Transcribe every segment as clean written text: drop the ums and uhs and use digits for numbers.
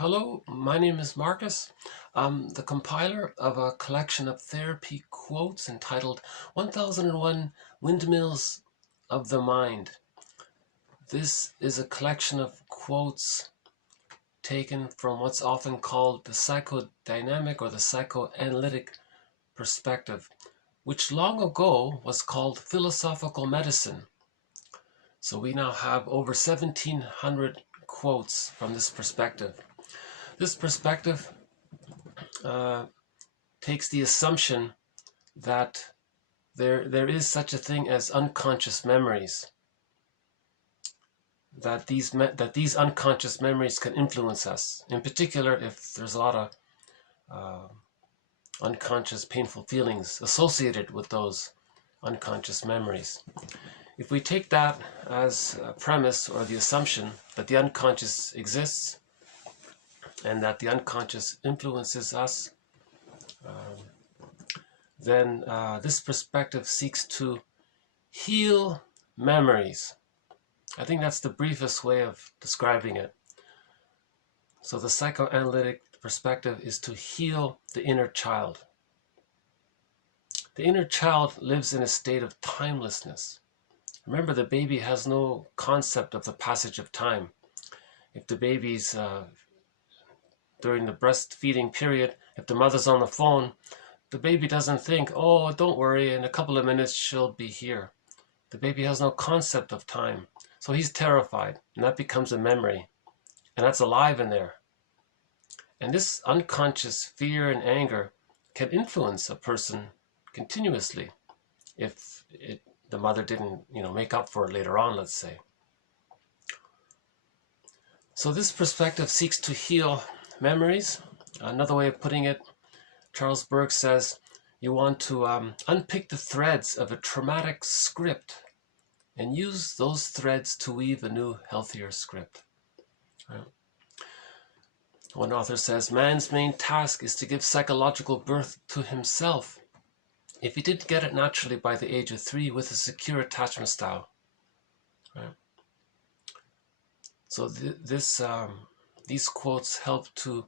Hello, my name is Marcus. I'm the compiler of a collection of therapy quotes entitled 1001 Windmills of the Mind. This is a collection of quotes taken from what's often called the psychodynamic or the psychoanalytic perspective, which long ago was called philosophical medicine. So we now have over 1,700 quotes from this perspective. This perspective takes the assumption that there is such a thing as unconscious memories, that these unconscious memories can influence us. In particular, if there's a lot of unconscious painful feelings associated with those unconscious memories. If we take that as a premise or the assumption that the unconscious exists and that the unconscious influences us, then this perspective seeks to heal memories. I think that's the briefest way of describing it. So the psychoanalytic perspective is to heal the inner child. The inner child lives in a state of timelessness. Remember, the baby has no concept of the passage of time. If the baby's during the breastfeeding period, if the mother's on the phone, the baby doesn't think, oh, don't worry, in a couple of minutes she'll be here. The baby has no concept of time. So he's terrified, and that becomes a memory. And that's alive in there. And this unconscious fear and anger can influence a person continuously if the mother didn't, make up for it later on, let's say. So this perspective seeks to heal memories. Another way of putting it, Charles Burke says, you want to unpick the threads of a traumatic script and use those threads to weave a new, healthier script. Right? One author says, man's main task is to give psychological birth to himself. If he didn't get it naturally by the age of 3 with a secure attachment style. Right? So these quotes help to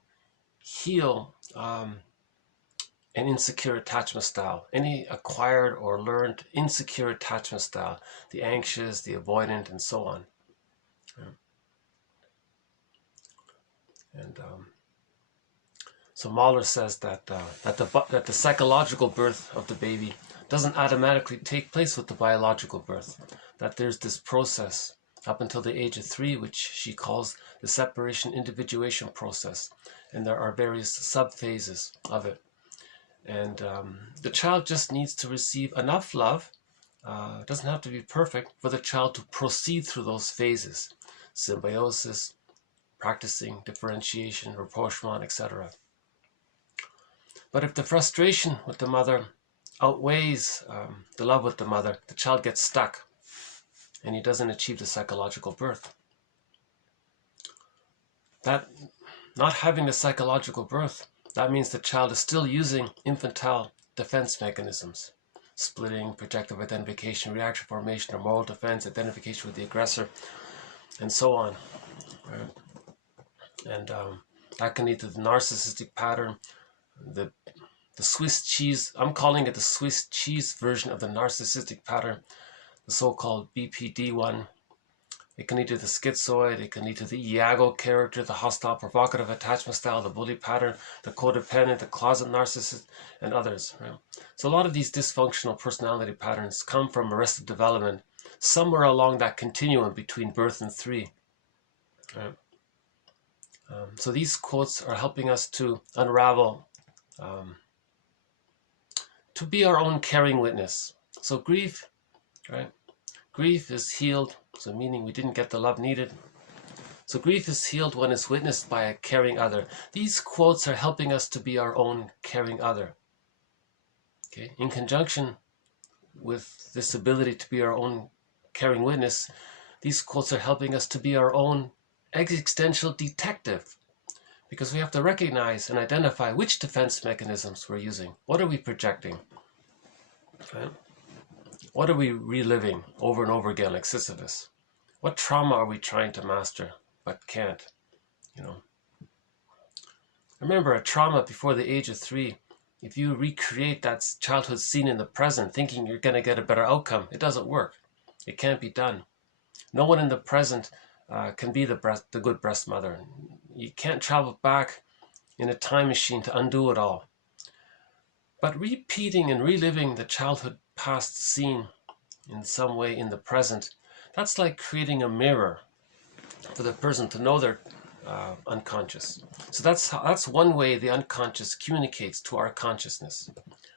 heal an insecure attachment style, any acquired or learned insecure attachment style, the anxious, the avoidant, and so on. Right? And so Mahler says that the psychological birth of the baby doesn't automatically take place with the biological birth, that there's this process up until the age of 3, which she calls the separation individuation process. And there are various sub-phases of it. And the child just needs to receive enough love, it doesn't have to be perfect, for the child to proceed through those phases. Symbiosis, practicing differentiation, rapprochement, etc. But if the frustration with the mother outweighs the love with the mother, the child gets stuck and he doesn't achieve the psychological birth. That not having the psychological birth, that means the child is still using infantile defense mechanisms. Splitting, projective identification, reaction formation, or moral defense, identification with the aggressor, and so on. Right? And that can lead to the narcissistic pattern, the Swiss cheese, I'm calling it the Swiss cheese version of the narcissistic pattern, the so-called BPD one. It can lead to the schizoid, it can lead to the Iago character, the hostile provocative attachment style, the bully pattern, the codependent, the closet narcissist, and others. Right? So a lot of these dysfunctional personality patterns come from arrested development, somewhere along that continuum between birth and 3. Right? So these quotes are helping us to unravel, to be our own caring witness. So grief, right? Grief is healed, so meaning we didn't get the love needed. So grief is healed when it's witnessed by a caring other. These quotes are helping us to be our own caring other. Okay? In conjunction with this ability to be our own caring witness, these quotes are helping us to be our own existential detective. Because we have to recognize and identify which defense mechanisms we're using. What are we projecting? Right? What are we reliving over and over again like Sisyphus? What trauma are we trying to master but can't? Remember, a trauma before the age of 3, if you recreate that childhood scene in the present thinking you're going to get a better outcome, it doesn't work. It can't be done. No one in the present can be the good breast mother. You can't travel back in a time machine to undo it all. But repeating and reliving the childhood past scene in some way in the present, that's like creating a mirror for the person to know their unconscious. So that's one way the unconscious communicates to our consciousness,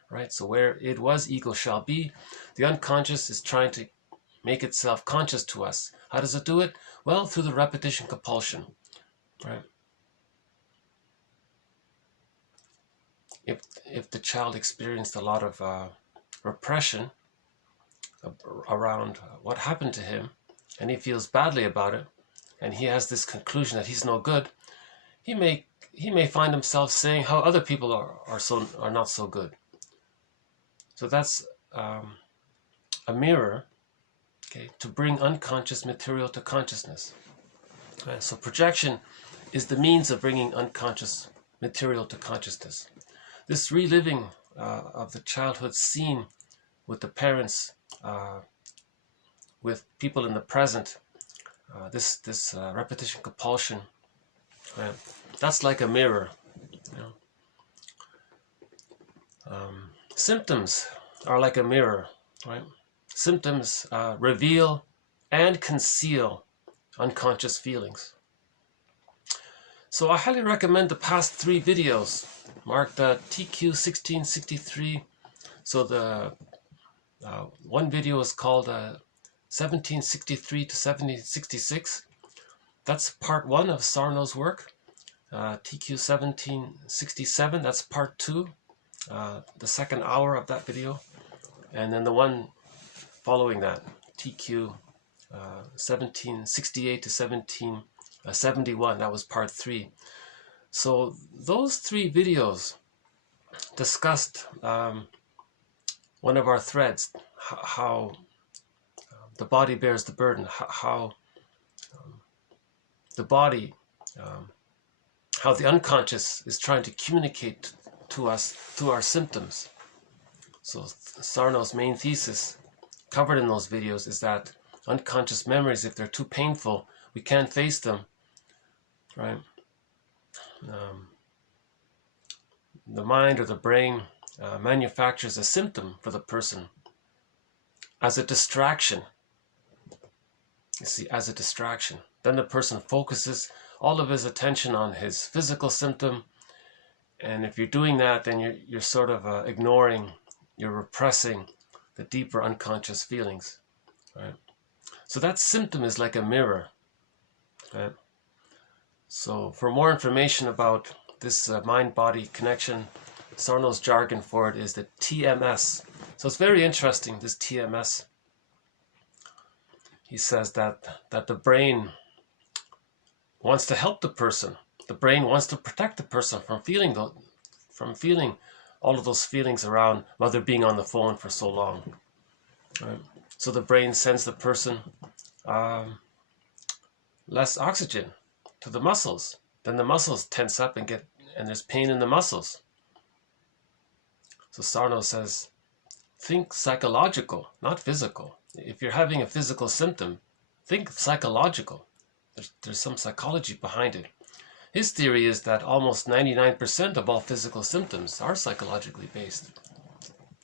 right? So where it was, ego shall be, the unconscious is trying to make itself conscious to us. How does it do it? Well, through the repetition compulsion, right? If the child experienced a lot of repression around what happened to him, and he feels badly about it, and he has this conclusion that he's no good, he may find himself saying how other people are not so good. So that's a mirror, okay, to bring unconscious material to consciousness. Right? So projection is the means of bringing unconscious material to consciousness. This reliving of the childhood scene with the parents, with people in the present, this repetition compulsion, that's like a mirror. You know? Symptoms are like a mirror, right? Symptoms reveal and conceal unconscious feelings. So I highly recommend the past 3 videos marked TQ 1663. So the one video is called 1763 to 1766. That's part 1 of Sarno's work. TQ 1767, that's part 2, the second hour of that video. And then the one following that, TQ 1768 to 1771, that was part 3. So those 3 videos discussed one of our threads, how the body bears the burden, how the body, how the unconscious is trying to communicate to us through our symptoms. So Sarno's main thesis covered in those videos is that unconscious memories, if they're too painful, we can't face them, right? The mind or the brain manufactures a symptom for the person as a distraction. You see, as a distraction. Then the person focuses all of his attention on his physical symptom, and if you're doing that, then you're sort of ignoring, you're repressing the deeper unconscious feelings, right? So that symptom is like a mirror, right? So for more information about this mind-body connection, Sarno's jargon for it is the TMS. So it's very interesting, this TMS. He says that the brain wants to help the person. The brain wants to protect the person from feeling all of those feelings around, well, they're being on the phone for so long. Right? So the brain sends the person less oxygen to the muscles. Then the muscles tense up and there's pain in the muscles. So Sarno says, think psychological, not physical. If you're having a physical symptom, think psychological. There's some psychology behind it. His theory is that almost 99% of all physical symptoms are psychologically based.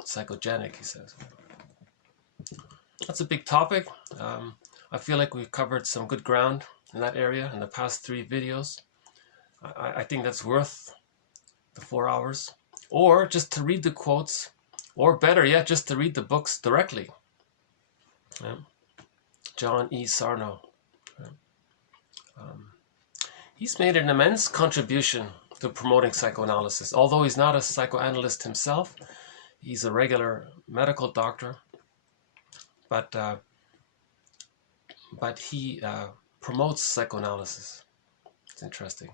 Psychogenic, he says. That's a big topic. I feel like we've covered some good ground in that area in the past 3 videos. I think that's worth the 4 hours. Or just to read the quotes, or better yet, just to read the books directly. Yeah. John E. Sarno. Yeah. He's made an immense contribution to promoting psychoanalysis. Although he's not a psychoanalyst himself, he's a regular medical doctor, but he promotes psychoanalysis. It's interesting.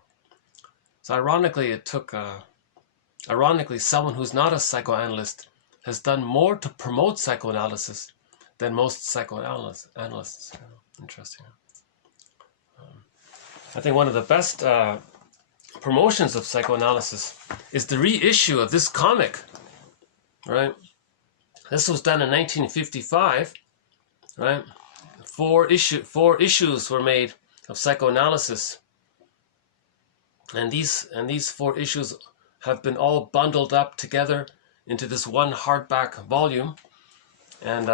So ironically, someone who's not a psychoanalyst has done more to promote psychoanalysis than most psychoanalysts. Interesting. I think one of the best promotions of psychoanalysis is the reissue of this comic, right? This was done in 1955, right? Four issues were made of psychoanalysis, and these 4 issues have been all bundled up together into this one hardback volume, and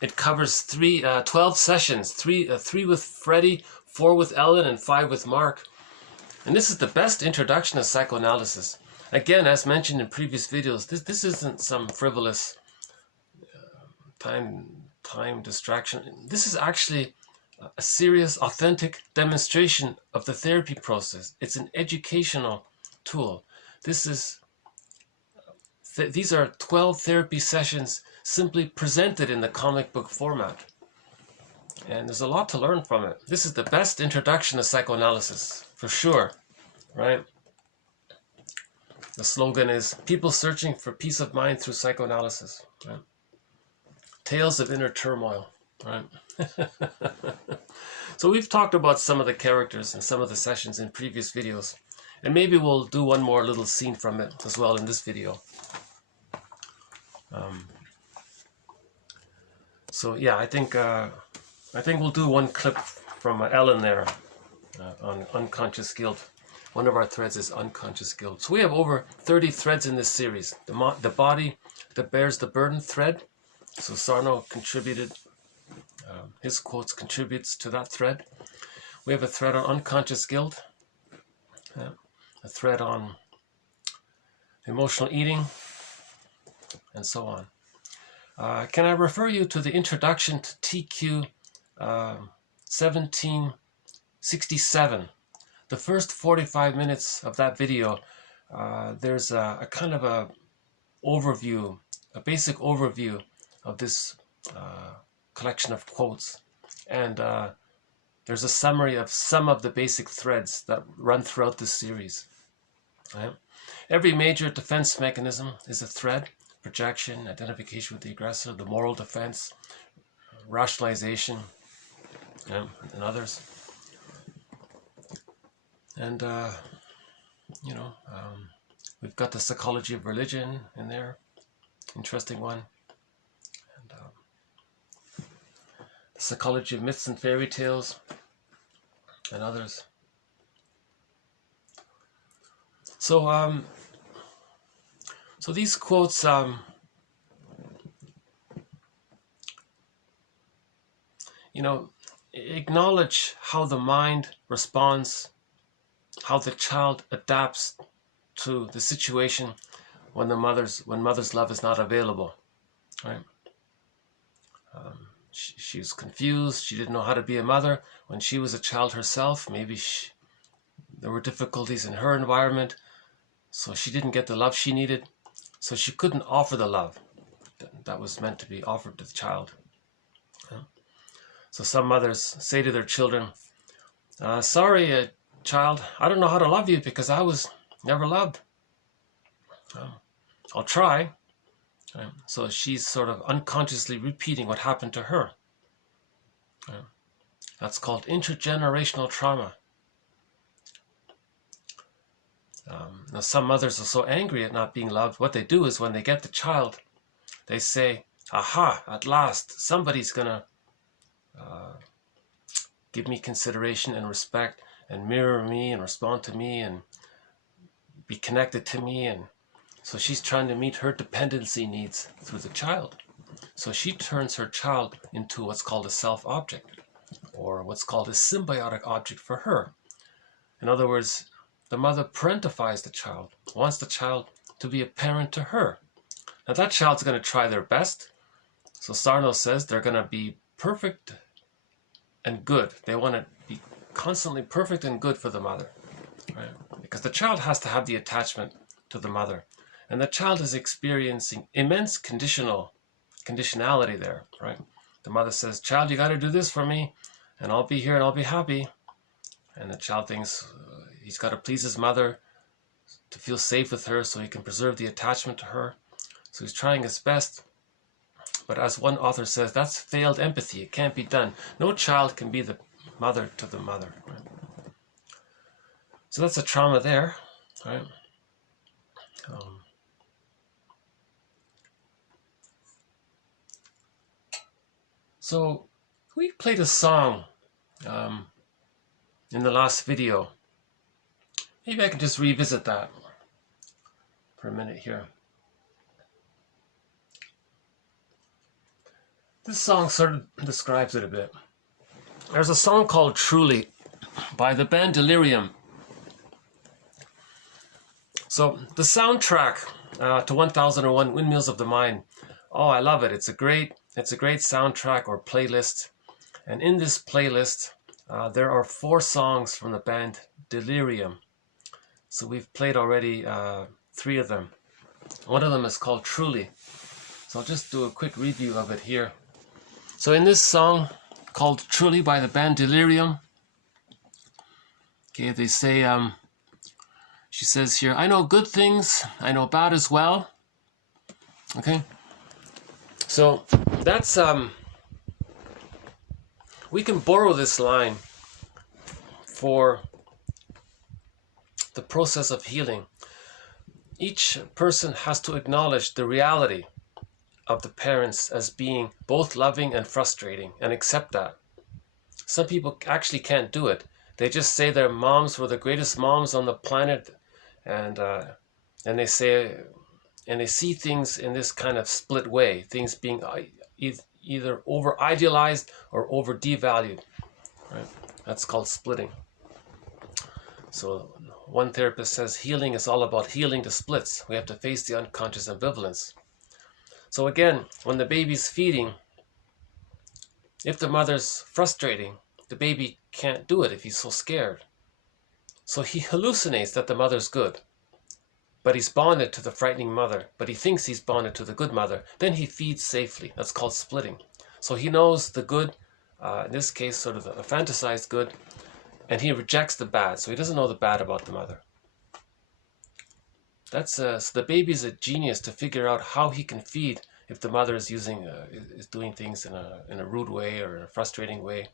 it covers 12 sessions, 3 with Freddie, 4 with Ellen, and 5 with Mark. And this is the best introduction to psychoanalysis. Again, as mentioned in previous videos, this isn't some frivolous time distraction. This is actually a serious, authentic demonstration of the therapy process. It's an educational tool. These are 12 therapy sessions simply presented in the comic book format. And there's a lot to learn from it. This is the best introduction to psychoanalysis, for sure, right? The slogan is, people searching for peace of mind through psychoanalysis, right? Tales of inner turmoil, right? So we've talked about some of the characters in some of the sessions in previous videos, and maybe we'll do one more little scene from it as well in this video. So yeah, I think we'll do one clip from Ellen there on unconscious guilt. One of our threads is unconscious guilt. So we have over 30 threads in this series. The body that bears the burden thread. So Sarno contributed, his quotes contributes to that thread. We have a thread on unconscious guilt, a thread on emotional eating, and so on. Can I refer you to the introduction to TQ 1767? The first 45 minutes of that video, there's a kind of a overview, a basic overview of this collection of quotes, and there's a summary of some of the basic threads that run throughout this series. Right? Every major defense mechanism is a thread: projection, identification with the aggressor, the moral defense, rationalization, and others. And we've got the psychology of religion in there, interesting one. The psychology of myths and fairy tales, and others. So, so these quotes, acknowledge how the mind responds, how the child adapts to the situation when mother's love is not available, right? She was confused. She didn't know how to be a mother when she was a child herself. Maybe there were difficulties in her environment, so she didn't get the love she needed. So she couldn't offer the love that was meant to be offered to the child. Yeah? So some mothers say to their children, sorry, child, I don't know how to love you because I was never loved. I'll try. So she's sort of unconsciously repeating what happened to her. That's called intergenerational trauma. Now some mothers are so angry at not being loved, what they do is when they get the child, they say, aha, at last, somebody's going to give me consideration and respect and mirror me and respond to me and be connected to me. And so she's trying to meet her dependency needs through the child. So she turns her child into what's called a self-object, or what's called a symbiotic object for her. In other words, the mother parentifies the child, wants the child to be a parent to her. Now that child's going to try their best. So Sarno says they're going to be perfect and good. They want to be constantly perfect and good for the mother, right? Because the child has to have the attachment to the mother. And the child is experiencing immense conditionality there, right? The mother says, child, you got to do this for me, and I'll be here and I'll be happy. And the child thinks he's got to please his mother to feel safe with her so he can preserve the attachment to her. So he's trying his best. But as one author says, that's failed empathy. It can't be done. No child can be the mother to the mother. Right? So that's a trauma there. right? So we played a song in the last video. Maybe I can just revisit that for a minute here. This song sort of describes it a bit. There's a song called Truly by the band Delirium. So the soundtrack to 1001 Windmills of the Mind. Oh, I love it. It's a great soundtrack or playlist. And in this playlist, there are 4 songs from the band Delirium. So we've played already 3 of them. One of them is called Truly. So I'll just do a quick review of it here. So in this song called Truly by the band Delirium, okay, they say, she says here, I know good things, I know bad as well. Okay, so that's, we can borrow this line for the process of healing. Each person has to acknowledge the reality of the parents as being both loving and frustrating and accept that. Some people actually can't do it. They just say their moms were the greatest moms on the planet, and they say, and they see things in this kind of split way, things being either over idealized or over devalued, right? That's called splitting. So one therapist says healing is all about healing the splits. We have to face the unconscious ambivalence. So again, when the baby's feeding, if the mother's frustrating, the baby can't do it if he's so scared. So he hallucinates that the mother's good, but he's bonded to the frightening mother, but he thinks he's bonded to the good mother. Then he feeds safely. That's called splitting. So he knows the good, in this case sort of a fantasized good, and he rejects the bad. So he doesn't know the bad about the mother. That's so the baby's a genius to figure out how he can feed if the mother is is doing things in a rude way or in a frustrating way.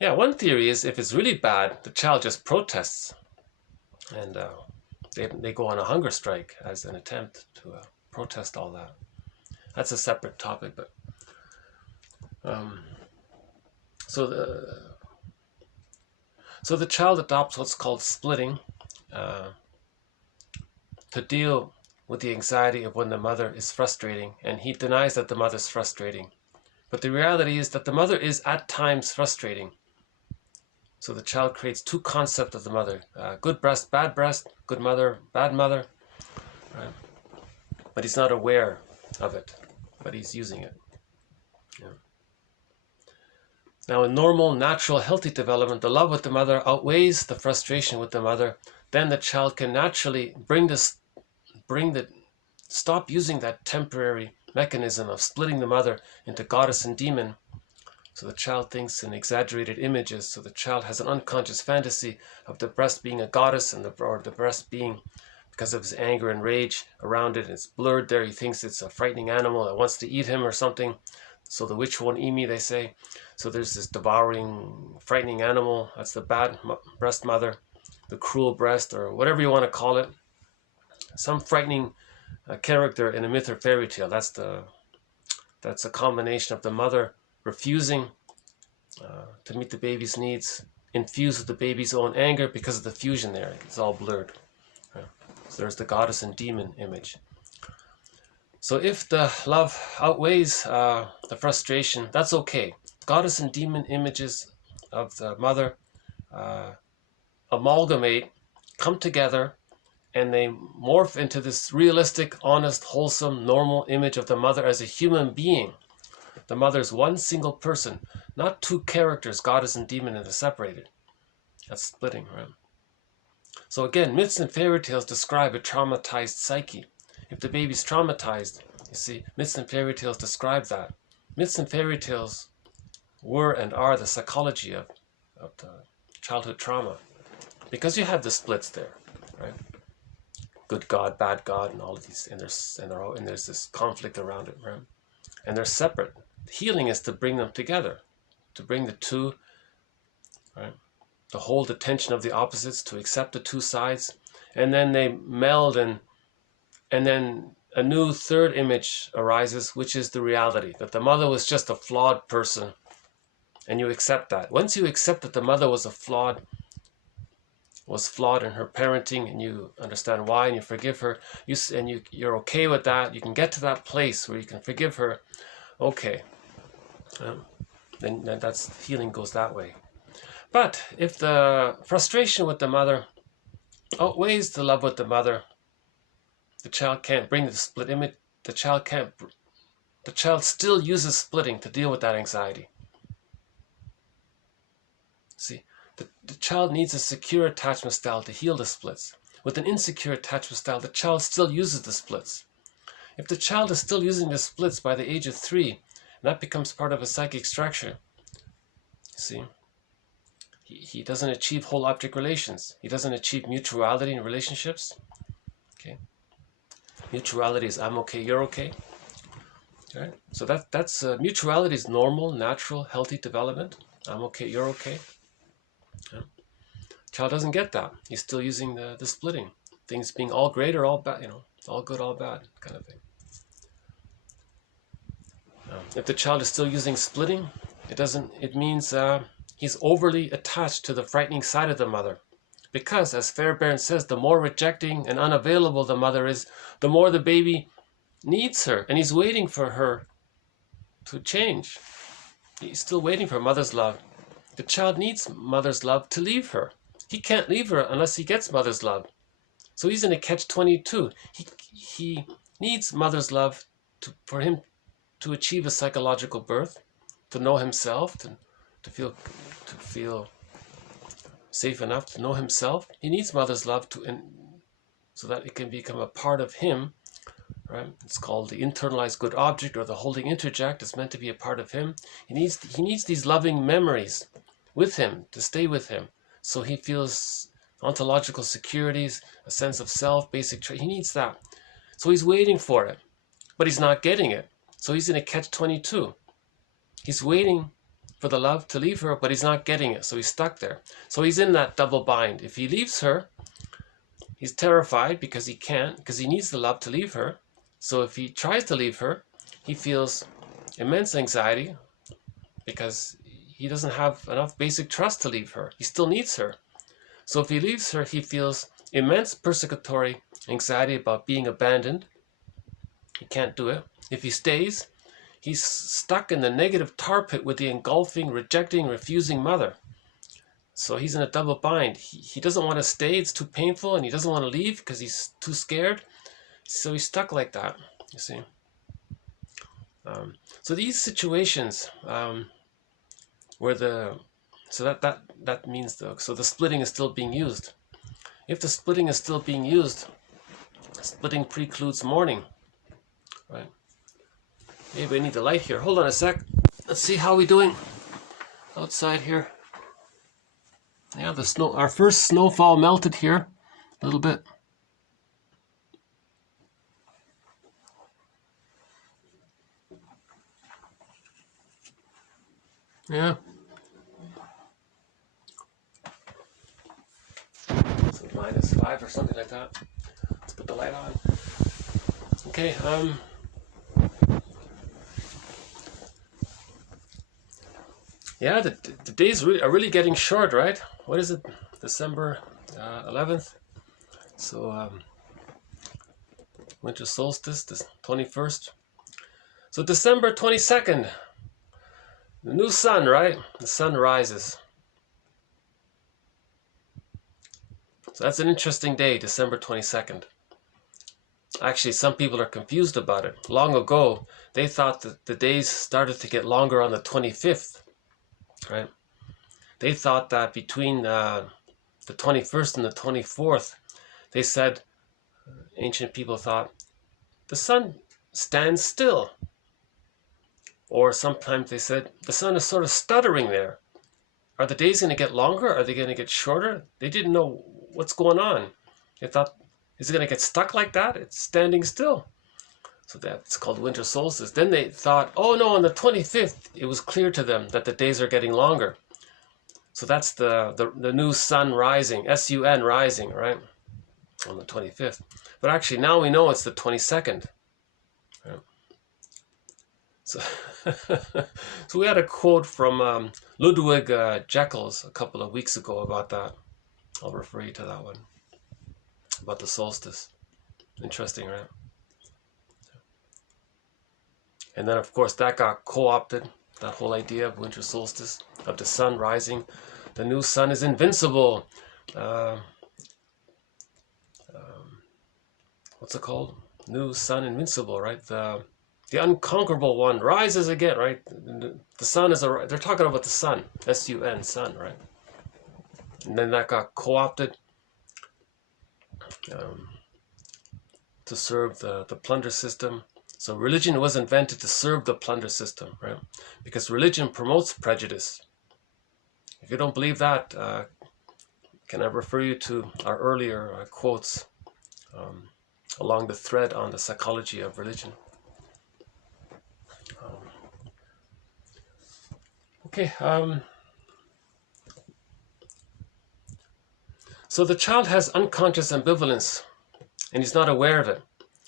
Yeah, one theory is if it's really bad, the child just protests, and they go on a hunger strike as an attempt to protest all that. That's a separate topic, but so the child adopts what's called splitting to deal with the anxiety of when the mother is frustrating, and he denies that the mother's frustrating. But the reality is that the mother is at times frustrating. So the child creates 2 concepts of the mother, good breast, good mother, bad mother, right? But he's not aware of it, but he's using it. Yeah. Now in normal, natural, healthy development, the love with the mother outweighs the frustration with the mother. Then the child can naturally stop using that temporary mechanism of splitting the mother into goddess and demon. So the child thinks in exaggerated images. So the child has an unconscious fantasy of the breast being a goddess and the breast being, because of his anger and rage around it, it's blurred there. He thinks it's a frightening animal that wants to eat him or something. So the witch won't eat me, they say. So there's this devouring, frightening animal. That's the bad breast mother, the cruel breast, or whatever you want to call it. Some frightening character in a myth or fairy tale. That's a combination of the mother refusing to meet the baby's needs, infused with the baby's own anger because of the fusion there. It's all blurred. So there's the goddess and demon image. So if the love outweighs the frustration, that's okay. Goddess and demon images of the mother amalgamate, come together, and they morph into this realistic, honest, wholesome, normal image of the mother as a human being. The mother is one single person, not 2 characters, goddess and demon, and they're separated. That's splitting, right? So again, myths and fairy tales describe a traumatized psyche. If the baby's traumatized, you see, myths and fairy tales describe that. Myths and fairy tales were and are the psychology of the childhood trauma, because you have the splits there, right? Good God, bad God, and all of these, and there's this conflict around it, right? And they're separate. Healing is to bring them together, to bring the 2, right? to hold the tension of the opposites, to accept the two sides, and then they meld, and then a new third image arises, which is the reality that the mother was just a flawed person, and you accept that. Once you accept that the mother was flawed in her parenting, and you understand why, and you forgive her, you're okay with that, you can get to that place where you can forgive her, okay, then that's healing goes that way. But if the frustration with the mother outweighs the love with the mother, the child can't bring the split image. The child still uses splitting to deal with that anxiety. See, the child needs a secure attachment style to heal the splits. With an insecure attachment style, the child still uses the splits. If the child is still using the splits by the age of 3, and that becomes part of a psychic structure, see, he doesn't achieve whole object relations. He doesn't achieve mutuality in relationships. Okay. Mutuality is I'm okay, you're okay. All right. So that's mutuality is normal, natural, healthy development. I'm okay, you're okay. Yeah. Child doesn't get that. He's still using the splitting. Things being all great or all bad, all good, all bad kind of thing. If the child is still using splitting, it means he's overly attached to the frightening side of the mother. Because, as Fairbairn says, the more rejecting and unavailable the mother is, the more the baby needs her, and he's waiting for her to change. He's still waiting for mother's love. The child needs mother's love to leave her. He can't leave her unless he gets mother's love. So he's in a catch-22. He needs mother's love for him to achieve a psychological birth, to know himself, to feel safe enough to know himself. He needs mother's love so that it can become a part of him, right? It's called the internalized good object, or the holding interject. It's meant to be a part of him. He needs these loving memories with him, to stay with him, so he feels ontological securities, a sense of self, basic trait. He needs that. So he's waiting for it, but he's not getting it. So he's in a catch-22. He's waiting for the love to leave her, but he's not getting it, so he's stuck there. So he's in that double bind. If he leaves her, he's terrified because he can't, because he needs the love to leave her. So if he tries to leave her, he feels immense anxiety because he doesn't have enough basic trust to leave her. He still needs her. So if he leaves her, he feels immense persecutory anxiety about being abandoned. He can't do it. If he stays, he's stuck in the negative tar pit with the engulfing, rejecting, refusing mother. So he's in a double bind. He doesn't want to stay. It's too painful, and he doesn't want to leave because he's too scared. So he's stuck like that, you see. So these situations where that means so the splitting is still being used. If the splitting is still being used, splitting precludes mourning, right? Maybe I need the light here. Hold on a sec. Let's see how we're doing outside here. Yeah, the snow. Our first snowfall melted here a little bit. Yeah. So -5 or something like that. Let's put the light on. Okay. Yeah, the days are really getting short, right? What is it? December 11th. So winter solstice, the 21st. So December 22nd, the new sun, right? The sun rises. So that's an interesting day, December 22nd. Actually, some people are confused about it. Long ago, they thought that the days started to get longer on the 25th. Right? They thought that between the 21st and the 24th, they said, ancient people thought, the sun stands still. Or sometimes they said, the sun is sort of stuttering there. Are the days going to get longer? Are they going to get shorter? They didn't know what's going on. They thought, is it going to get stuck like that? It's standing still. So that's called winter solstice. Then they thought, oh no, on the 25th, it was clear to them that the days are getting longer. So that's the new sun rising, S-U-N rising, right? On the 25th. But actually now we know it's the 22nd. Right? So, so we had a quote from Ludwig Jekyll's a couple of weeks ago about that. I'll refer you to that one. About the solstice. Interesting, right? And then of course that got co-opted, that whole idea of winter solstice, of the sun rising. The new sun is invincible. What's it called? New sun invincible, right? The unconquerable one rises again, right? The sun is they're talking about the sun, S-U-N, sun, right? And then that got co-opted to serve the plunder system. So religion was invented to serve the plunder system, right? Because religion promotes prejudice. If you don't believe that, can I refer you to our earlier quotes along the thread on the psychology of religion? Okay. So the child has unconscious ambivalence, and he's not aware of it.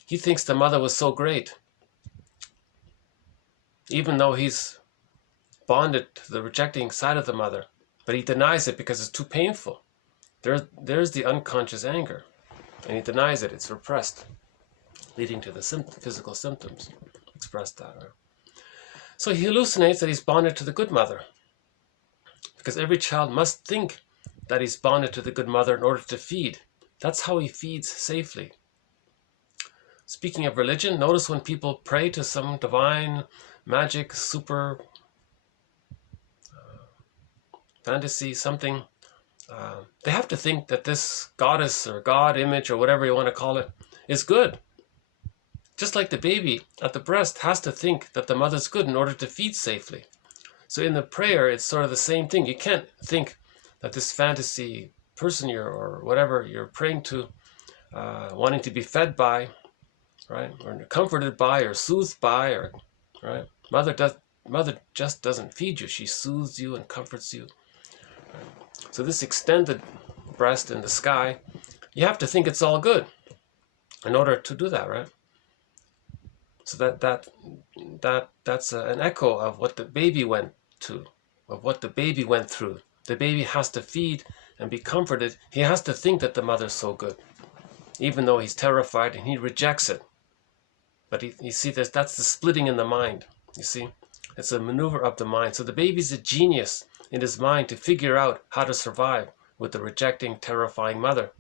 He thinks the mother was so great, even though he's bonded to the rejecting side of the mother, but he denies it because it's too painful. There's the unconscious anger, and he denies it. It's repressed, leading to the physical symptoms expressed that. Right? So he hallucinates that he's bonded to the good mother, because every child must think that he's bonded to the good mother in order to feed. That's how he feeds safely. Speaking of religion, notice when people pray to some divine, magic, super fantasy, something, they have to think that this goddess or god image or whatever you want to call it is good. Just like the baby at the breast has to think that the mother's good in order to feed safely. So in the prayer, it's sort of the same thing. You can't think that this fantasy person or whatever you're praying to, wanting to be fed by, right, or comforted by, or soothed by, or right. Mother just doesn't feed you; she soothes you and comforts you. Right? So this extended breast in the sky, you have to think it's all good in order to do that, right? So that's an echo of what the baby went to, of what the baby went through. The baby has to feed and be comforted. He has to think that the mother's so good, even though he's terrified and he rejects it. But you see, that's the splitting in the mind. You see, it's a maneuver of the mind. So the baby's a genius in his mind to figure out how to survive with the rejecting, terrifying mother.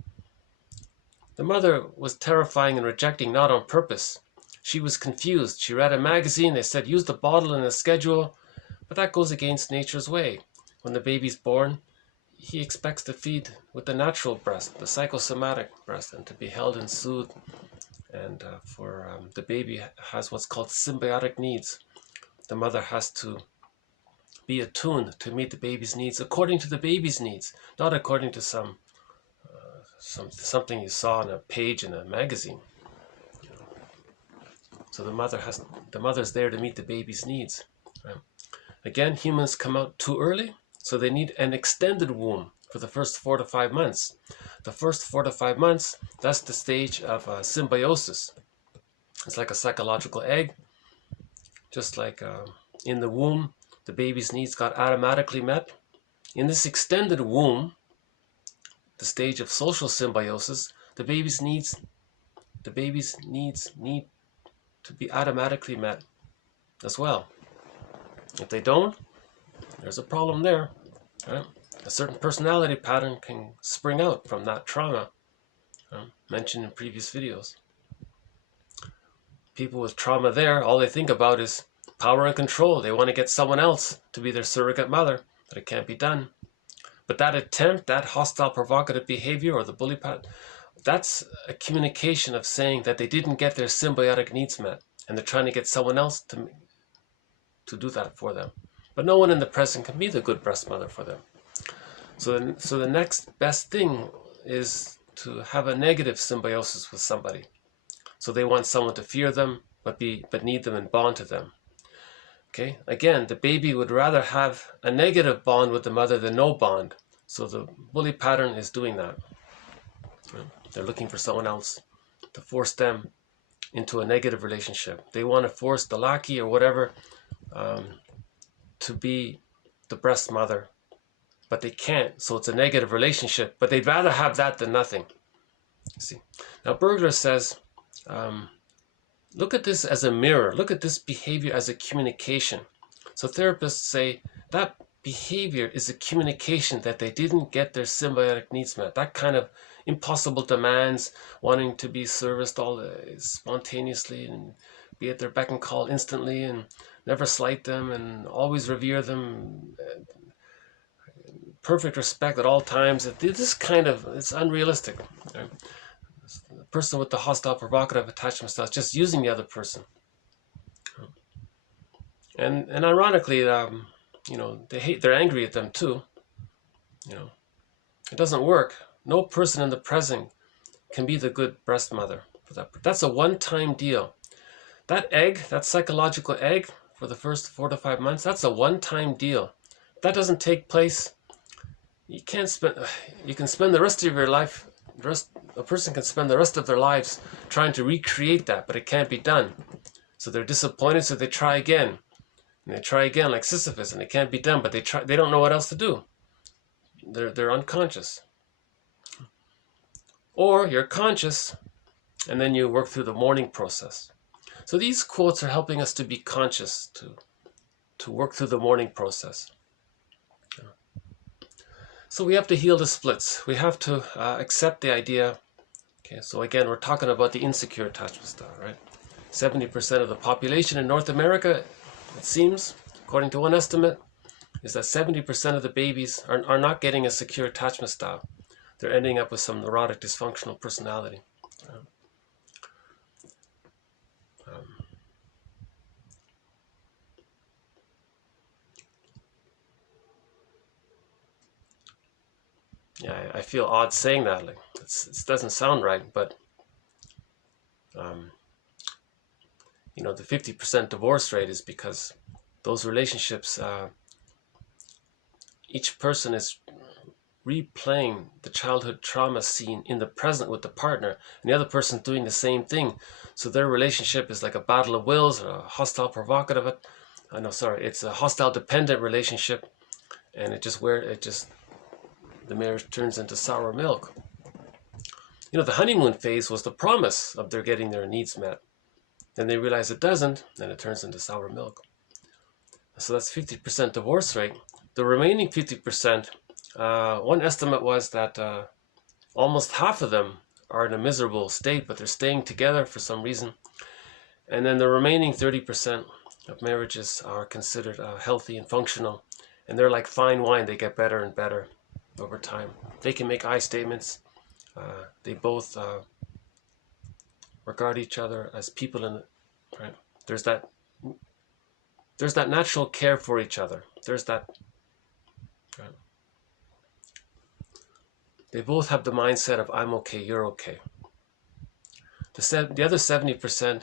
The mother was terrifying and rejecting not on purpose. She was confused. She read a magazine. They said, use the bottle in the schedule. But that goes against nature's way. When the baby's born, he expects to feed with the natural breast, the psychosomatic breast, and to be held and soothed. And the baby has what's called symbiotic needs. The mother has to be attuned to meet the baby's needs according to the baby's needs, not according to something you saw on a page in a magazine. So the mother's there to meet the baby's needs. Right? Again, humans come out too early, so they need an extended womb for the first 4 to 5 months. The first 4 to 5 months, that's the stage of symbiosis. It's like a psychological egg. Just like in the womb, the baby's needs got automatically met. In this extended womb, the stage of social symbiosis, the baby's needs need to be automatically met as well. If they don't, there's a problem there. Right? A certain personality pattern can spring out from that trauma mentioned in previous videos. People with trauma there, all they think about is power and control. They want to get someone else to be their surrogate mother, but it can't be done. But that attempt, that hostile provocative behavior or the bully pattern, that's a communication of saying that they didn't get their symbiotic needs met, and they're trying to get someone else to do that for them. But no one in the present can be the good breast mother for them. So the next best thing is to have a negative symbiosis with somebody. So they want someone to fear them, but need them and bond to them. Okay, again, the baby would rather have a negative bond with the mother than no bond. So the bully pattern is doing that. They're looking for someone else to force them into a negative relationship. They want to force the lackey or whatever to be the breast mother, but they can't, so it's a negative relationship, but they'd rather have that than nothing. See, now Bergler says, look at this as a mirror. Look at this behavior as a communication. So therapists say that behavior is a communication that they didn't get their symbiotic needs met. That kind of impossible demands, wanting to be serviced all spontaneously and be at their beck and call instantly and never slight them and always revere them, perfect respect at all times. This kind of, it's unrealistic. Right? The person with the hostile provocative attachment style is just using the other person. And ironically, you know, they're angry at them too. You know, it doesn't work. No person in the present can be the good breast mother for that. That's a one-time deal. That egg, that psychological egg for the first 4 to 5 months, that's a one-time deal. If that doesn't take place, you can spend the rest of your life, a person can spend the rest of their lives trying to recreate that, but it can't be done. So they're disappointed, so they try again. And they try again like Sisyphus, and it can't be done, but they don't know what else to do. They're unconscious. Or you're conscious, and then you work through the mourning process. So these quotes are helping us to be conscious, to work through the mourning process. So we have to heal the splits. We have to accept the idea. Okay, so again, we're talking about the insecure attachment style, right? 70% of the population in North America, it seems, according to one estimate, is that 70% of the babies are not getting a secure attachment style. They're ending up with some neurotic dysfunctional personality. Yeah, I feel odd saying that. Like it doesn't sound right, but you know, the 50% divorce rate is because those relationships, each person is replaying the childhood trauma scene in the present with the partner, and the other person doing the same thing. So their relationship is like a battle of wills, or a hostile provocative. It's a hostile dependent relationship, and the marriage turns into sour milk. You know, the honeymoon phase was the promise of their getting their needs met. Then they realize it doesn't, and it turns into sour milk. So that's 50% divorce rate. The remaining 50%, one estimate was that almost half of them are in a miserable state, but they're staying together for some reason. And then the remaining 30% of marriages are considered healthy and functional. And they're like fine wine. They get better and better over time. They can make I statements. They both regard each other as people in it, right? There's that natural care for each other. There's that, right? They both have the mindset of I'm okay, you're okay. The other 70%,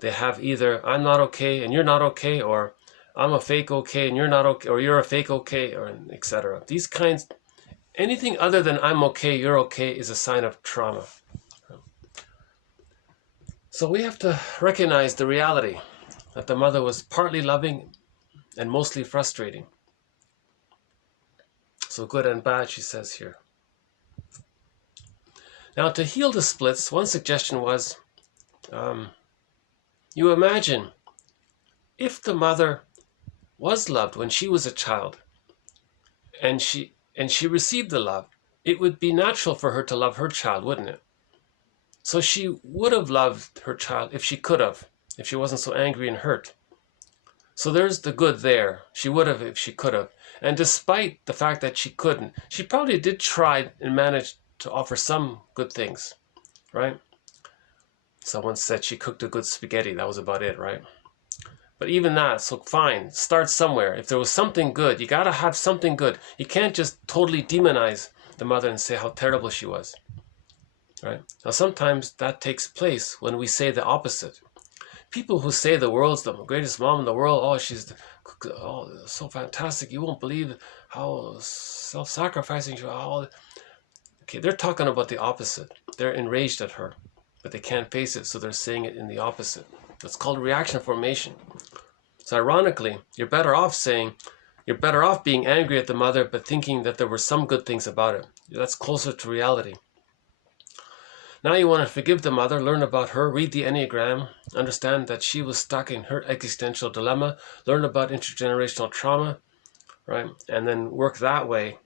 they have either I'm not okay and you're not okay, or I'm a fake okay and you're not okay, or you're a fake okay, or etc. These kinds, anything other than I'm okay, you're okay is a sign of trauma. So we have to recognize the reality that the mother was partly loving and mostly frustrating. So good and bad, she says here. Now, to heal the splits, one suggestion was, you imagine if the mother was loved when she was a child, and she received the love, it would be natural for her to love her child, wouldn't it? So she would have loved her child if she could have, if she wasn't so angry and hurt. So there's the good there. She would have if she could have. And despite the fact that she couldn't, she probably did try and manage to offer some good things, right? Someone said she cooked a good spaghetti. That was about it, right? But even that, so fine, start somewhere. If there was something good, you got to have something good. You can't just totally demonize the mother and say how terrible she was, right? Now, sometimes that takes place when we say the opposite. people who say the world's the greatest mom in the world, oh, she's so fantastic, you won't believe how self-sacrificing she is. Okay, they're talking about the opposite. They're enraged at her, but they can't face it, so they're saying it in the opposite. That's called reaction formation. So ironically, you're better off being angry at the mother, but thinking that there were some good things about it. That's closer to reality. Now you want to forgive the mother, learn about her, read the Enneagram, understand that she was stuck in her existential dilemma, learn about intergenerational trauma, right? And then work that way.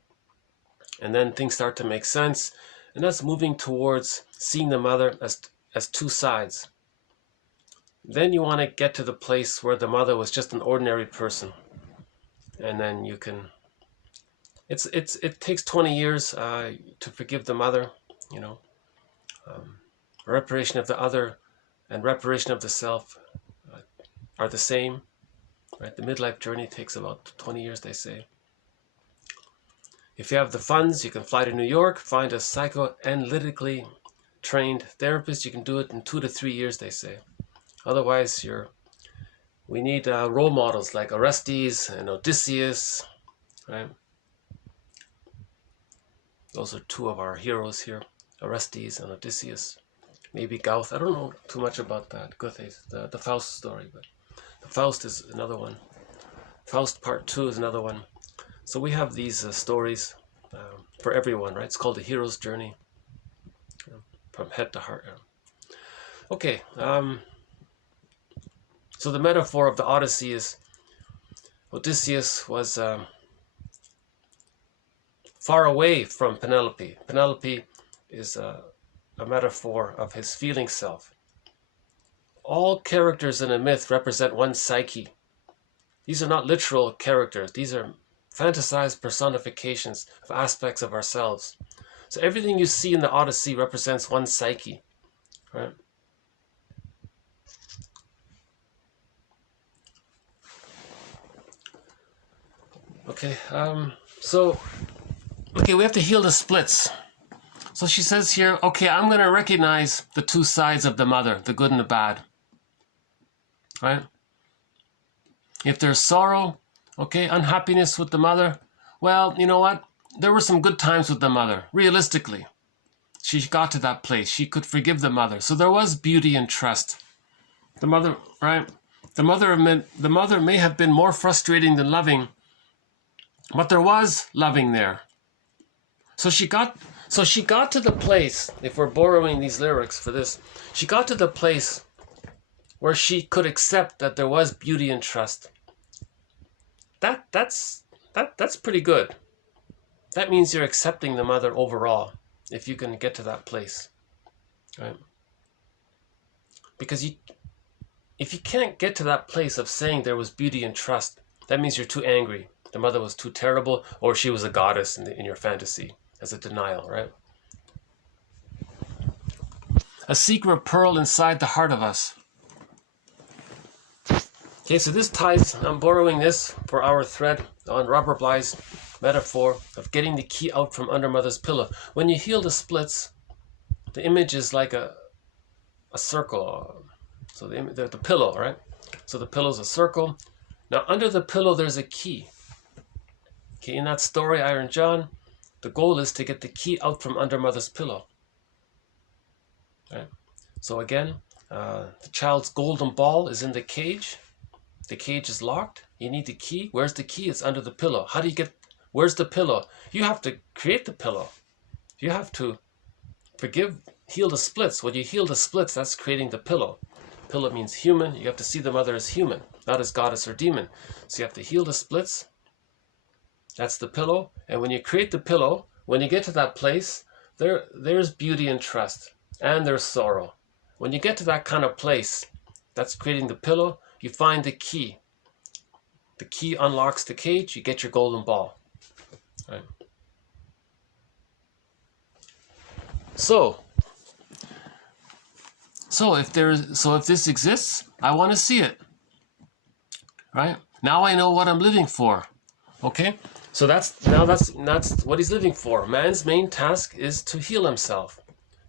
And then things start to make sense. And that's moving towards seeing the mother as two sides. Then you want to get to the place where the mother was just an ordinary person. And then you can, it takes 20 years to forgive the mother, you know. Reparation of the other and reparation of the self are the same, right? The midlife journey takes about 20 years, they say. If you have the funds, you can fly to New York, find a psychoanalytically trained therapist. You can do it in 2 to 3 years, they say. Otherwise, we need role models like Orestes and Odysseus, right? Those are two of our heroes here, Orestes and Odysseus. Maybe Gauth. I don't know too much about that. Goethe, the Faust story, but the Faust is another one. Faust Part 2 is another one. So we have these stories for everyone, right? It's called the hero's journey, from head to heart. Okay. So the metaphor of the Odyssey is Odysseus was far away from Penelope. Penelope is a metaphor of his feeling self. All characters in a myth represent one psyche. These are not literal characters. These are fantasized personifications of aspects of ourselves. So everything you see in the Odyssey represents one psyche, right? Okay, we have to heal the splits. So she says here, okay, I'm going to recognize the two sides of the mother, the good and the bad, right? If there's sorrow, okay, unhappiness with the mother, well, you know what? There were some good times with the mother, realistically. She got to that place. She could forgive the mother. So there was beauty and trust. The mother, right? The mother may have been more frustrating than loving, but there was loving there. So she got to the place, if we're borrowing these lyrics for this, she got to the place where she could accept that there was beauty and trust. That's pretty good. That means you're accepting the mother overall, if you can get to that place, right? Because if you can't get to that place of saying there was beauty and trust, that means you're too angry. The mother was too terrible, or she was a goddess in your fantasy, as a denial, right? A secret pearl inside the heart of us. Okay, so this ties, I'm borrowing this for our thread on Robert Bly's metaphor of getting the key out from under mother's pillow. When you heal the splits, the image is like a circle. So the pillow, right? So the pillow is a circle. Now under the pillow there's a key. Okay, in that story, Iron John, the goal is to get the key out from under mother's pillow. Right? So again, the child's golden ball is in the cage. The cage is locked. You need the key. Where's the key? It's under the pillow. How do you where's the pillow? You have to create the pillow. You have to heal the splits. When you heal the splits, that's creating the pillow. Pillow means human. You have to see the mother as human, not as goddess or demon. So you have to heal the splits. That's the pillow. And when you create the pillow, when you get to that place, there's beauty and trust. And there's sorrow. When you get to that kind of place, that's creating the pillow, you find the key. The key unlocks the cage, you get your golden ball. Right? So if this exists, I want to see it. Right? Now I know what I'm living for. Okay? So that's what he's living for. Man's main task is to heal himself.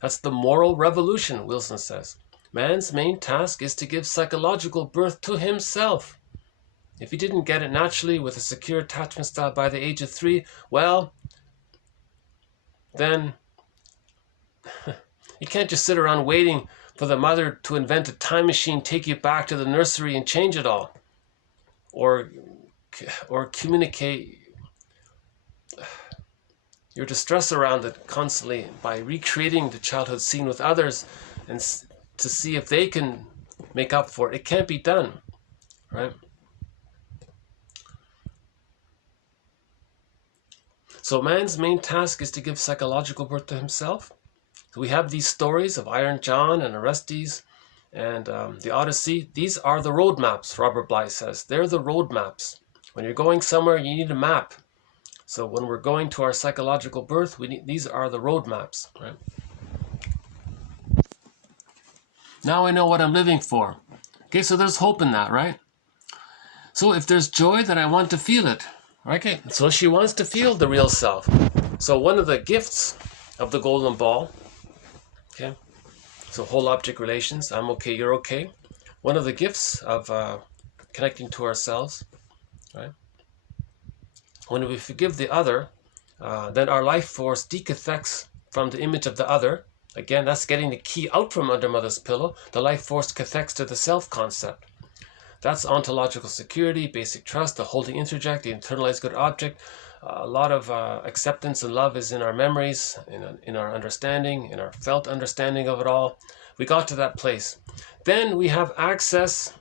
That's the moral revolution, Wilson says. Man's main task is to give psychological birth to himself. If he didn't get it naturally with a secure attachment style by the age of 3, well, then you can't just sit around waiting for the mother to invent a time machine, take you back to the nursery and change it all. Or communicate your distress around it constantly by recreating the childhood scene with others and to see if they can make up for it. It can't be done, right? So man's main task is to give psychological birth to himself. So we have these stories of Iron John and Orestes and the Odyssey. These are the roadmaps, Robert Bly says. They're the roadmaps. When you're going somewhere, you need a map. So when we're going to our psychological birth, these are the roadmaps, right? Now I know what I'm living for. Okay, so there's hope in that, right? So if there's joy, then I want to feel it. Okay, so she wants to feel the real self. So one of the gifts of the golden ball, okay, so whole object relations, I'm okay, you're okay. One of the gifts of connecting to ourselves, right? When we forgive the other, then our life force decathects from the image of the other. Again, that's getting the key out from under mother's pillow. The life force cathects to the self-concept. That's ontological security, basic trust, the holding interject, the internalized good object. A lot of acceptance and love is in our memories, in our understanding, in our felt understanding of it all. We got to that place. Then we have access,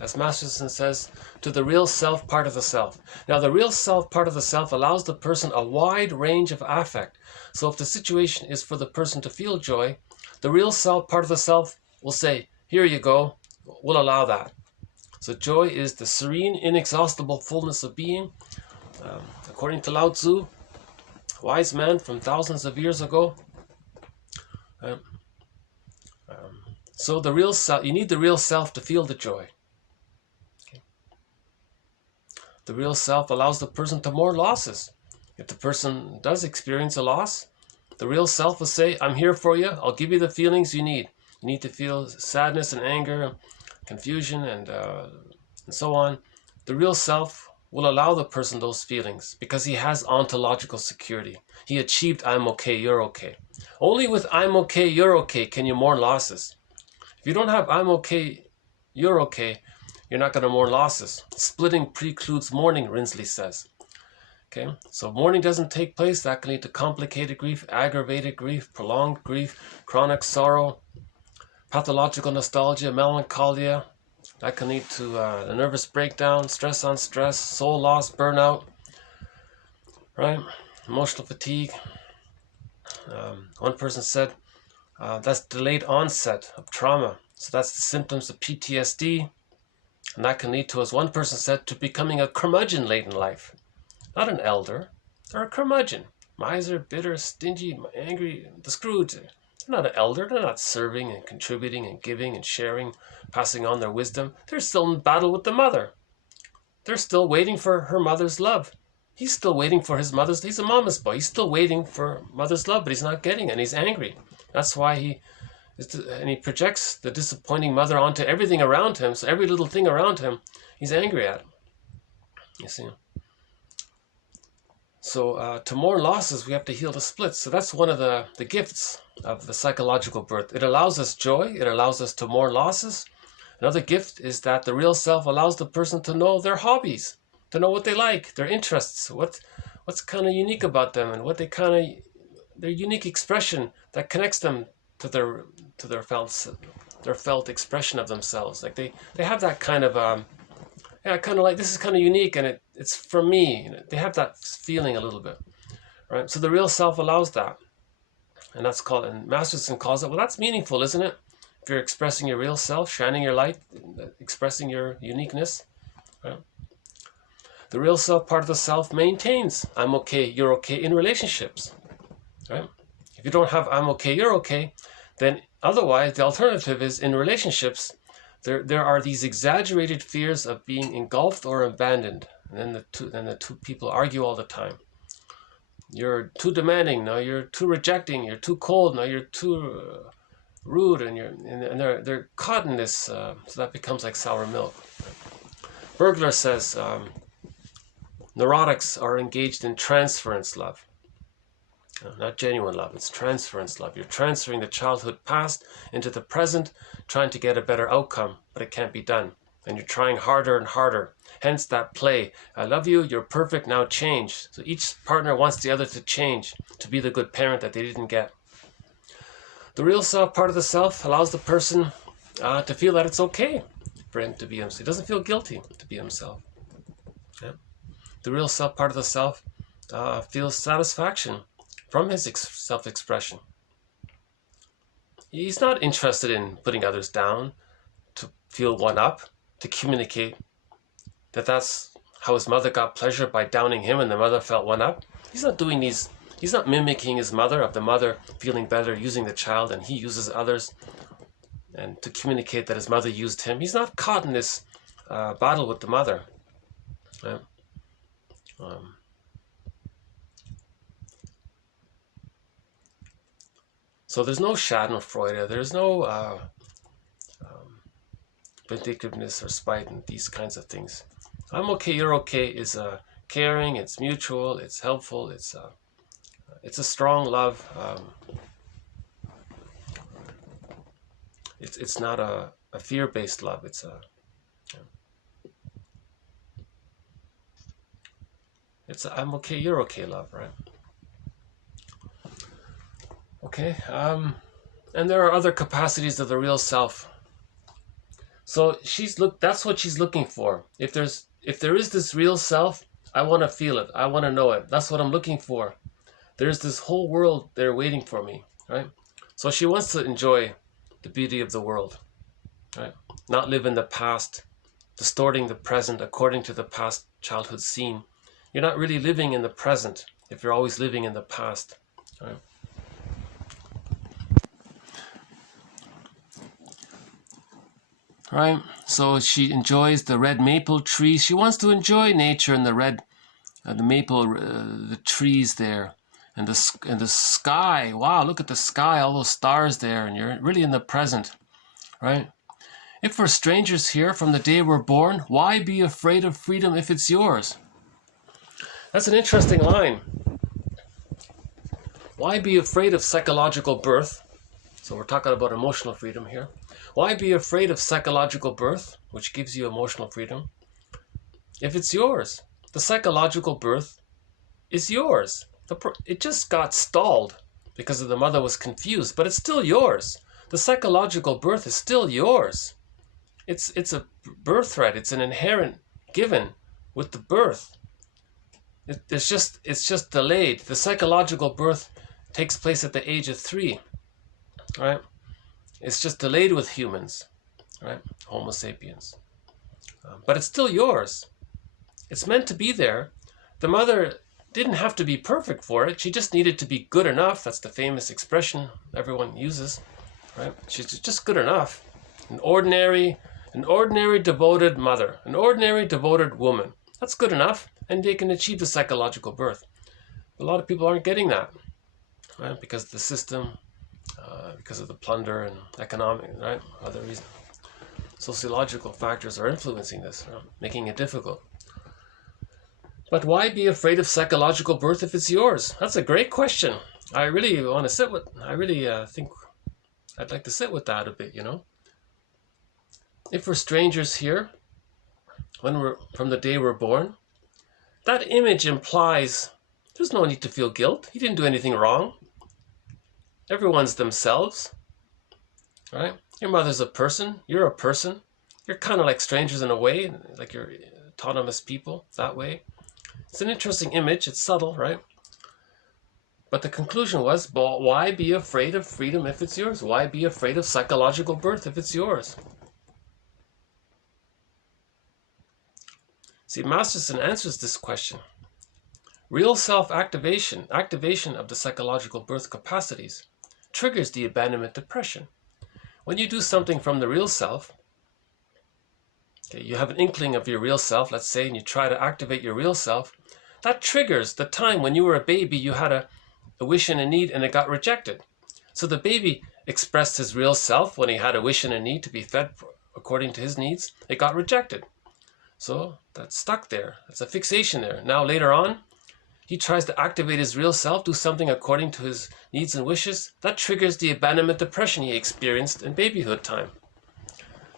as Masterson says, to the real self part of the self. Now, the real self part of the self allows the person a wide range of affect. So if the situation is for the person to feel joy, the real self part of the self will say, here you go, we'll allow that. So joy is the serene, inexhaustible fullness of being. According to Lao Tzu, wise man from thousands of years ago. So the real self, you need the real self to feel the joy. Okay. The real self allows the person to mourn losses. If the person does experience a loss, the real self will say, I'm here for you. I'll give you the feelings you need. You need to feel sadness and anger, confusion, and so on. The real self will allow the person those feelings because he has ontological security. He achieved I'm okay, you're okay. Only with I'm okay, you're okay can you mourn losses. If you don't have I'm okay, you're okay, you're not going to mourn losses. Splitting precludes mourning, Rinsley says. Okay, so mourning doesn't take place. That can lead to complicated grief, aggravated grief, prolonged grief, chronic sorrow, pathological nostalgia, melancholia. That can lead to a nervous breakdown, stress on stress, soul loss, burnout, right? Emotional fatigue. One person said that's delayed onset of trauma. So that's the symptoms of PTSD. And that can lead to, as one person said, to becoming a curmudgeon late in life. Not an elder, they're a curmudgeon. Miser, bitter, stingy, angry, the Scrooge. They're not an elder, they're not serving and contributing and giving and sharing, passing on their wisdom. They're still in battle with the mother. They're still waiting for her mother's love. He's still waiting for his mother's, he's a mama's boy. He's still waiting for mother's love, but he's not getting it and he's angry. That's why he projects the disappointing mother onto everything around him. So every little thing around him, he's angry at. You see. So to mourn losses, we have to heal the splits. So that's one of the gifts of the psychological birth. It allows us joy. It allows us to mourn losses. Another gift is that the real self allows the person to know their hobbies, to know what they like, their interests, what's kind of unique about them, and what their unique expression that connects them to their felt expression of themselves. Like they have that kind of kind of like, this is kind of unique and it's from me. They have that feeling a little bit, right? So the real self allows that, and that's called, and Masterson calls it, well, that's meaningful, isn't it? If you're expressing your real self, shining your light, expressing your uniqueness, right? The real self part of the self maintains I'm okay, you're okay in relationships, right? If you don't have I'm okay, you're okay, then otherwise the alternative is in relationships, there are these exaggerated fears of being engulfed or abandoned. And then the two people argue all the time. You're too demanding, no, you're too rejecting, you're too cold, no, you're too rude, and they're caught in this, so that becomes like sour milk. Bergler says neurotics are engaged in transference love. Not genuine love, it's transference love. You're transferring the childhood past into the present, trying to get a better outcome, but it can't be done. And you're trying harder and harder. Hence that play. I love you, you're perfect, now change. So each partner wants the other to change, to be the good parent that they didn't get. The real self, part of the self, allows the person to feel that it's okay for him to be himself. He doesn't feel guilty to be himself. Yeah? The real self, part of the self, feels satisfaction from his self-expression. He's not interested in putting others down, to feel one up, to communicate that that's how his mother got pleasure by downing him and the mother felt one up. He's not doing these, he's not mimicking his mother, of the mother feeling better using the child and he uses others, and to communicate that his mother used him. He's not caught in this battle with the mother. Right? So there's no Schadenfreude, there's no vindictiveness or spite and these kinds of things. I'm okay, you're okay is caring, it's mutual, it's helpful, it's a strong love. It's not a fear-based love. It's a I'm okay, you're okay love, right? Okay, and there are other capacities of the real self. So that's what she's looking for. If there is this real self, I want to feel it. I want to know it. That's what I'm looking for. There's this whole world there waiting for me, right? So she wants to enjoy the beauty of the world, right? Not live in the past, distorting the present according to the past childhood scene. You're not really living in the present if you're always living in the past, right? Right, so she enjoys the red maple trees. She wants to enjoy nature and the red, the maple, the trees there, and the sky. Wow, look at the sky, all those stars there, and you're really in the present, right? If we're strangers here from the day we're born, why be afraid of freedom if it's yours? That's an interesting line. Why be afraid of psychological birth? So we're talking about emotional freedom here. Why be afraid of psychological birth, which gives you emotional freedom, if it's yours? The psychological birth is yours. It just got stalled because the mother was confused, but it's still yours. The psychological birth is still yours. It's a birthright. It's an inherent given with the birth. It's just delayed. The psychological birth takes place at the age of 3, right? It's just delayed with humans, right? Homo sapiens. But it's still yours. It's meant to be there. The mother didn't have to be perfect for it. She just needed to be good enough. That's the famous expression everyone uses, right? She's just good enough. An ordinary devoted mother, an ordinary devoted woman. That's good enough, and they can achieve the psychological birth. A lot of people aren't getting that, right? Because of the system, because of the plunder and economic, right? Other reasons. Sociological factors are influencing this, right? Making it difficult. But why be afraid of psychological birth if it's yours? That's a great question. I really want to sit with, I really think I'd like to sit with that a bit, you know? If we're strangers here, from the day we're born, that image implies there's no need to feel guilt. He didn't do anything wrong. Everyone's themselves, right? Your mother's a person. You're a person. You're kind of like strangers in a way, like you're autonomous people that way. It's an interesting image. It's subtle, right? But the conclusion was, why be afraid of freedom if it's yours? Why be afraid of psychological birth if it's yours? See, Masterson answers this question. Real self-activation, activation of the psychological birth capacities, triggers the abandonment depression. When you do something from the real self, okay, you have an inkling of your real self, let's say, and you try to activate your real self, that triggers the time when you were a baby, you had a wish and a need and it got rejected. So the baby expressed his real self, when he had a wish and a need to be fed according to his needs, it got rejected. So that's stuck there. That's a fixation there. Now later on, he tries to activate his real self, do something according to his needs and wishes. That triggers the abandonment depression he experienced in babyhood time.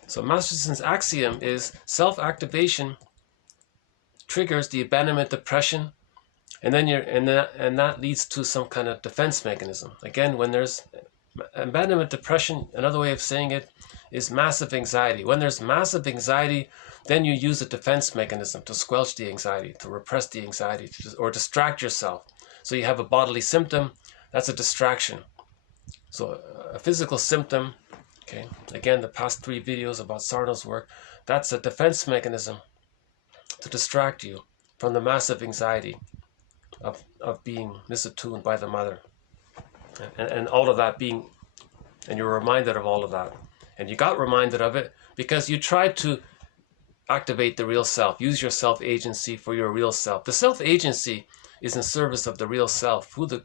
So Masterson's axiom is self-activation triggers the abandonment depression, and then that leads to some kind of defense mechanism. Again, when there's abandonment depression, another way of saying it is massive anxiety. When there's massive anxiety, then you use a defense mechanism to squelch the anxiety, to repress the anxiety, or distract yourself. So you have a bodily symptom, that's a distraction. So a physical symptom, okay, again, the past 3 videos about Sarno's work, that's a defense mechanism to distract you from the massive anxiety of being misattuned by the mother. And all of that being, and you're reminded of all of that. And you got reminded of it because you tried to activate the real self, use your self-agency for your real self. The self-agency is in service of the real self. Who the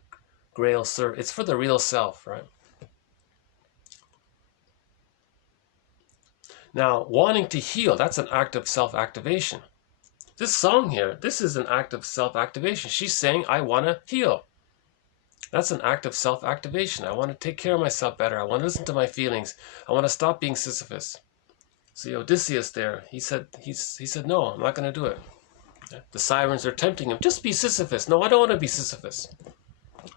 Grail serves, it's for the real self, right? Now, wanting to heal, that's an act of self-activation. This song here, this is an act of self-activation. She's saying, I want to heal. That's an act of self-activation. I want to take care of myself better. I want to listen to my feelings. I want to stop being Sisyphus. See Odysseus there, he said, no, I'm not going to do it. The sirens are tempting him. Just be Sisyphus. No, I don't want to be Sisyphus.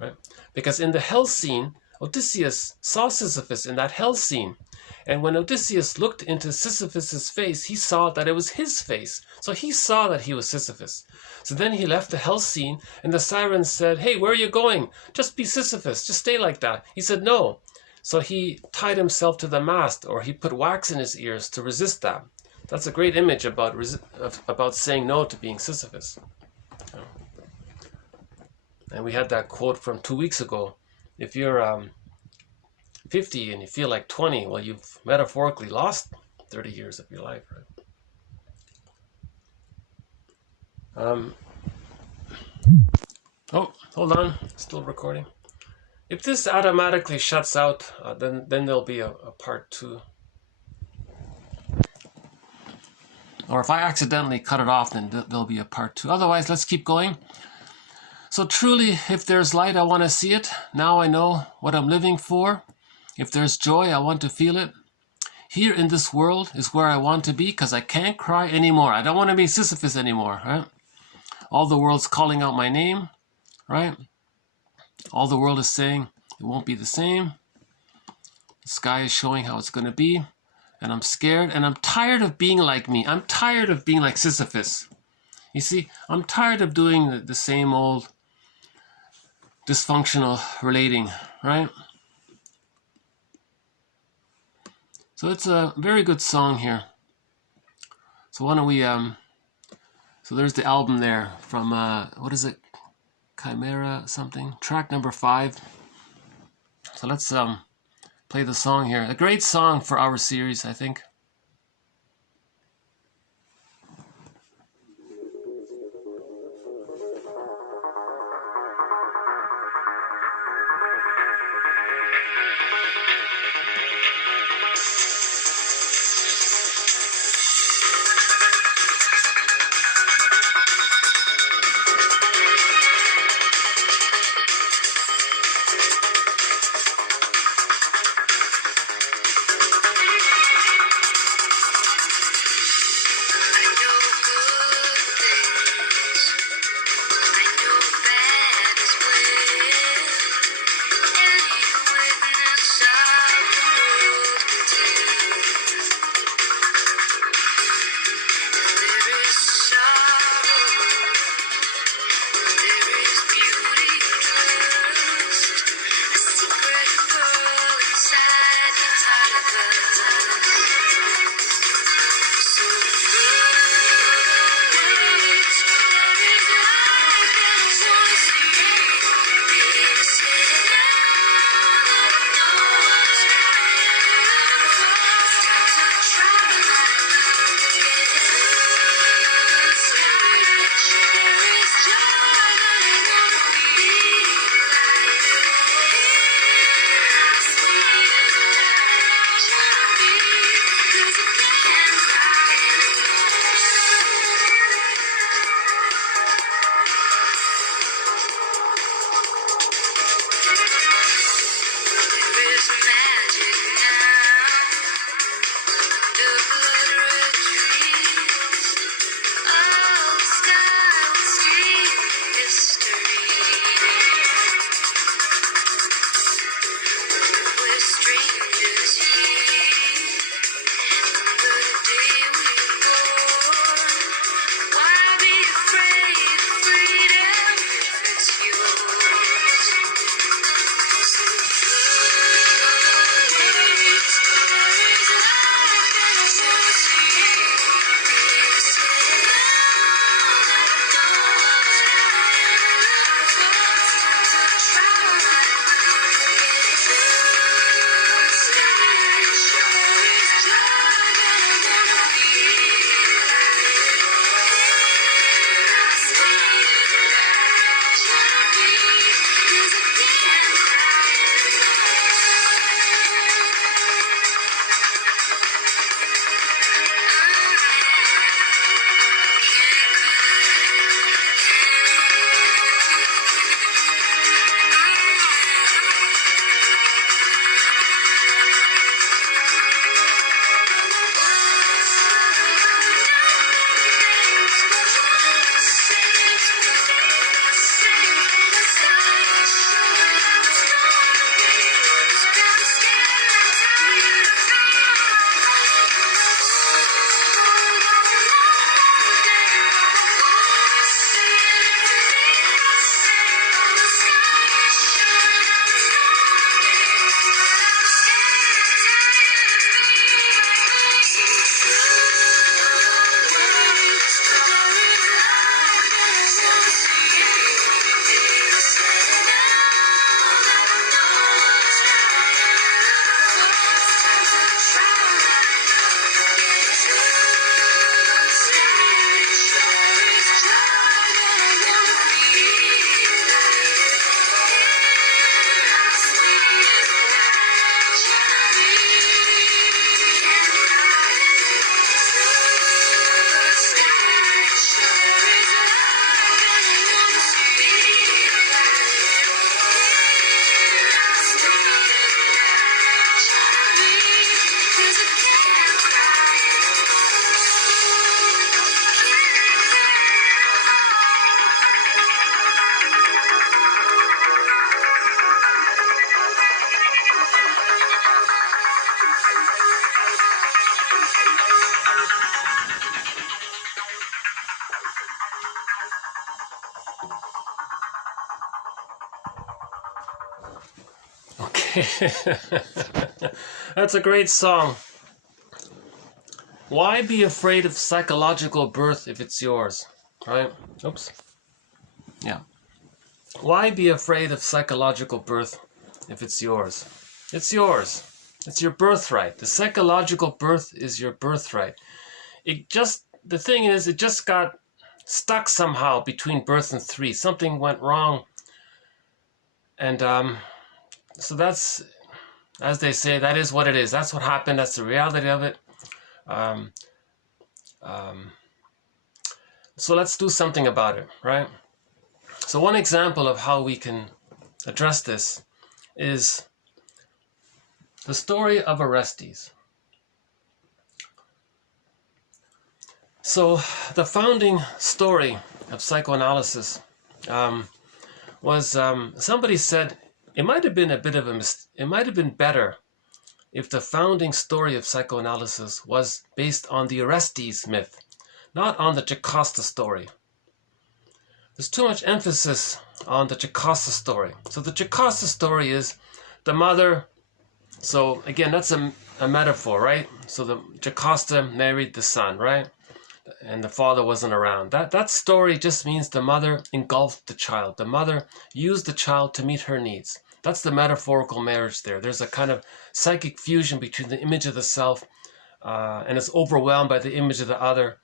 Right? Because in the hell scene, Odysseus saw Sisyphus in that hell scene. And when Odysseus looked into Sisyphus's face, he saw that it was his face. So he saw that he was Sisyphus. So then he left the hell scene, and the sirens said, hey, where are you going? Just be Sisyphus. Just stay like that. He said, no. So he tied himself to the mast, or he put wax in his ears to resist that. That's a great image about saying no to being Sisyphus. And we had that quote from 2 weeks ago. If you're 50 and you feel like 20, well, you've metaphorically lost 30 years of your life, right? Oh, hold on, still recording. If this automatically shuts out, then there'll be a part 2. Or if I accidentally cut it off, then there'll be a part 2. Otherwise, let's keep going. So truly, if there's light, I want to see it. Now I know what I'm living for. If there's joy, I want to feel it. Here in this world is where I want to be because I can't cry anymore. I don't want to be Sisyphus anymore, right? All the world's calling out my name, right? All the world is saying it won't be the same. The sky is showing how it's going to be. And I'm scared and I'm tired of being like me. I'm tired of being like Sisyphus. You see, I'm tired of doing the same old dysfunctional relating, right? So it's a very good song here. So why don't we, so there's the album there from, what is it? Chimera something? Track number 5. So let's play the song here. A great song for our series, I think. That's a great song. Why be afraid of psychological birth if it's yours? Right? Oops. Yeah. Why be afraid of psychological birth if it's yours? It's yours. It's your birthright. The psychological birth is your birthright. The thing is, it just got stuck somehow between birth and 3. Something went wrong. And so that's, as they say, that is what it is. That's what happened. That's the reality of it. So let's do something about it, right? So one example of how we can address this is the story of Orestes. So the founding story of psychoanalysis was somebody said it might have been it might have been better if the founding story of psychoanalysis was based on the Orestes myth, not on the Jocasta story. There's too much emphasis on the Jocasta story. So the Jocasta story is the mother. So again, that's a metaphor, right? So the Jocasta married the son, right? And the father wasn't around. That story just means the mother engulfed the child. The mother used the child to meet her needs. That's the metaphorical marriage there. There's a kind of psychic fusion between the image of the self and it's overwhelmed by the image of the other.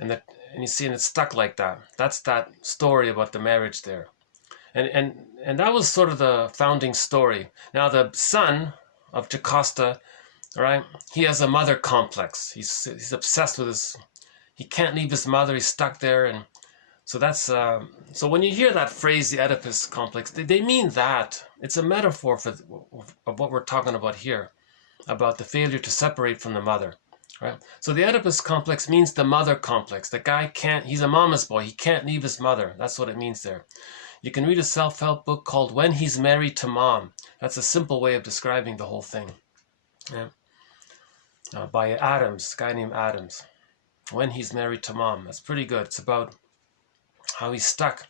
And you see, and it's stuck like that. That's that story about the marriage there. And that was sort of the founding story. Now the son of Jocasta, right? He has a mother complex. He's obsessed with he can't leave his mother. He's stuck there. And so that's, so when you hear that phrase, the Oedipus complex, they mean that. It's a metaphor of what we're talking about here, about the failure to separate from the mother. Right? So the Oedipus complex means the mother complex. The guy he's a mama's boy. He can't leave his mother. That's what it means there. You can read a self-help book called When He's Married to Mom. That's a simple way of describing the whole thing. Yeah. By Adams, a guy named Adams. When He's Married to Mom. That's pretty good. It's about how he's stuck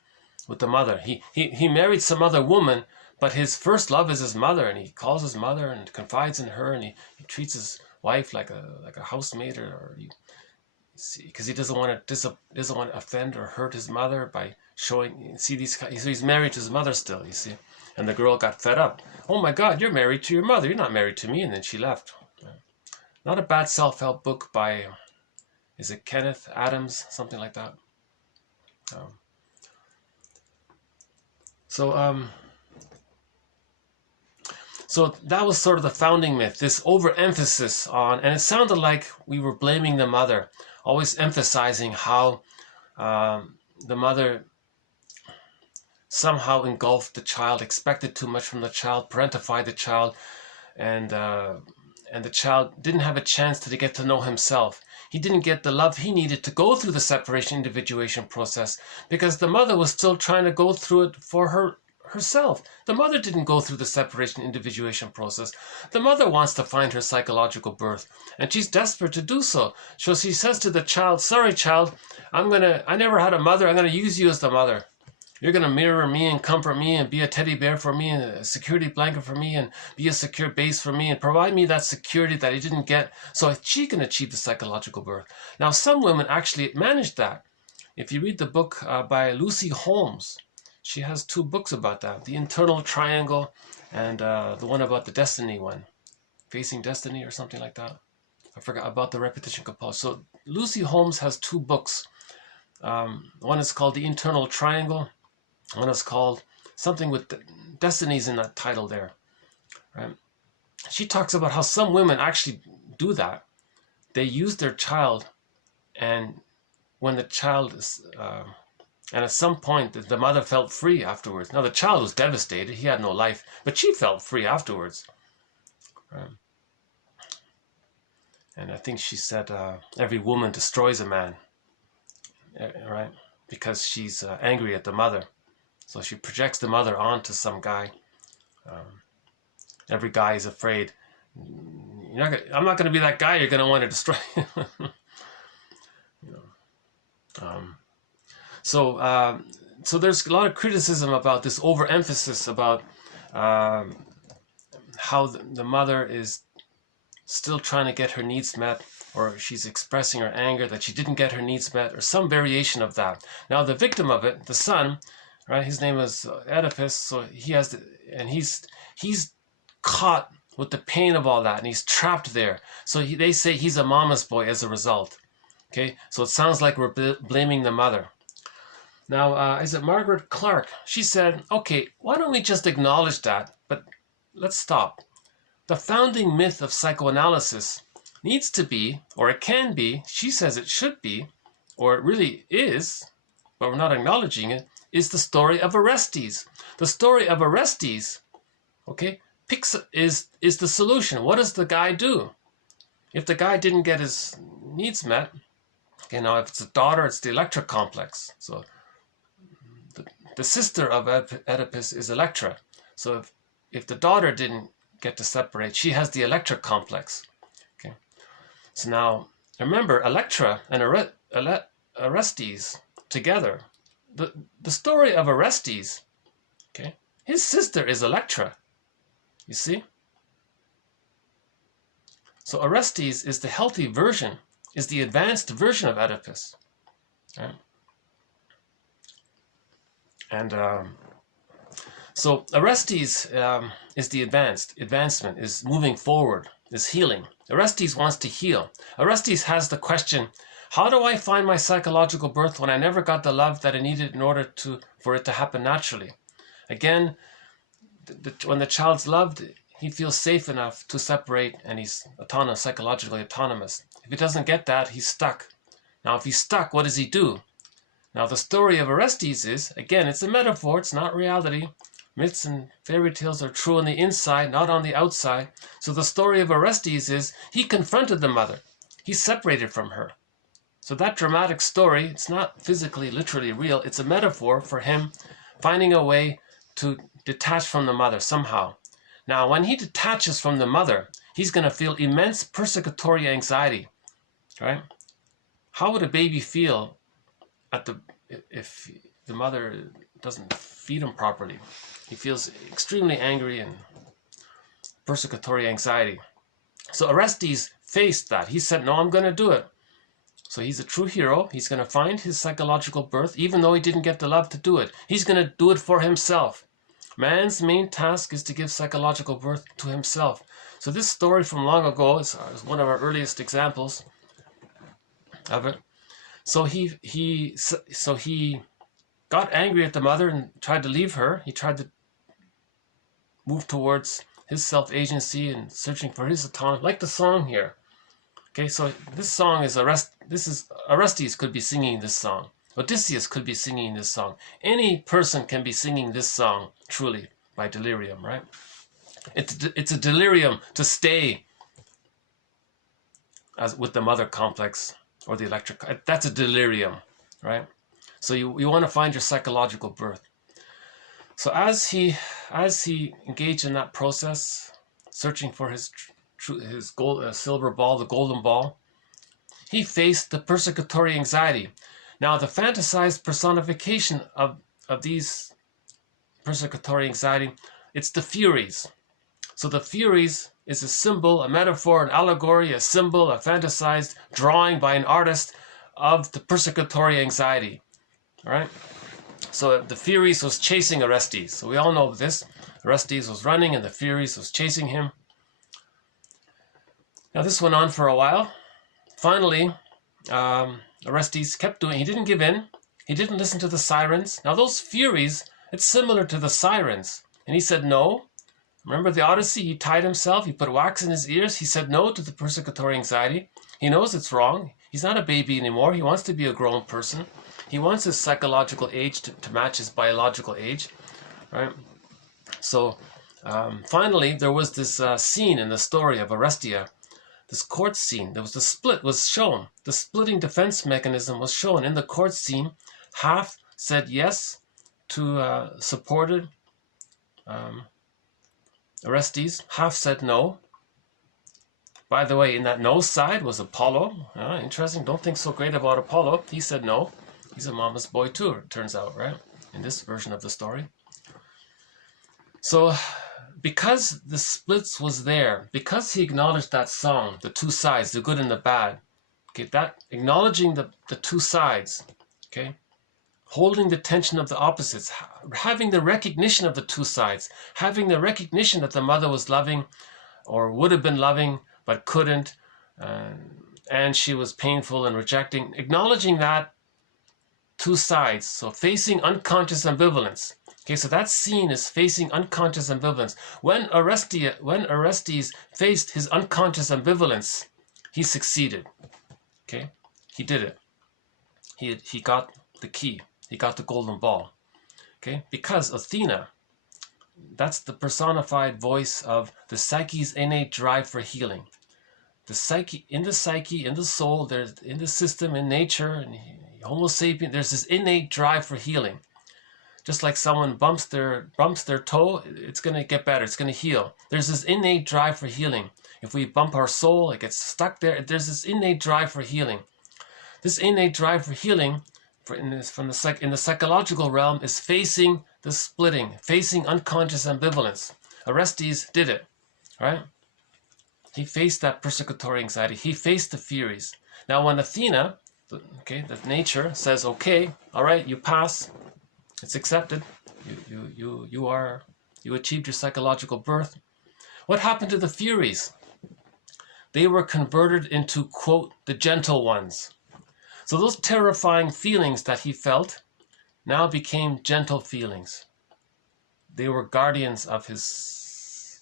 with the mother. He married some other woman, but his first love is his mother, and he calls his mother and confides in her, and he treats his wife like a housemaid, or because he doesn't want to offend or hurt his mother by showing. So he's married to his mother still. You see, and the girl got fed up. Oh my God, you're married to your mother. You're not married to me. And then she left. Not a bad self-help book by, is it Kenneth Adams, something like that. So that was sort of the founding myth, this overemphasis on, and it sounded like we were blaming the mother, always emphasizing how the mother somehow engulfed the child, expected too much from the child, parentified the child, and the child didn't have a chance to get to know himself. He didn't get the love he needed to go through the separation individuation process because the mother was still trying to go through it for herself. The mother didn't go through the separation individuation process. The mother wants to find her psychological birth, and she's desperate to do so. So she says to the child, sorry child, I never had a mother, I'm going to use you as the mother. You're going to mirror me and comfort me and be a teddy bear for me and a security blanket for me and be a secure base for me and provide me that security that I didn't get so she can achieve the psychological birth. Now, some women actually managed that. If you read the book by Lucy Holmes, she has 2 books about that. The Internal Triangle and the one about the Destiny one. Facing Destiny or something like that. I forgot about the repetition compulsion. So Lucy Holmes has 2 books. One is called The Internal Triangle. One is called something with Destiny's in that title there. Right? She talks about how some women actually do that. They use their child, and when the child is, and at some point the mother felt free afterwards. Now the child was devastated; he had no life, but she felt free afterwards. And I think she said, "Every woman destroys a man, right? Because she's angry at the mother." So she projects the mother onto some guy. Every guy is afraid. I'm not going to be that guy you're going to want to destroy. So there's a lot of criticism about this overemphasis about how the mother is still trying to get her needs met, or she's expressing her anger that she didn't get her needs met, or some variation of that. Now the victim of it, the son, right? His name is Oedipus, so he has, and he's caught with the pain of all that, and he's trapped there. So they say he's a mama's boy as a result. Okay, so it sounds like we're blaming the mother. Now, is it Margaret Clark? She said, okay, why don't we just acknowledge that, but let's stop. The founding myth of psychoanalysis needs to be, or it can be, she says it should be, or it really is, but we're not acknowledging it, is the story of Orestes. The story of Orestes, okay, is the solution. What does the guy do? If the guy didn't get his needs met, okay, now if it's a daughter, it's the Electra complex. So the sister of Oedipus is Electra. So if the daughter didn't get to separate, she has the Electra complex. Okay, so now remember Electra and Orestes together. The story of Orestes, okay, his sister is Electra. You see? So Orestes is the healthy version, is the advanced version of Oedipus. Right? And so Orestes is the advancement, is moving forward, is healing. Orestes wants to heal. Orestes has the question, how do I find my psychological birth when I never got the love that I needed in order for it to happen naturally? Again, when the child's loved, he feels safe enough to separate, and he's autonomous, psychologically autonomous. If he doesn't get that, he's stuck. Now, if he's stuck, what does he do? Now, the story of Orestes is, again, it's a metaphor, it's not reality. Myths and fairy tales are true on the inside, not on the outside. So the story of Orestes is, he confronted the mother. He separated from her. So that dramatic story, it's not physically, literally real. It's a metaphor for him finding a way to detach from the mother somehow. Now, when he detaches from the mother, he's going to feel immense persecutory anxiety, right? How would a baby feel if the mother doesn't feed him properly? He feels extremely angry and persecutory anxiety. So Orestes faced that. He said, no, I'm going to do it. So he's a true hero. He's going to find his psychological birth, even though he didn't get the love to do it. He's going to do it for himself. Man's main task is to give psychological birth to himself. So this story from long ago is one of our earliest examples of it. So he got angry at the mother and tried to leave her. He tried to move towards his self-agency and searching for his autonomy, like the song here. Okay, so this song is Orestes could be singing this song. Odysseus could be singing this song. Any person can be singing this song, truly, by delirium, right? It's a delirium to stay as with the mother complex or the electric. That's a delirium, right? So you want to find your psychological birth. So as he engaged in that process, searching for his gold, silver ball, the golden ball, he faced the persecutory anxiety. Now, the fantasized personification of these persecutory anxiety, it's the Furies. So the Furies is a symbol, a metaphor, an allegory, a symbol, a fantasized drawing by an artist of the persecutory anxiety. All right? So the Furies was chasing Orestes. So we all know this. Orestes was running and the Furies was chasing him. Now this went on for a while. Finally, Orestes kept doing, he didn't give in. He didn't listen to the sirens. Now those Furies, it's similar to the sirens. And he said no. Remember the Odyssey? He tied himself. He put wax in his ears. He said no to the persecutory anxiety. He knows it's wrong. He's not a baby anymore. He wants to be a grown person. He wants his psychological age to match his biological age, right? So finally, there was this scene in the story of Orestes, this court scene. There was the split was shown. The splitting defense mechanism was shown in the court scene. Half said yes to supported Orestes. Half said no. By the way, in that no side was Apollo. Interesting. Don't think so great about Apollo. He said no. He's a mama's boy too, it turns out, right? In this version of the story. So because the splits was there, because he acknowledged that song, the two sides, the good and the bad, okay, that acknowledging the two sides, okay, holding the tension of the opposites, having the recognition of the two sides, having the recognition that the mother was loving or would have been loving but couldn't, and she was painful and rejecting, acknowledging that two sides, so facing unconscious ambivalence. Okay, so that scene is facing unconscious ambivalence. When Orestes faced his unconscious ambivalence, he succeeded. Okay, he did it. He got the key. He got the golden ball. Okay, because Athena, that's the personified voice of the psyche's innate drive for healing. The psyche, in the soul, there's in the system, in nature, and Homo sapien, there's this innate drive for healing. Just like someone bumps their toe, it's going to get better. It's going to heal. There's this innate drive for healing. If we bump our soul, it gets stuck there. There's this innate drive for healing. This innate drive for healing, in the psychological realm, is facing the splitting, facing unconscious ambivalence. Orestes did it, right? He faced that persecutory anxiety. He faced the Furies. Now, when Athena, okay, the nature says, okay, all right, you pass. It's accepted. You achieved your psychological birth. What happened to the Furies? They were converted into, quote, the gentle ones. So those terrifying feelings that he felt now became gentle feelings. They were guardians of his,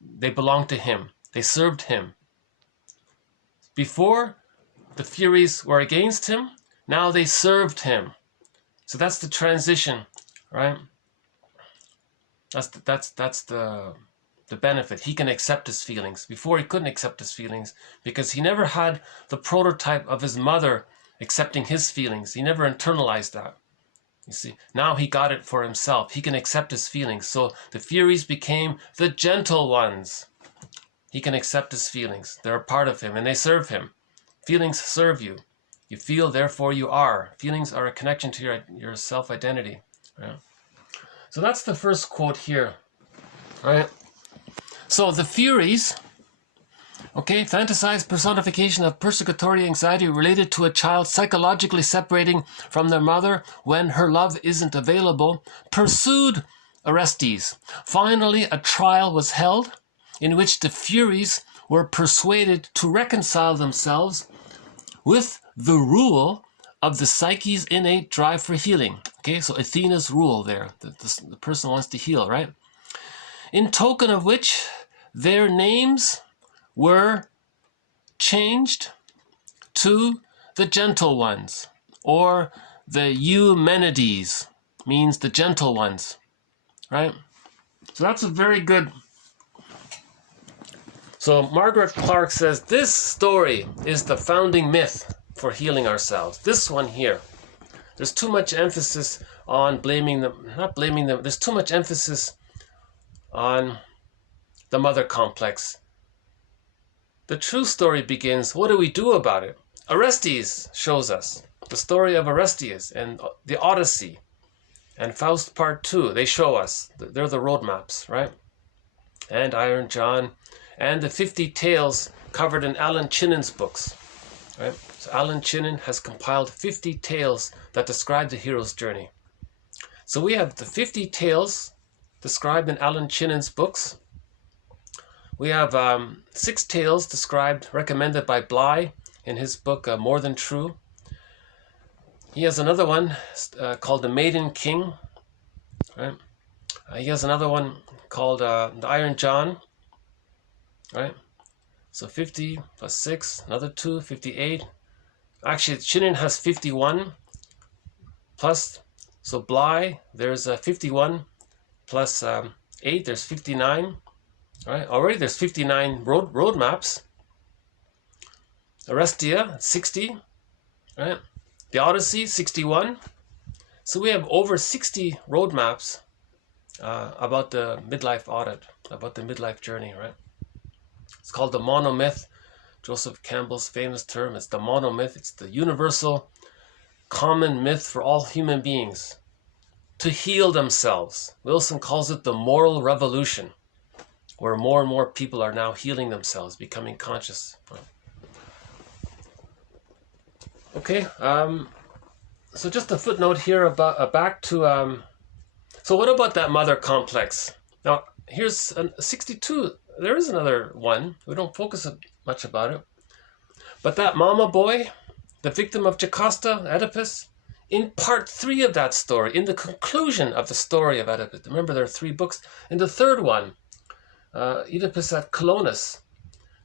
they belonged to him. They served him. Before, the Furies were against him. Now they served him. So that's the transition, right? That's the benefit. He can accept his feelings. Before, he couldn't accept his feelings because he never had the prototype of his mother accepting his feelings. He never internalized that. You see, now he got it for himself. He can accept his feelings. So the Furies became the gentle ones. He can accept his feelings. They're a part of him and they serve him. Feelings serve you. You feel, therefore you are. Feelings are a connection to your self-identity. Right? So that's the first quote here. Right? So the Furies, okay, fantasized personification of persecutory anxiety related to a child psychologically separating from their mother when her love isn't available, pursued Orestes. Finally, a trial was held in which the Furies were persuaded to reconcile themselves with the rule of the psyche's innate drive for healing. Okay, so Athena's rule there. The person wants to heal, right? In token of which their names were changed to the gentle ones, or the Eumenides, means the gentle ones, right? So that's a very good... So Margaret Clark says, this story is the founding myth for healing ourselves. This one here. There's too much emphasis on blaming them, not blaming them, there's too much emphasis on the mother complex. The true story begins, what do we do about it? Orestes shows us the story of Orestes and the Odyssey and Faust Part 2. They show us, they're the roadmaps, right? And Iron John and the 50 tales covered in Alan Chinnon's books, right? So Alan Chinnon has compiled 50 tales that describe the hero's journey. So we have the 50 tales described in Alan Chinnon's books. We have 6 tales described, recommended by Bly in his book More Than True. He has another one called The Maiden King. Right? He has another one called The Iron John. Right? So 50 plus 6, another 2, 58. Actually, Chinnon has 51 plus, so Bly, there's 51 plus 8, there's 59. Right? Already there's 59 road maps. Orestes, 60. Right? The Odyssey, 61. So we have over 60 roadmaps about the midlife audit, about the midlife journey, right? It's called the monomyth. Joseph Campbell's famous term. It's the monomyth. It's the universal common myth for all human beings to heal themselves. Wilson calls it the moral revolution. where more and more people are now healing themselves, becoming conscious. Okay, so just a footnote here about back to so what about that mother complex? Now here's 62. There is another one. We don't focus much about it, but that mama boy, the victim of Jocasta, Oedipus, in part 3 of that story, in the conclusion of the story of Oedipus. Remember, there are 3 books. In the 3rd one, Oedipus at Colonus.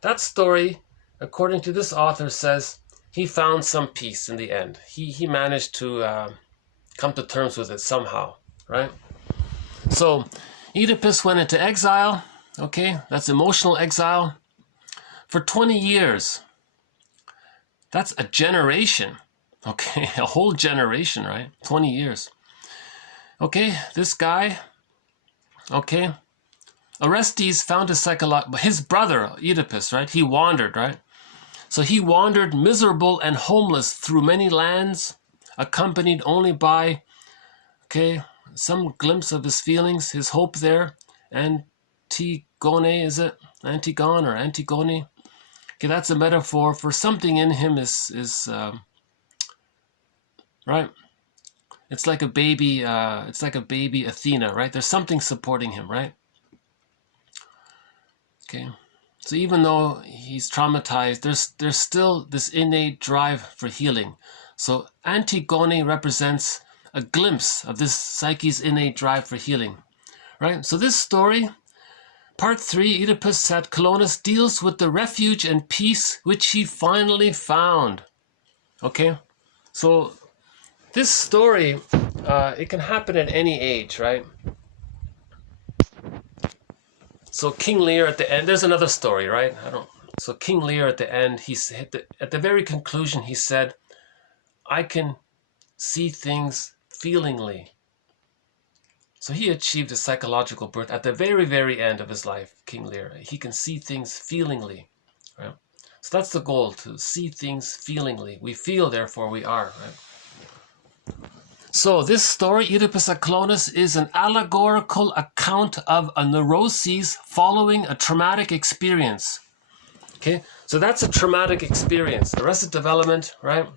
That story, according to this author, says he found some peace in the end. He managed to come to terms with it somehow, right? So Oedipus went into exile, okay? That's emotional exile, for 20 years. That's a generation, okay? A whole generation, right? 20 years. Okay, this guy, okay? Orestes found his brother, Oedipus, right? He wandered, right? So he wandered miserable and homeless through many lands, accompanied only by, okay, some glimpse of his feelings, his hope there. Antigone, is it? Antigone or Antigone? Okay, that's a metaphor for something in him is right? It's like a baby, Athena, right? There's something supporting him, right? Okay. So even though he's traumatized, there's still this innate drive for healing. So Antigone represents a glimpse of this psyche's innate drive for healing, right? So this story, part 3, Oedipus at Colonus, deals with the refuge and peace which he finally found. Okay, so this story, it can happen at any age, right? So King Lear at the end, there's another story, right? So King Lear at the end, at the very conclusion, he said, I can see things feelingly. So he achieved a psychological birth at the very, very end of his life, King Lear. He can see things feelingly, right? So that's the goal, to see things feelingly. We feel, therefore we are, right? So this story, Oedipus at Colonus, is an allegorical account of a neurosis following a traumatic experience. Okay, so that's a traumatic experience. Arrested development, right?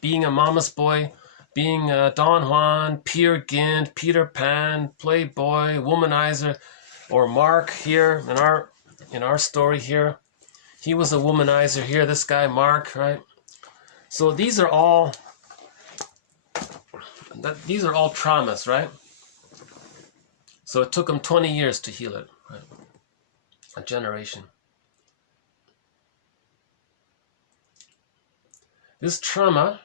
Being a mama's boy, being Don Juan, Peer Gynt, Peter Pan, Playboy, womanizer, or Mark here in our story here. He was a womanizer here, this guy Mark, right? So these are all traumas, right? So it took him 20 years to heal it, right? A generation. This trauma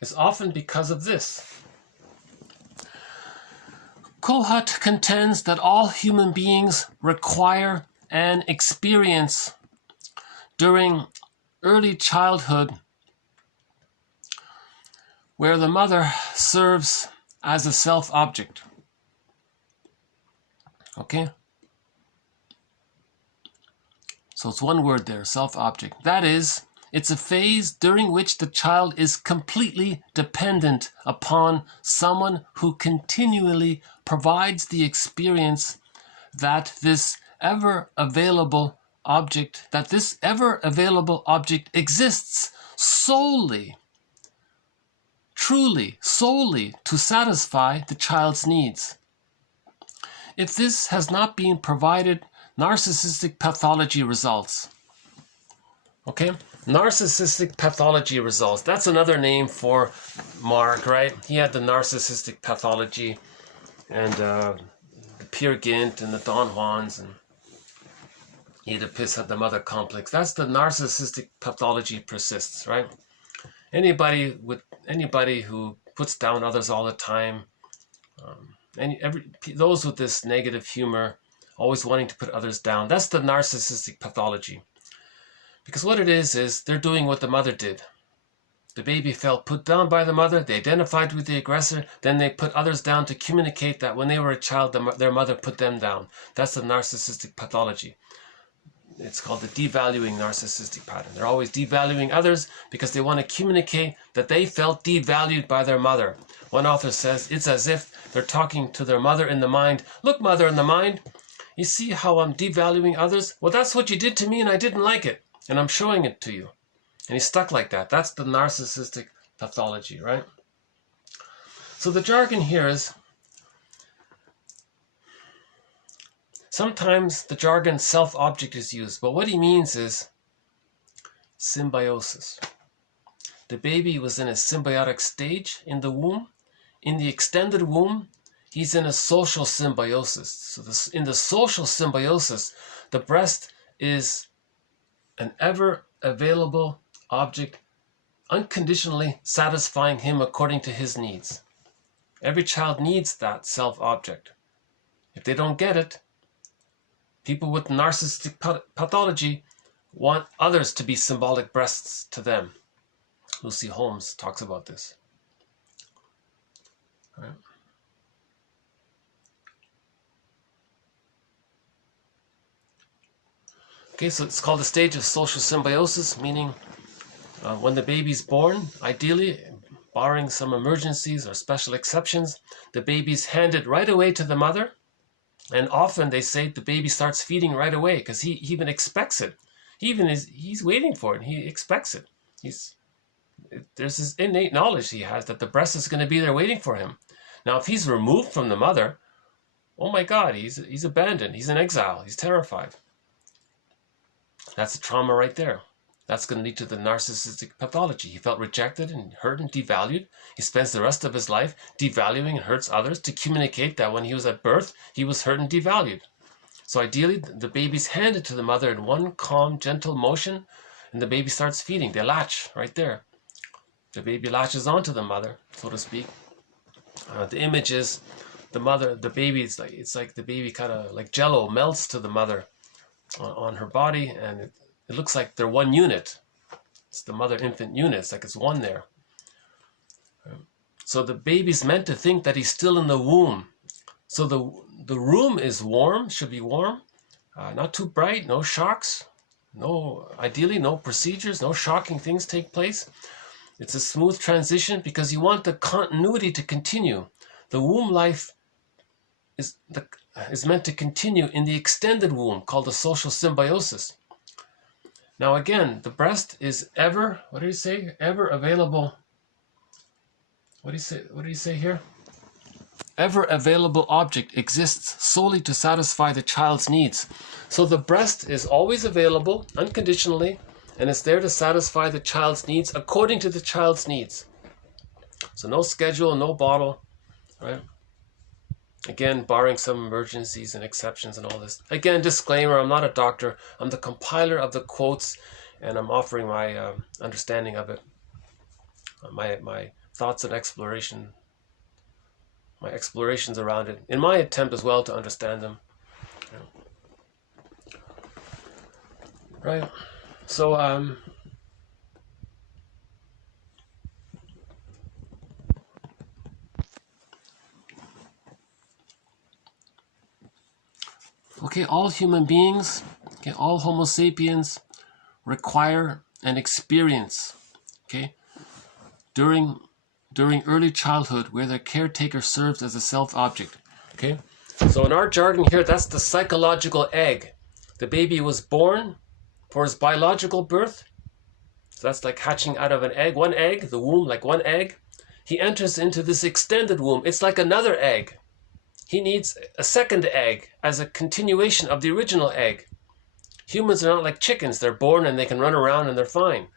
is often because of this. Kohut contends that all human beings require an experience during early childhood where the mother serves as a self-object. Okay? So it's one word there, self-object. That is, it's a phase during which the child is completely dependent upon someone who continually provides the experience that this ever available object exists solely, truly, solely to satisfy the child's needs. If this has not been provided, narcissistic pathology results. Okay? Narcissistic pathology results. That's another name for Mark, right? He had the narcissistic pathology, and the Peer Gynt and the Don Juans, and Oedipus had the mother complex. That's the narcissistic pathology persists, right? Anybody who puts down others all the time, those with this negative humor, always wanting to put others down, that's the narcissistic pathology. Because what it is they're doing what the mother did. The baby felt put down by the mother, they identified with the aggressor, then they put others down to communicate that when they were a child, their mother put them down. That's the narcissistic pathology. It's called the devaluing narcissistic pattern. They're always devaluing others because they want to communicate that they felt devalued by their mother. One author says it's as if they're talking to their mother in the mind. Look, mother in the mind, You see how I'm devaluing others? Well, that's what you did to me and I didn't like it. And I'm showing it to you. And he's stuck like that. That's the narcissistic pathology, right? So the jargon here is, sometimes the jargon self-object is used, but what he means is symbiosis. The baby was in a symbiotic stage in the womb. In the extended womb, he's in a social symbiosis. So in the social symbiosis, the breast is an ever available object, unconditionally satisfying him according to his needs. Every child needs that self-object. If they don't get it, people with narcissistic pathology want others to be symbolic breasts to them. Lucy Holmes talks about this. Right. Okay, so it's called the stage of social symbiosis, meaning when the baby's born, ideally, barring some emergencies or special exceptions, the baby's handed right away to the mother. And often they say the baby starts feeding right away because he even expects it. He's waiting for it. He expects it. There's this innate knowledge he has that the breast is going to be there waiting for him. Now, if he's removed from the mother, oh my God, he's abandoned. He's in exile. He's terrified. That's a trauma right there. That's going to lead to the narcissistic pathology. He felt rejected and hurt and devalued. He spends the rest of his life devaluing and hurts others to communicate that when he was at birth, he was hurt and devalued. So ideally, the baby's handed to the mother in one calm, gentle motion, and the baby starts feeding. They latch right there. The baby latches onto the mother, so to speak. The image is the mother, the baby, it's like the baby kind of like jello melts to the mother on her body, and it looks like they're one unit. It's the mother-infant unit. It's like it's one there. So the baby's meant to think that he's still in the womb. So the room is warm, should be warm, not too bright, no shocks, ideally no procedures, no shocking things take place. It's a smooth transition because you want the continuity to continue. The womb life is meant to continue in the extended womb called the social symbiosis. Now again, the breast is ever, what did he say? Ever available. What did he say here? Ever available object exists solely to satisfy the child's needs. So the breast is always available unconditionally, and it's there to satisfy the child's needs according to the child's needs. So no schedule, no bottle, right? Again, barring some emergencies and exceptions and all this. Again, disclaimer, I'm not a doctor. I'm the compiler of the quotes, and I'm offering my understanding of it. My thoughts and exploration, my explorations around it, in my attempt as well to understand them. Right? So, okay, all human beings, okay, all Homo sapiens require an experience, okay, during early childhood where their caretaker serves as a self-object, okay? So in our jargon here, that's the psychological egg. The baby was born for his biological birth. So that's like hatching out of an egg, one egg, the womb, like one egg. He enters into this extended womb. It's like another egg. He needs a second egg as a continuation of the original egg. Humans are not like chickens. They're born and they can run around and they're fine.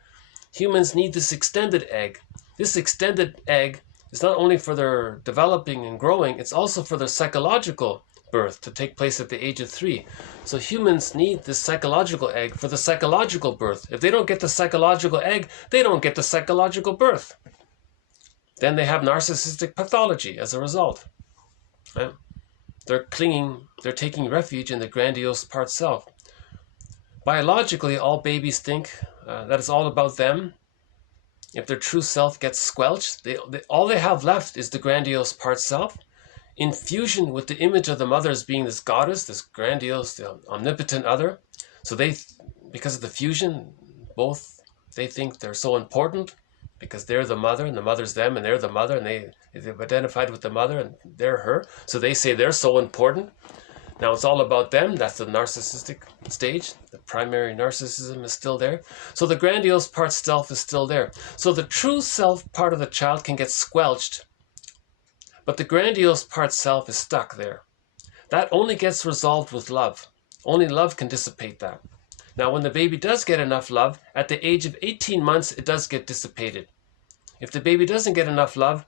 Humans need this extended egg. This extended egg is not only for their developing and growing, it's also for their psychological birth to take place at the age of 3. So humans need this psychological egg for the psychological birth. If they don't get the psychological egg, they don't get the psychological birth. Then they have narcissistic pathology as a result. Right? They're taking refuge in the grandiose part self. Biologically, all babies think that it's all about them. If their true self gets squelched, all they have left is the grandiose part self, in fusion with the image of the mother as being this goddess, this grandiose, the omnipotent other. So because of the fusion, both they think they're so important because they're the mother and the mother's them and they're the mother and they've identified with the mother and they're her. So they say they're so important. Now it's all about them. That's the narcissistic stage. The primary narcissism is still there. So the grandiose part self is still there. So the true self part of the child can get squelched, but the grandiose part self is stuck there. That only gets resolved with love. Only love can dissipate that. Now when the baby does get enough love, at the age of 18 months, it does get dissipated. If the baby doesn't get enough love,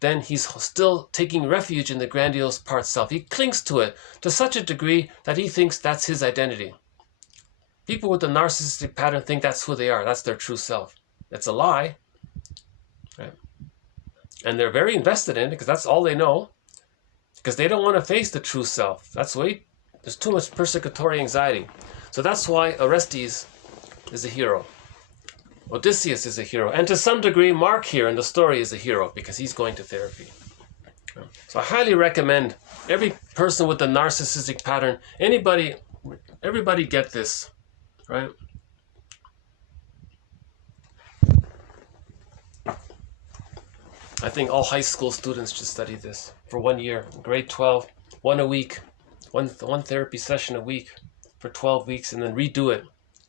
then he's still taking refuge in the grandiose part self. He clings to it to such a degree that he thinks that's his identity. People with the narcissistic pattern think that's who they are. That's their true self. It's a lie. Right? And they're very invested in it because that's all they know. Because they don't want to face the true self. There's too much persecutory anxiety. So that's why Orestes is a hero. Odysseus is a hero. And to some degree, Mark here in the story is a hero because he's going to therapy. So I highly recommend every person with the narcissistic pattern, everybody get this, right? I think all high school students should study this for 1 year. Grade 12, one a week, one therapy session a week for 12 weeks, and then redo it.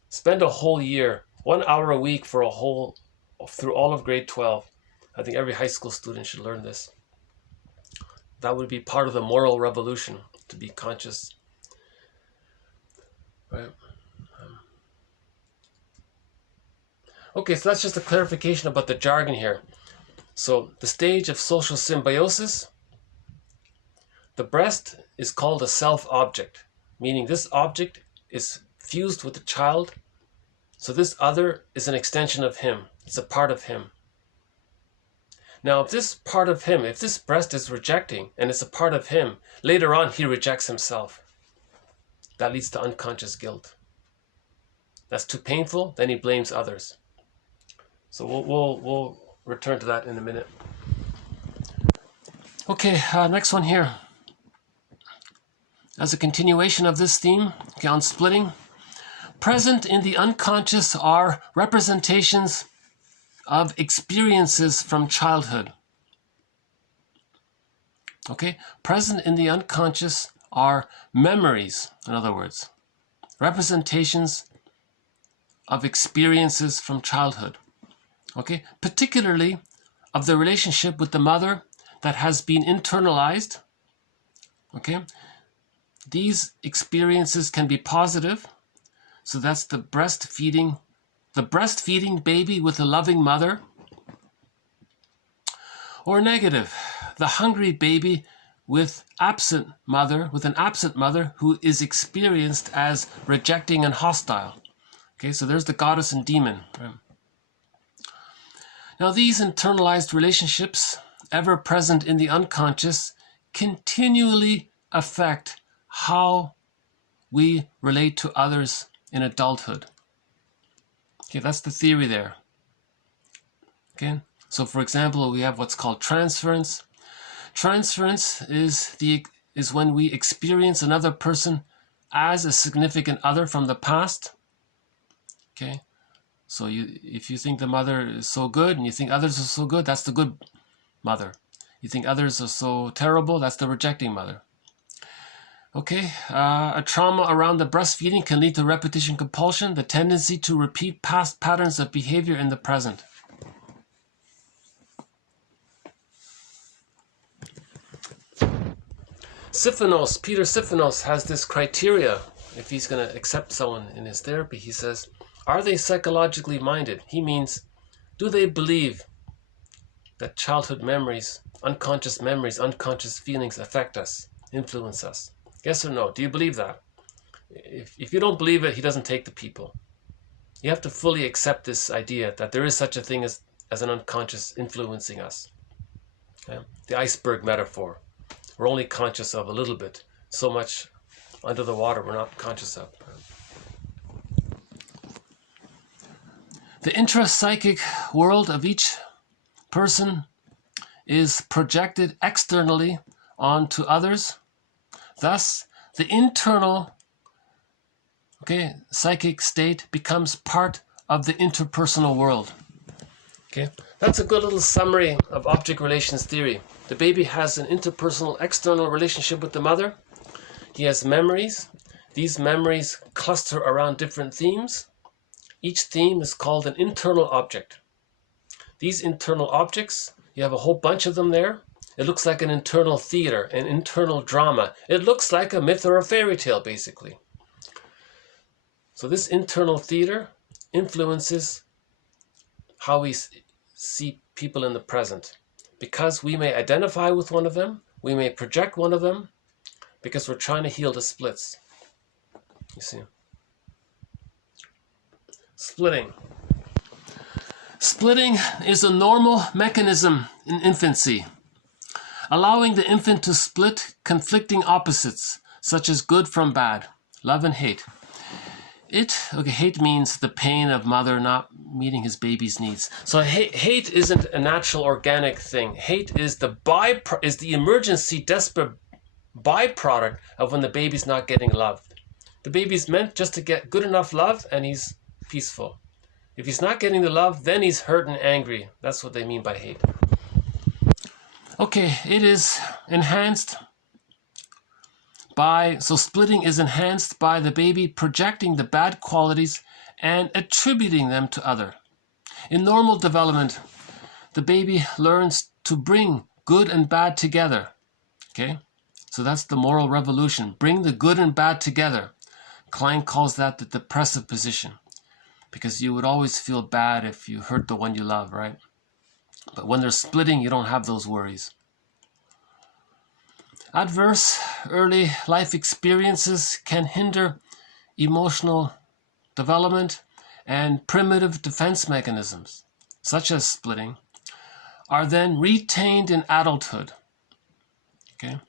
Spend a whole year, 1 hour a week for through all of grade 12. I think every high school student should learn this. That would be part of the moral revolution, to be conscious. Right? Okay, so that's just a clarification about the jargon here. So the stage of social symbiosis, the breast is called a self-object, meaning this object is fused with the child. So this other is an extension of him. It's a part of him. Now, if this part of him, if this breast is rejecting and it's a part of him, later on he rejects himself. That leads to unconscious guilt. That's too painful, then he blames others. So we'll return to that in a minute. Okay, next one here. As a continuation of this theme, okay, on splitting, present in the unconscious are representations of experiences from childhood. Okay, present in the unconscious are memories, in other words, representations of experiences from childhood. Okay, particularly of the relationship with the mother that has been internalized. Okay, these experiences can be positive. So that's the breastfeeding baby with a loving mother. Or negative, the hungry baby with an absent mother who is experienced as rejecting and hostile. Okay, so there's the goddess and demon. Right? Now these internalized relationships, ever present in the unconscious, continually affect how we relate to others in adulthood. Okay, that's the theory there. Okay, so for example, we have what's called transference. Transference is when we experience another person as a significant other from the past. Okay, so if you think the mother is so good and you think others are so good, that's the good mother. You think others are so terrible, that's the rejecting mother. Okay, a trauma around the breastfeeding can lead to repetition compulsion, the tendency to repeat past patterns of behavior in the present. Peter Siphonos has this criteria if he's going to accept someone in his therapy. He says, are they psychologically minded? He means, do they believe that childhood memories, unconscious feelings affect us, influence us? Yes or no? Do you believe that? If you don't believe it, he doesn't take the people. You have to fully accept this idea that there is such a thing as an unconscious influencing us. Okay? The iceberg metaphor. We're only conscious of a little bit. So much under the water we're not conscious of. The intrapsychic world of each person is projected externally onto others. Thus, the internal psychic state becomes part of the interpersonal world. Okay, that's a good little summary of object relations theory. The baby has an interpersonal external relationship with the mother. He has memories. These memories cluster around different themes. Each theme is called an internal object. These internal objects, you have a whole bunch of them there. It looks like an internal theater, an internal drama. It looks like a myth or a fairy tale, basically. So this internal theater influences how we see people in the present. Because we may identify with one of them, we may project one of them, because we're trying to heal the splits. You see? Splitting. Splitting is a normal mechanism in infancy, allowing the infant to split conflicting opposites, such as good from bad, love and hate. Hate means the pain of mother not meeting his baby's needs. So hate isn't a natural organic thing. Hate is the emergency, desperate byproduct of when the baby's not getting loved. The baby's meant just to get good enough love and he's peaceful. If he's not getting the love, then he's hurt and angry. That's what they mean by hate. Okay, it is enhanced by, so splitting is enhanced by the baby projecting the bad qualities and attributing them to other. In normal development, the baby learns to bring good and bad together. Okay, so that's the moral revolution. Bring the good and bad together. Klein calls that the depressive position, because you would always feel bad if you hurt the one you love, right? But when they're splitting, you don't have those worries. Adverse early life experiences can hinder emotional development, and primitive defense mechanisms, such as splitting, are then retained in adulthood. Okay?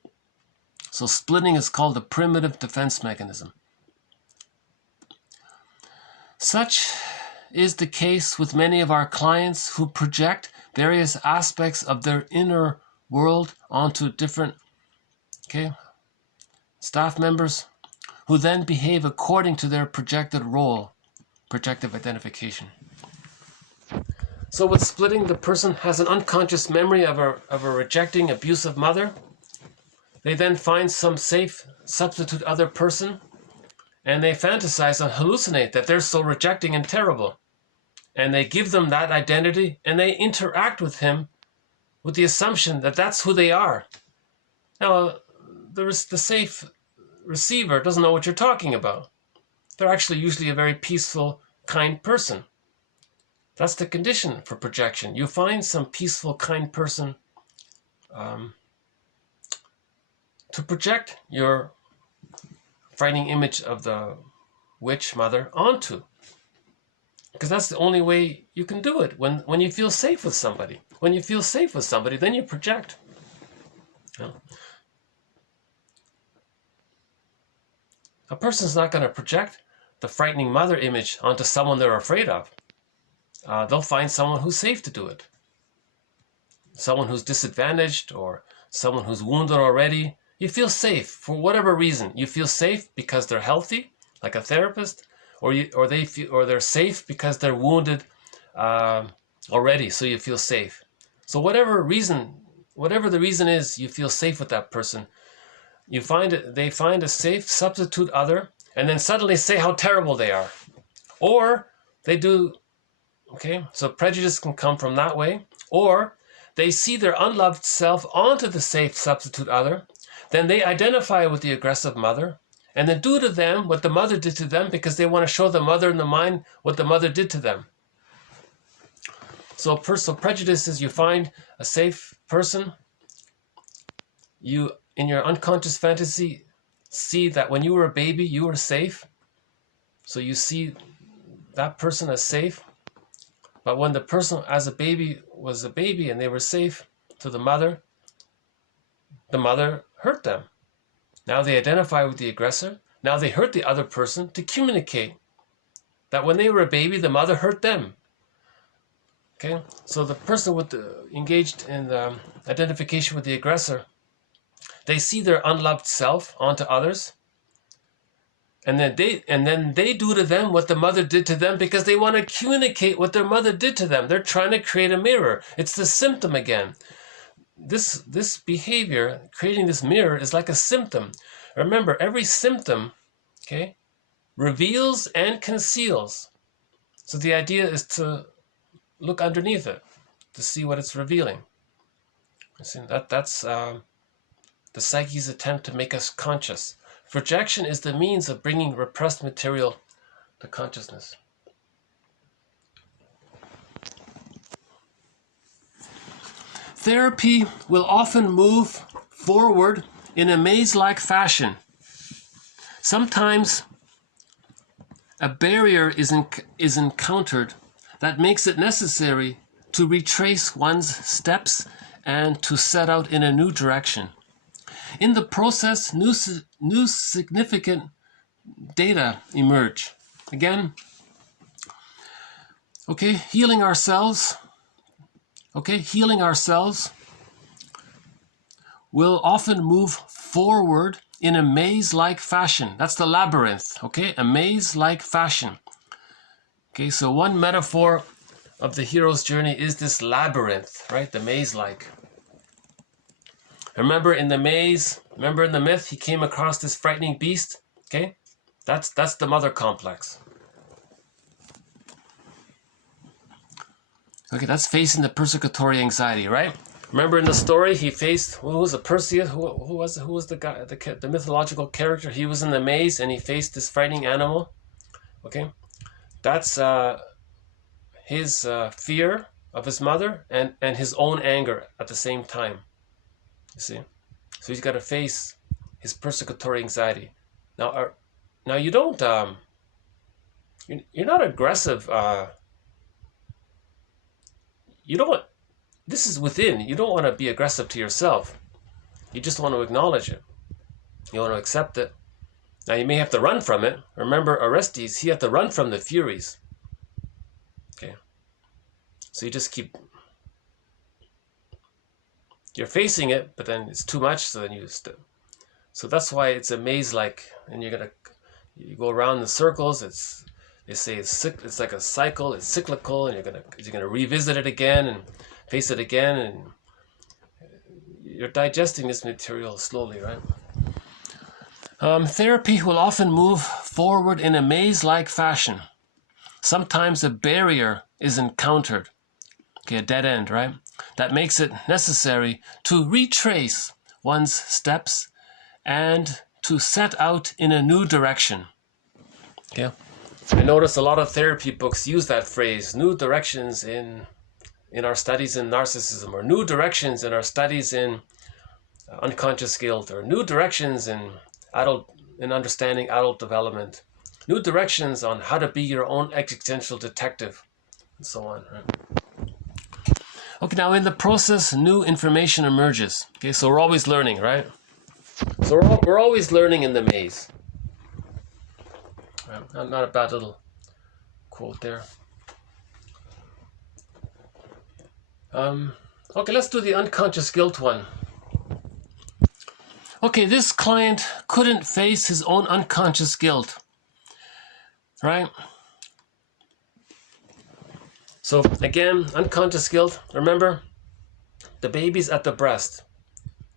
So splitting is called a primitive defense mechanism. Such is the case with many of our clients who project various aspects of their inner world onto different staff members, who then behave according to their projected role, projective identification. So with splitting, the person has an unconscious memory of a rejecting, abusive mother. They then find some safe substitute other person, and they fantasize and hallucinate that they're so rejecting and terrible. And they give them that identity, and they interact with him with the assumption that that's who they are. Now, the safe receiver doesn't know what you're talking about. They're actually usually a very peaceful, kind person. That's the condition for projection. You find some peaceful, kind person to project your frightening image of the witch mother onto. Because that's the only way you can do it, when you feel safe with somebody. When you feel safe with somebody, then you project. You know? A person's not going to project the frightening mother image onto someone they're afraid of. They'll find someone who's safe to do it. Someone who's disadvantaged or someone who's wounded already. You feel safe for whatever reason. You feel safe because they're healthy, like a therapist, or they're safe because they're wounded already, so you feel safe. So whatever the reason is, you feel safe with that person. They find a safe substitute other, and then suddenly say how terrible they are. Or they do, so prejudice can come from that way. Or they see their unloved self onto the safe substitute other, then they identify with the aggressive mother, and then do to them what the mother did to them, because they want to show the mother in the mind what the mother did to them. So prejudice is, you find a safe person, you, in your unconscious fantasy, see that when you were a baby, you were safe. So you see that person as safe. But when the person as a baby was a baby and they were safe to the mother hurt them. Now they identify with the aggressor. Now they hurt the other person to communicate that when they were a baby, the mother hurt them. So the person engaged in the identification with the aggressor, they see their unloved self onto others, and then they do to them what the mother did to them, because they want to communicate what their mother did to them. They're trying to create a mirror. It's the symptom again. This behavior, creating this mirror, is like a symptom. Remember, every symptom, okay, reveals and conceals. So the idea is to look underneath it, to see what it's revealing. You see, that's the psyche's attempt to make us conscious. Projection is the means of bringing repressed material to consciousness. Therapy will often move forward in a maze-like fashion. Sometimes a barrier is encountered that makes it necessary to retrace one's steps and to set out in a new direction. In the process, new significant data emerge. Again, okay, healing ourselves will often move forward in a maze-like fashion. That's the labyrinth, okay? A maze-like fashion. Okay, so one metaphor of the hero's journey is this labyrinth, right? The maze-like. Remember in the maze, remember in the myth, he came across this frightening beast, okay? That's the mother complex. Okay, that's facing the persecutory anxiety, right? Remember in the story, he faced, who was it, Perseus? Who was the guy, the mythological character? He was in the maze and he faced this frightening animal. Okay, that's his fear of his mother and his own anger at the same time. You see, so he's got to face his persecutory anxiety. Now you don't, you're not aggressive. You don't. This is within. You don't want to be aggressive to yourself. You just want to acknowledge it. You want to accept it. Now you may have to run from it. Remember Orestes, he had to run from the Furies. Okay. So you just keep... You're facing it, but then it's too much, so then you just... So that's why it's a maze-like, and you go around in circles. They say it's like a cycle. It's cyclical, and you're gonna revisit it again and face it again, and you're digesting this material slowly, right? Therapy will often move forward in a maze-like fashion. Sometimes a barrier is encountered, okay, a dead end, right? That makes it necessary to retrace one's steps and to set out in a new direction. Okay. I notice a lot of therapy books use that phrase, new directions in our studies in narcissism, or new directions in our studies in unconscious guilt, or new directions in understanding adult development, new directions on how to be your own existential detective, and so on. Right? Okay, now in the process, new information emerges. Okay, so we're always learning, right? So we're always learning in the maze. Right? Not a bad little quote there. Okay, let's do the unconscious guilt one. Okay, this client couldn't face his own unconscious guilt, right? So again, unconscious guilt, remember, the baby's at the breast.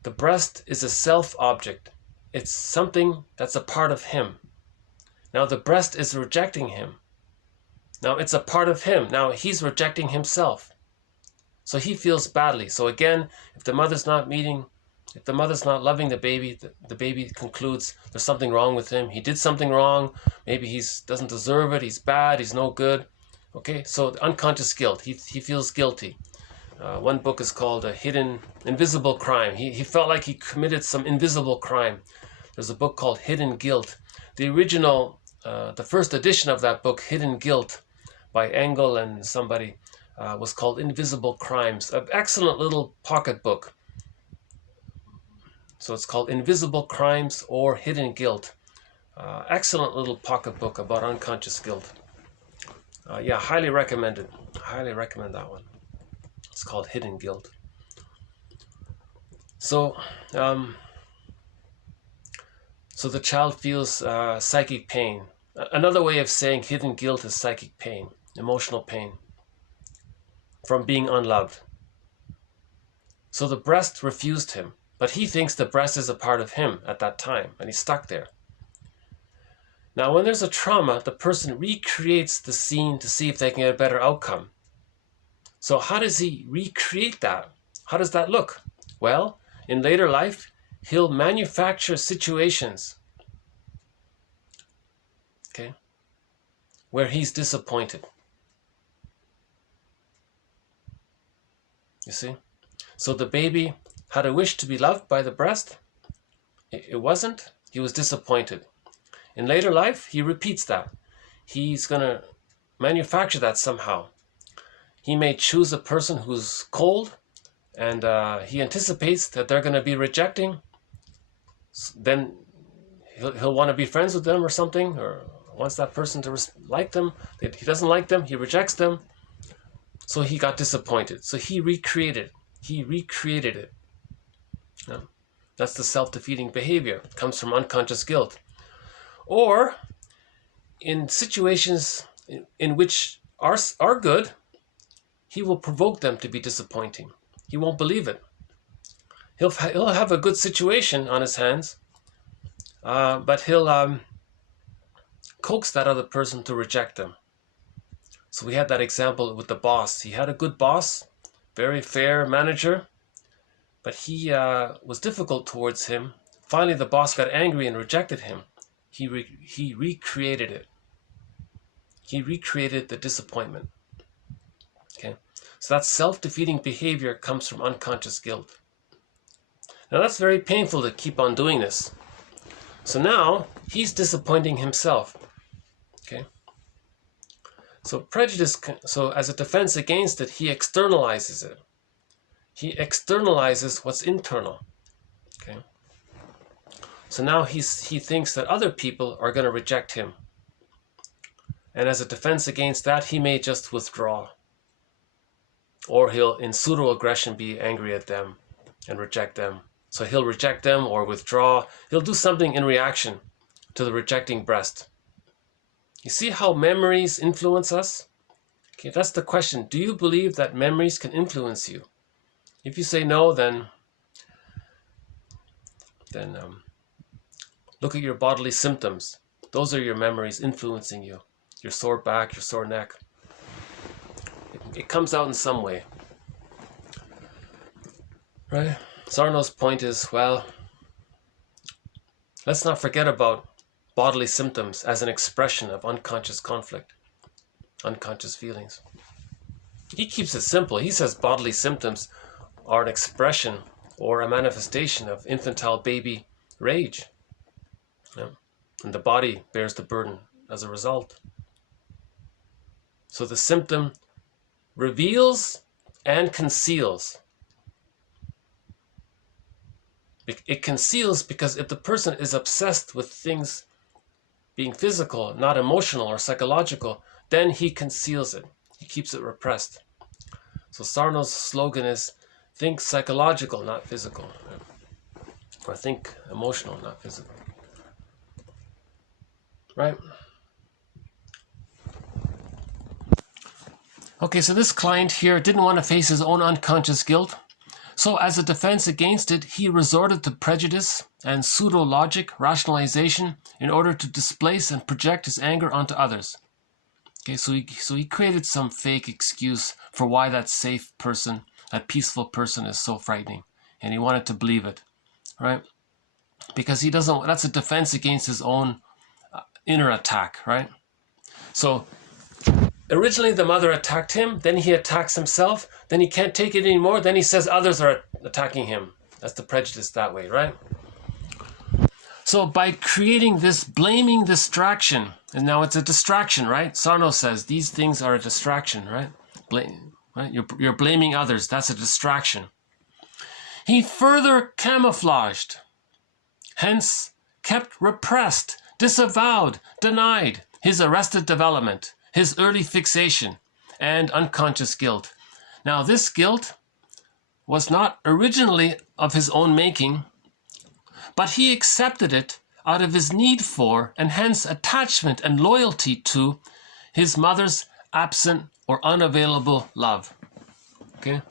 The breast is a self-object. It's something that's a part of him. Now the breast is rejecting him. Now it's a part of him. Now he's rejecting himself. So he feels badly. So again, if the mother's not loving the baby concludes there's something wrong with him. He did something wrong. Maybe he doesn't deserve it. He's bad. He's no good. Okay, so the unconscious guilt. He feels guilty. One book is called A Hidden Invisible Crime. He felt like he committed some invisible crime. There's a book called Hidden Guilt. The original, the first edition of that book, Hidden Guilt, by Engel and somebody, was called Invisible Crimes. An excellent little pocket book. So it's called Invisible Crimes or Hidden Guilt. Excellent little pocket book about unconscious guilt. Yeah, highly recommended. Highly recommend that one. It's called Hidden Guilt. So, so the child feels psychic pain. Another way of saying hidden guilt is psychic pain, emotional pain from being unloved. So the breast refused him, but he thinks the breast is a part of him at that time, and he's stuck there. Now, when there's a trauma, the person recreates the scene to see if they can get a better outcome. So how does he recreate that? How does that look? Well, in later life, he'll manufacture situations, okay, where he's disappointed. You see? So the baby had a wish to be loved by the breast. It wasn't. He was disappointed. In later life, he repeats that. He's going to manufacture that somehow. He may choose a person who's cold, and he anticipates that they're going to be rejecting. Then he'll want to be friends with them or something, or wants that person to like them. He doesn't like them. He rejects them. So he got disappointed. So he recreated it. Yeah. That's the self-defeating behavior. It comes from unconscious guilt. Or in situations in which are good, he will provoke them to be disappointing. He won't believe it. He'll have a good situation on his hands, but he'll coax that other person to reject them. So we had that example with the boss. He had a good boss, very fair manager, but he was difficult towards him. Finally, the boss got angry and rejected him. He recreated it. He recreated the disappointment. Okay, so that self-defeating behavior comes from unconscious guilt. Now that's very painful to keep on doing this. So now he's disappointing himself. Okay. So prejudice, so as a defense against it, he externalizes it. He externalizes what's internal. Okay. So now he thinks that other people are going to reject him. And as a defense against that, he may just withdraw. Or he'll, in pseudo-aggression, be angry at them and reject them. So he'll reject them or withdraw. He'll do something in reaction to the rejecting breast. You see how memories influence us? Okay, that's the question. Do you believe that memories can influence you? If you say no, then look at your bodily symptoms. Those are your memories influencing you. Your sore back, your sore neck. It comes out in some way. Right? Sarno's point is, well, let's not forget about bodily symptoms as an expression of unconscious conflict, unconscious feelings. He keeps it simple. He says bodily symptoms are an expression or a manifestation of infantile baby rage. Yeah. And the body bears the burden as a result. So the symptom reveals and conceals. It conceals because if the person is obsessed with things being physical, not emotional or psychological, then he conceals it. He keeps it repressed. So Sarno's slogan is, think psychological, not physical. Or think emotional, not physical. Right? Okay, so this client here didn't want to face his own unconscious guilt. So as a defense against it, he resorted to prejudice and pseudo-logic rationalization in order to displace and project his anger onto others. Okay, so he created some fake excuse for why that safe person, that peaceful person is so frightening. And he wanted to believe it, right? Because he doesn't, that's a defense against his own inner attack, right? So originally the mother attacked him, then he attacks himself, then he can't take it anymore, then he says others are attacking him. That's the prejudice that way, right? So by creating this blaming distraction, and now it's a distraction, right? Sarno says these things are a distraction, right? Right? You're blaming others, that's a distraction. He further camouflaged, hence kept repressed, disavowed, denied his arrested development, his early fixation, and unconscious guilt. Now this guilt was not originally of his own making, but he accepted it out of his need for, and hence attachment and loyalty to, his mother's absent or unavailable love. Okay?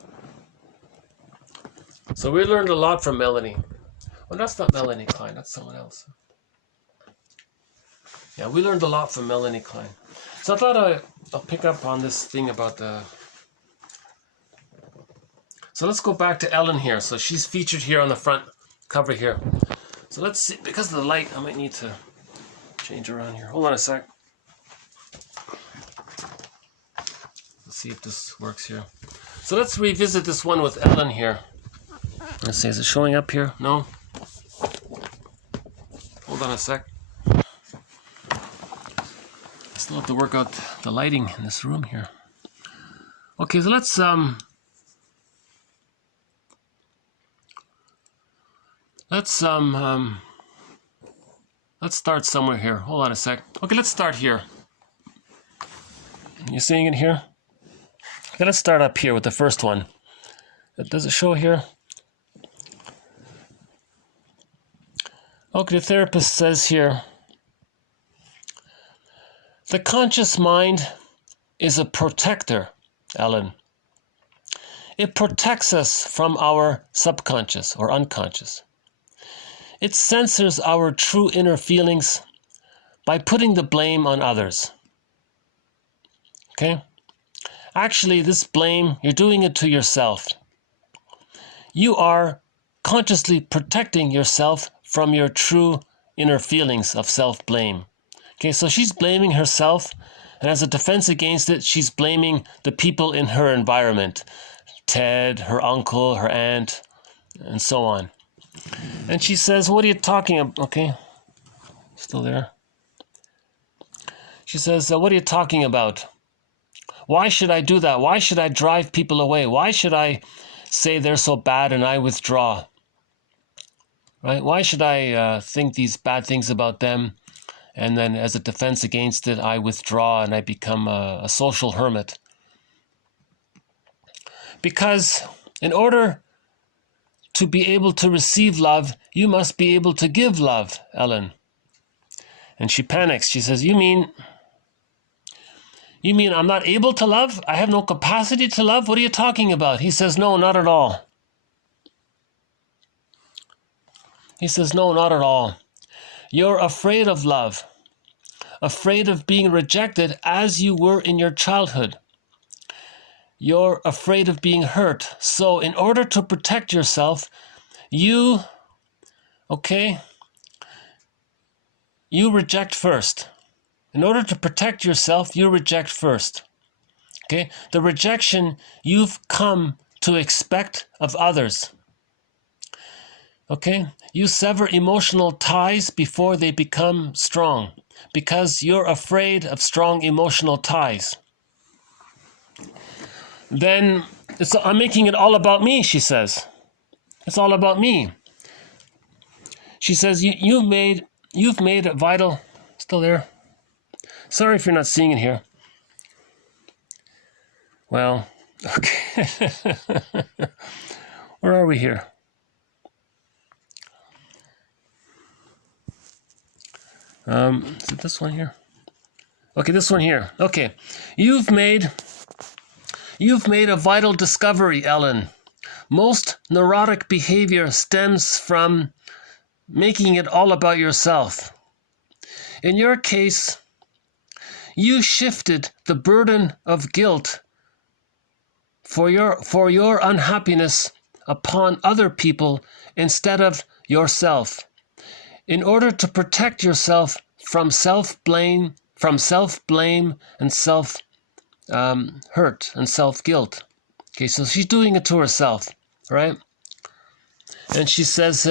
So we learned a lot from Melanie. Well, that's not Melanie Klein, that's someone else. Yeah, we learned a lot from Melanie Klein. So I thought I'll pick up on this thing about the... So let's go back to Ellen here. So she's featured here on the front cover here. So let's see, because of the light, I might need to change around here. Hold on a sec. Let's see if this works here. So let's revisit this one with Ellen here. Let's see, is it showing up here? No? Hold on a sec. I still have to work out the lighting in this room here. Okay, so let's start somewhere here. Hold on a sec. Okay, let's start here. You seeing it here? Okay, let's start up here with the first one. Does it show here? Okay, the therapist says here, the conscious mind is a protector, Ellen. It protects us from our subconscious or unconscious. It censors our true inner feelings by putting the blame on others. Okay? Actually, this blame, you're doing it to yourself. You are consciously protecting yourself from your true inner feelings of self-blame. Okay, so she's blaming herself, and as a defense against it, she's blaming the people in her environment. Ted, her uncle, her aunt, and so on. And she says, what are you talking about? Okay, still there. She says, what are you talking about? Why should I do that? Why should I drive people away? Why should I say they're so bad and I withdraw? Right? Why should I think these bad things about them, and then as a defense against it, I withdraw and I become a social hermit? Because in order to be able to receive love, you must be able to give love, Ellen. And she panics. She says, You mean I'm not able to love? I have no capacity to love? What are you talking about? He says, no, not at all. He says, no, not at all. You're afraid of love, afraid of being rejected as you were in your childhood. You're afraid of being hurt. So in order to protect yourself, you reject first. In order to protect yourself, you reject first. Okay? The rejection you've come to expect of others. Okay? You sever emotional ties before they become strong, because you're afraid of strong emotional ties. Then I'm making it all about me, she says. It's all about me. She says, you've made a vital... Still there? Sorry if you're not seeing it here. Well, okay. Where are we here? Is it this one here? Okay, this one here. Okay. You've made a vital discovery, Ellen. Most neurotic behavior stems from making it all about yourself. In your case, you shifted the burden of guilt for your unhappiness upon other people instead of yourself, in order to protect yourself from self-blame and self hurt and self-guilt. Okay, so she's doing it to herself, right? And she says,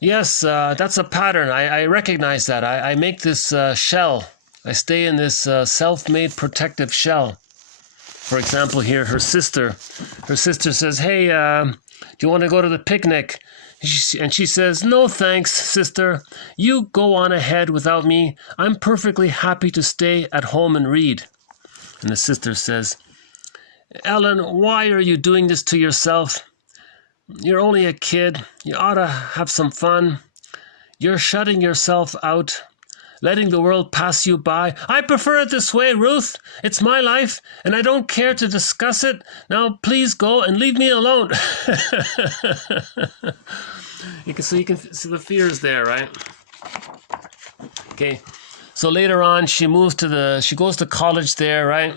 yes, that's a pattern. I recognize that. I make this shell. I stay in this self-made protective shell. For example, here, her sister says, hey, do you want to go to the picnic? And she says, no thanks, sister. You go on ahead without me. I'm perfectly happy to stay at home and read. And the sister says, Ellen, why are you doing this to yourself? You're only a kid. You ought to have some fun. You're shutting yourself out. letting the world pass you by. I prefer it this way, Ruth. It's my life, and I don't care to discuss it. Now, please go and leave me alone. You can see the fears there, right? Okay. So later on, she goes to college there, right?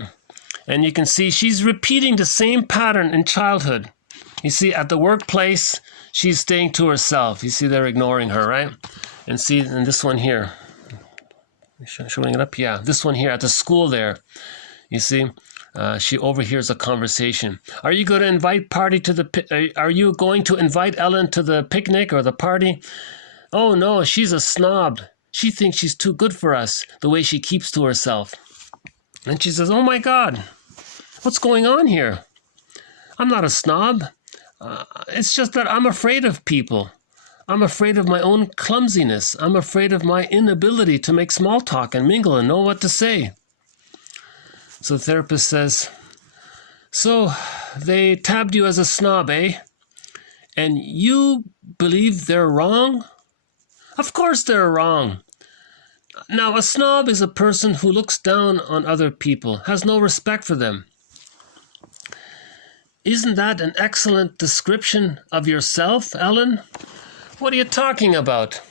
And you can see she's repeating the same pattern in childhood. You see, at the workplace, she's staying to herself. You see, they're ignoring her, right? And see, in this one here, showing it up, yeah, this one here at the school there, you see, she overhears a conversation. Are you going to invite Ellen to the picnic or the party? Oh no, she's a snob. She thinks she's too good for us, the way she keeps to herself. And she says, oh my God, what's going on here? I'm not a snob. It's just that I'm afraid of people. I'm afraid of my own clumsiness. I'm afraid of my inability to make small talk and mingle and know what to say. So the therapist says, so they tabbed you as a snob, eh? And you believe they're wrong? Of course they're wrong. Now, a snob is a person who looks down on other people, has no respect for them. Isn't that an excellent description of yourself, Ellen? What are you talking about?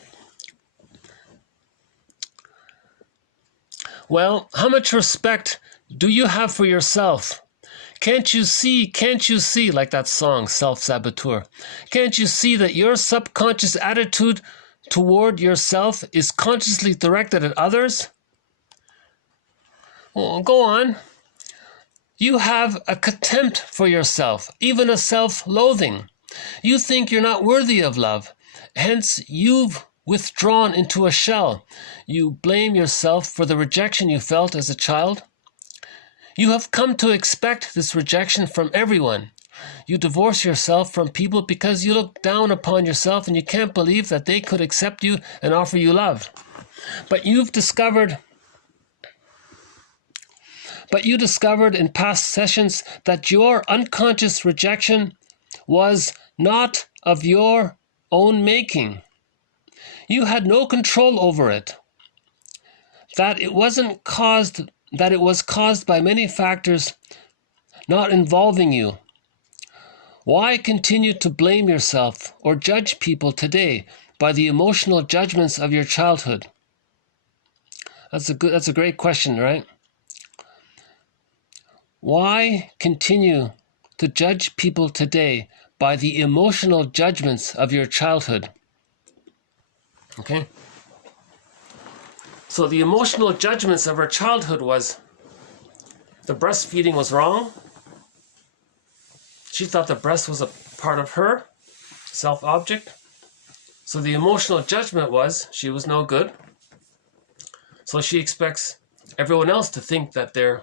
Well, how much respect do you have for yourself? Can't you see, like that song, Self-Saboteur, can't you see that your subconscious attitude toward yourself is consciously directed at others? Well, go on. You have a contempt for yourself, even a self-loathing. You think you're not worthy of love. Hence, you've withdrawn into a shell. You blame yourself for the rejection you felt as a child. You have come to expect this rejection from everyone. You divorce yourself from people because you look down upon yourself and you can't believe that they could accept you and offer you love. But you discovered in past sessions that your unconscious rejection was not of your own making. You had no control over it. That it was caused by many factors not involving you. Why continue to blame yourself or judge people today by the emotional judgments of your childhood? That's a great question, right? Why continue to judge people today by the emotional judgments of your childhood? Okay? So the emotional judgments of her childhood was the breastfeeding was wrong. She thought the breast was a part of her, self-object. So the emotional judgment was she was no good. So she expects everyone else to think that they're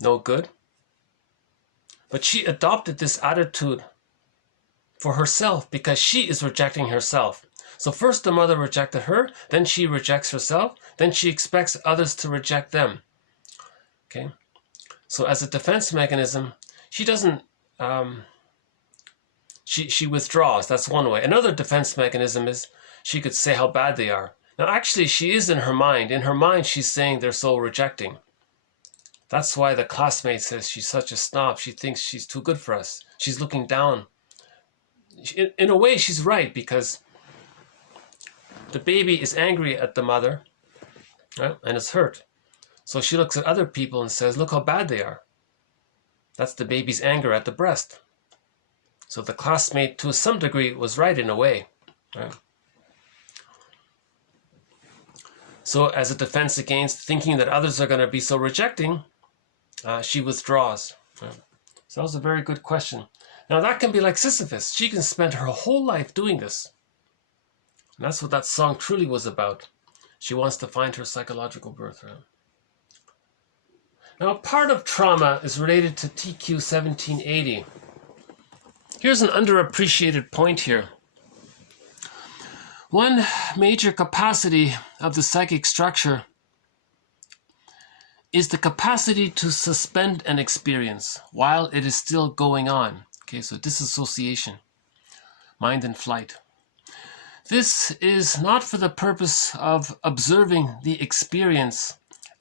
no good. But she adopted this attitude for herself because she is rejecting herself. So first the mother rejected her, then she rejects herself, then she expects others to reject them. Okay? So as a defense mechanism, she doesn't she withdraws. That's one way. Another defense mechanism is she could say how bad they are. Now actually she is in her mind. In her mind she's saying they're so rejecting. That's why the classmate says she's such a snob. She thinks she's too good for us. She's looking down. In a way she's right, because the baby is angry at the mother, right, and is hurt. So she looks at other people and says, look how bad they are. That's the baby's anger at the breast. So the classmate, to some degree, was right in a way. Right? So as a defense against thinking that others are going to be so rejecting, she withdraws. Right? So that was a very good question. Now that can be like Sisyphus. She can spend her whole life doing this. And that's what that song truly was about. She wants to find her psychological birthright. Now, part of trauma is related to TQ 1780. Here's an underappreciated point here. One major capacity of the psychic structure is the capacity to suspend an experience while it is still going on. Okay, so disassociation, mind in flight. This is not for the purpose of observing the experience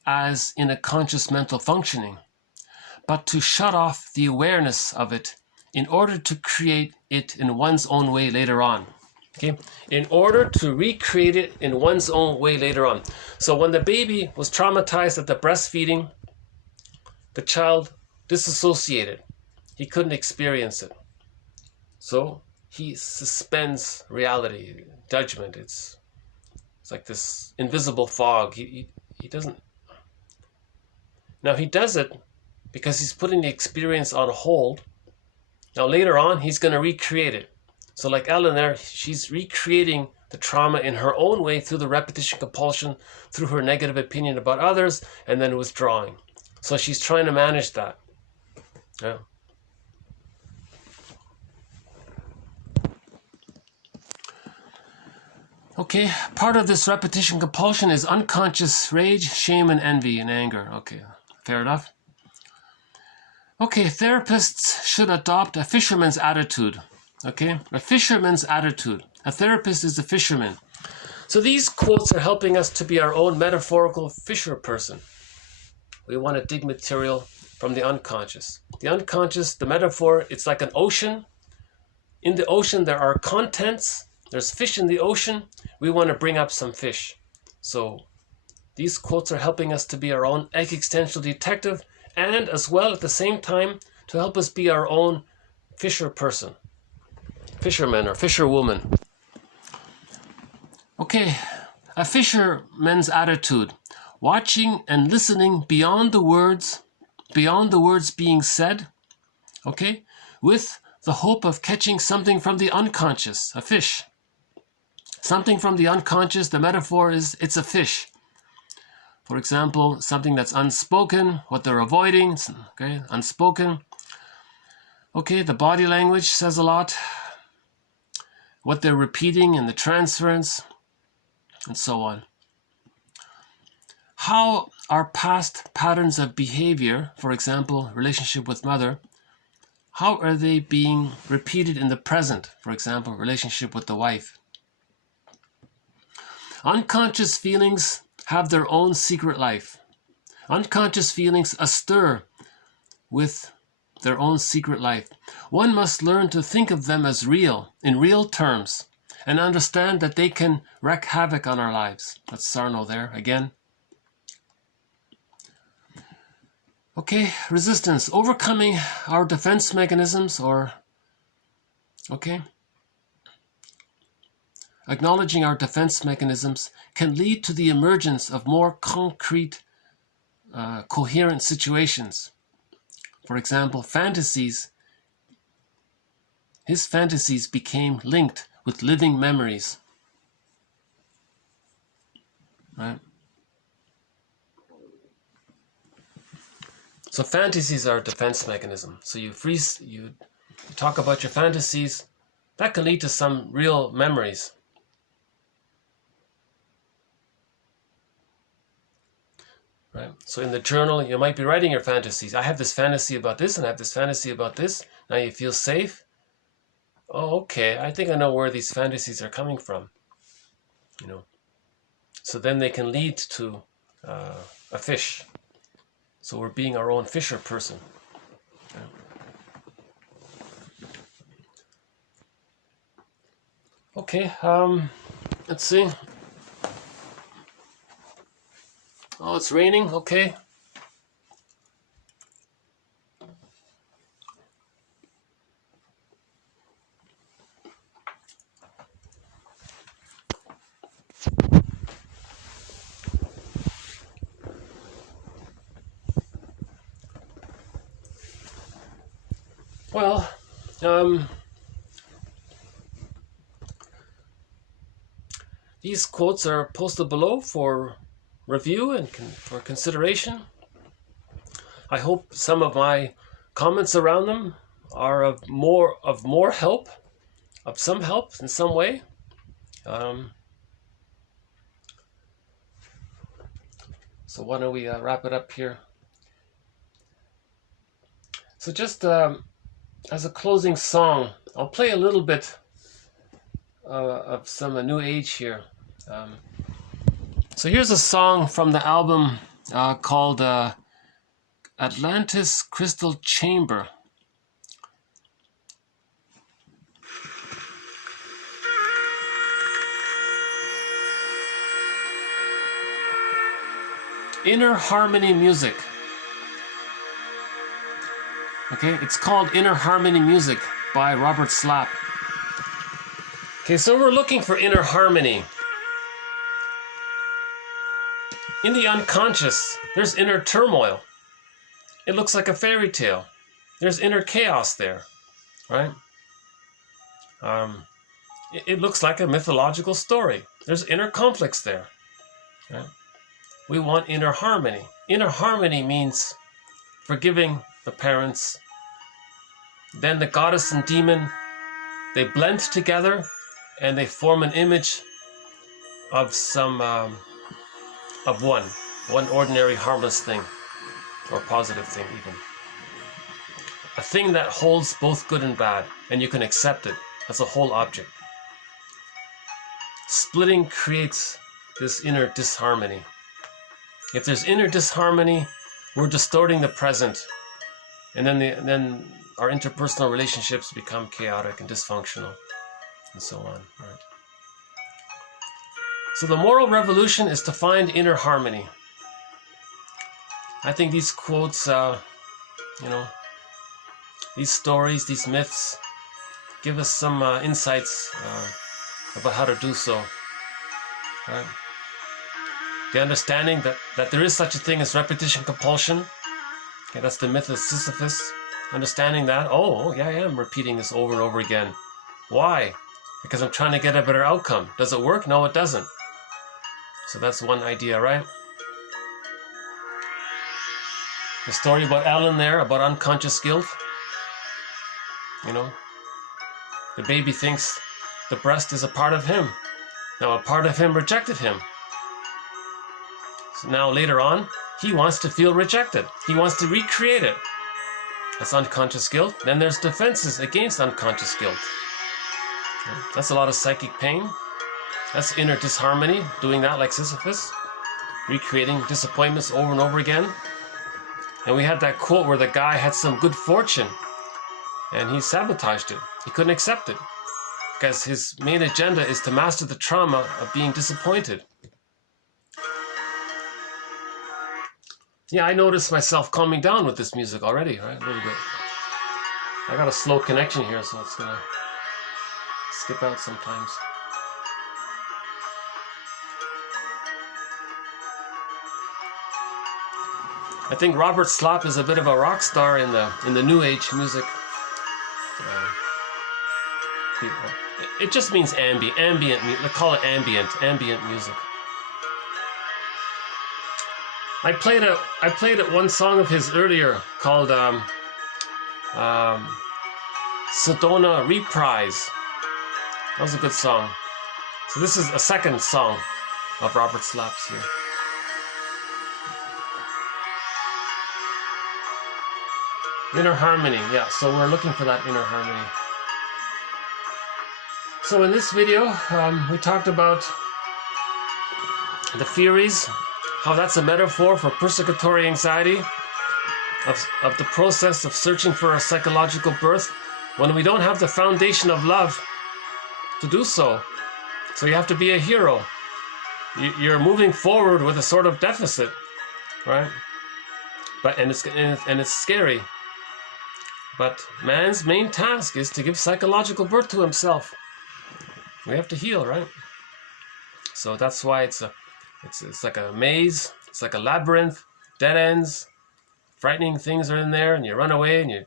as in a conscious mental functioning, but to shut off the awareness of it in order to create it in one's own way later on. Okay, in order to recreate it in one's own way later on. So when the baby was traumatized at the breastfeeding, the child disassociated. He couldn't experience it. So he suspends reality, judgment. It's like this invisible fog. He doesn't. Now he does it because he's putting the experience on hold. Now later on, he's going to recreate it. So like Ellen there, she's recreating the trauma in her own way through the repetition compulsion, through her negative opinion about others, and then withdrawing. So she's trying to manage that. Yeah. Okay, part of this repetition compulsion is unconscious rage, shame, and envy and anger. Okay, fair enough. Okay, therapists should adopt a fisherman's attitude. Okay, a fisherman's attitude. A therapist is a fisherman. So these quotes are helping us to be our own metaphorical fisher person. We want to dig material from the unconscious. The unconscious, the metaphor, it's like an ocean. In the ocean, there are contents. There's fish in the ocean. We want to bring up some fish. So these quotes are helping us to be our own existential detective, and as well at the same time to help us be our own fisher person. Fisherman or fisherwoman. Okay, a fisherman's attitude. Watching and listening beyond the words being said, okay, with the hope of catching something from the unconscious, a fish. Something from the unconscious, the metaphor is it's a fish. For example, something that's unspoken, what they're avoiding, okay, unspoken. Okay, the body language says a lot. What they're repeating in the transference, and so on. How are past patterns of behavior, for example, relationship with mother, how are they being repeated in the present, for example, relationship with the wife? Unconscious feelings have their own secret life. Unconscious feelings astir with their own secret life. One must learn to think of them as real, in real terms, and understand that they can wreak havoc on our lives. That's Sarno there again. Okay, resistance, overcoming our defense mechanisms, or, okay, acknowledging our defense mechanisms can lead to the emergence of more concrete, coherent situations. For example, fantasies. His fantasies became linked with living memories. Right? So fantasies are a defense mechanism. So you talk about your fantasies, that can lead to some real memories. Right? So in the journal, you might be writing your fantasies. I have this fantasy about this, and I have this fantasy about this. Now you feel safe. Oh, okay. I think I know where these fantasies are coming from. You know. So then they can lead to a fish. So we're being our own fisher person. Yeah. Okay. Let's see. Oh, it's raining. Okay. Well, these quotes are posted below for review and for consideration. I hope some of my comments around them are of more help, of some help in some way. So why don't we wrap it up here? So just as a closing song, I'll play a little bit of some new age here. So here's a song from the album called Atlantis Crystal Chamber. Inner Harmony Music. Okay, it's called Inner Harmony Music by Robert Slapp. Okay, so we're looking for inner harmony. In the unconscious, there's inner turmoil. It looks like a fairy tale. There's inner chaos there, right? It looks like a mythological story. There's inner conflicts there, right? We want inner harmony. Inner harmony means forgiving the parents. Then the goddess and demon, they blend together and they form an image of some, of one ordinary harmless thing, or positive thing even. A thing that holds both good and bad, and you can accept it as a whole object. Splitting creates this inner disharmony. If there's inner disharmony, we're distorting the present, and then our interpersonal relationships become chaotic and dysfunctional, and so on. Right? So the moral revolution is to find inner harmony. I think these quotes, these stories, these myths, give us some insights about how to do so. Right? The understanding that there is such a thing as repetition compulsion. Okay, that's the myth of Sisyphus. Understanding that, oh, yeah, I am repeating this over and over again. Why? Because I'm trying to get a better outcome. Does it work? No, it doesn't. So that's one idea, right? The story about Ellen there, about unconscious guilt. You know, the baby thinks the breast is a part of him. Now, a part of him rejected him. So now, later on, he wants to feel rejected. He wants to recreate it. That's unconscious guilt. Then there's defenses against unconscious guilt. That's a lot of psychic pain. That's inner disharmony, doing that like Sisyphus, recreating disappointments over and over again. And we had that quote where the guy had some good fortune and he sabotaged it. He couldn't accept it because his main agenda is to master the trauma of being disappointed. Yeah, I noticed myself calming down with this music already, right? A little bit. I got a slow connection here, so it's gonna skip out sometimes. I think Robert Slapp is a bit of a rock star in the New Age music. It just means ambient. Let's call it ambient music. I played one song of his earlier called Sedona Reprise. That was a good song. So this is a second song of Robert Slapp's here. Inner harmony, yeah, so we're looking for that inner harmony. So in this video, we talked about the Furies, how that's a metaphor for persecutory anxiety, of the process of searching for a psychological birth when we don't have the foundation of love to do so. So you have to be a hero. You're moving forward with a sort of deficit, right? And it's scary. But man's main task is to give psychological birth to himself. We have to heal, right? So that's why it's like a maze. It's like a labyrinth, dead ends, frightening things are in there, and you run away and you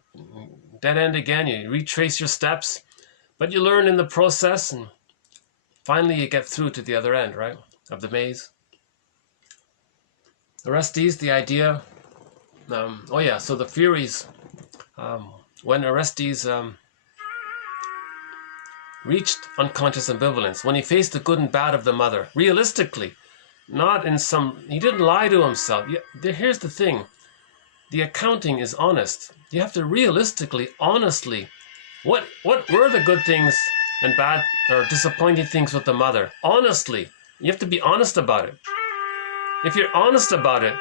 dead end again. You retrace your steps, but you learn in the process, and finally you get through to the other end, right, of the maze. Orestes, the idea. So the Furies. When Orestes reached unconscious ambivalence, when he faced the good and bad of the mother, realistically, not in he didn't lie to himself. Here's the thing, the accounting is honest. You have to realistically, honestly, what were the good things and bad or disappointing things with the mother. Honestly. You have to be honest about it. If you're honest about it,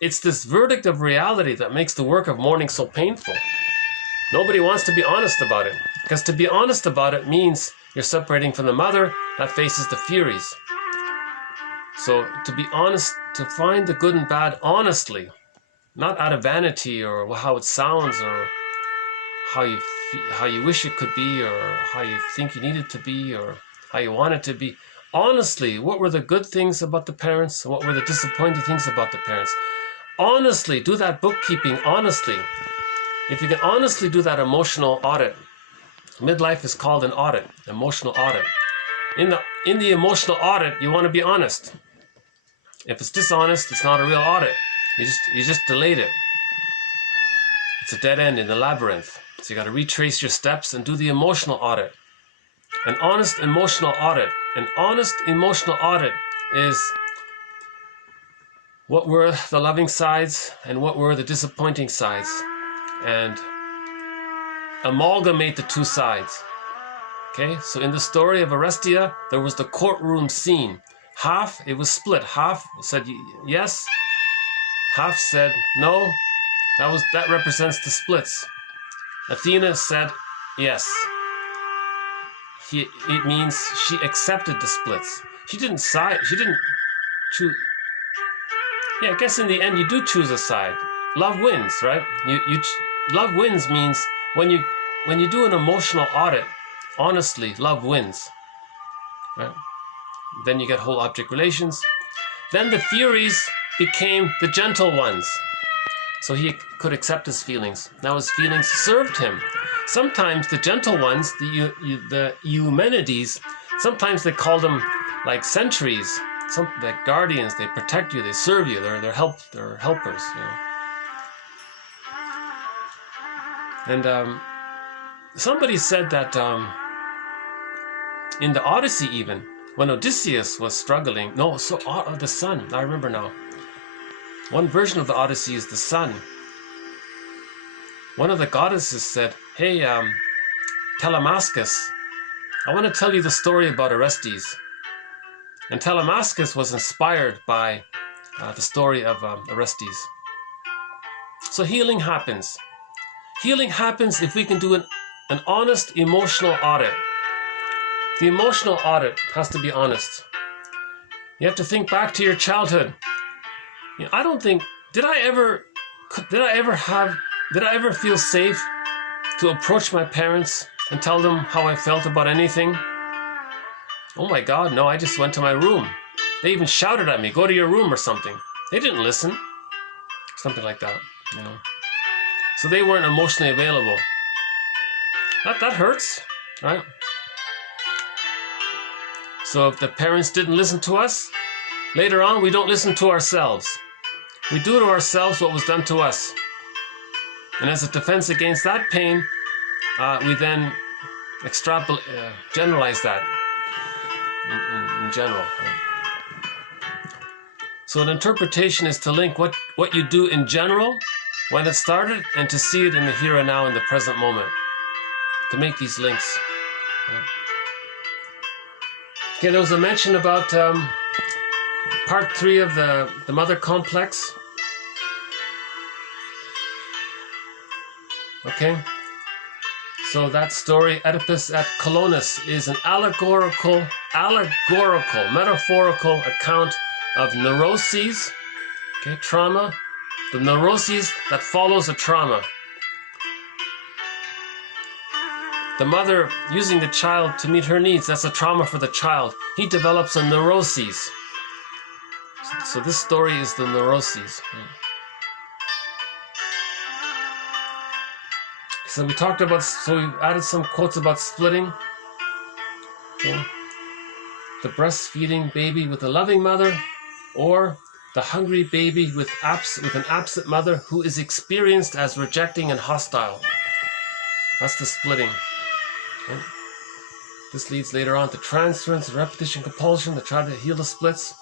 it's this verdict of reality that makes the work of mourning so painful. Nobody wants to be honest about it, because to be honest about it means you're separating from the mother that faces the Furies. So to be honest, to find the good and bad honestly, not out of vanity or how it sounds or how you wish it could be or how you think you need it to be or how you want it to be. Honestly, what were the good things about the parents? What were the disappointing things about the parents? Honestly, do that bookkeeping honestly. If you can honestly do that emotional audit, midlife is called an audit, emotional audit. In the emotional audit, you want to be honest. If it's dishonest, it's not a real audit. You just delayed it. It's a dead end in the labyrinth. So you got to retrace your steps and do the emotional audit. An honest emotional audit. An honest emotional audit is what were the loving sides and what were the disappointing sides, and amalgamate the two sides. Okay, so in the story of Orestes, there was the courtroom scene. Half, it was split. Half said yes, half said no. That represents the splits. Athena said yes. It means she accepted the splits. She didn't side. She didn't choose. Yeah, I guess in the end you do choose a side. Love wins, right? Love wins means when you do an emotional audit, honestly, love wins. Right? Then you get whole object relations. Then the Furies became the gentle ones. So he could accept his feelings. Now his feelings served him. Sometimes the gentle ones, the Eumenides, sometimes they call them like sentries, like guardians. They protect you, they serve you. They're helpers. You know. And somebody said that in the Odyssey, even when Odysseus was struggling, the sun. I remember now. One version of the Odyssey is the sun. One of the goddesses said, "Hey, Telemascus, I want to tell you the story about Orestes." And Telemascus was inspired by the story of Orestes. So healing happens. Healing happens if we can do an honest emotional audit. The emotional audit has to be honest. You have to think back to your childhood. You know, I don't think, did I ever feel safe to approach my parents and tell them how I felt about anything? Oh my God, no, I just went to my room. They even shouted at me, "Go to your room," or something. They didn't listen. Something like that, you know. So they weren't emotionally available. That hurts, right? So if the parents didn't listen to us, later on we don't listen to ourselves. We do to ourselves what was done to us. And as a defense against that pain, we then generalize that in general. Right? So an interpretation is to link what you do in general, when it started, and to see it in the here and now, in the present moment. To make these links. Right? Okay, there was a mention about part 3 of the mother complex. Okay, so that story, Oedipus at Colonus, is an allegorical, metaphorical account of neuroses, okay, trauma, the neuroses that follows a trauma. The mother using the child to meet her needs, that's a trauma for the child. He develops a neuroses. So this story is the neuroses. So we added some quotes about splitting. Okay. The breastfeeding baby with a loving mother, or the hungry baby with an absent mother who is experienced as rejecting and hostile. That's the splitting. Okay. This leads later on to transference, repetition, compulsion, to try to heal the splits,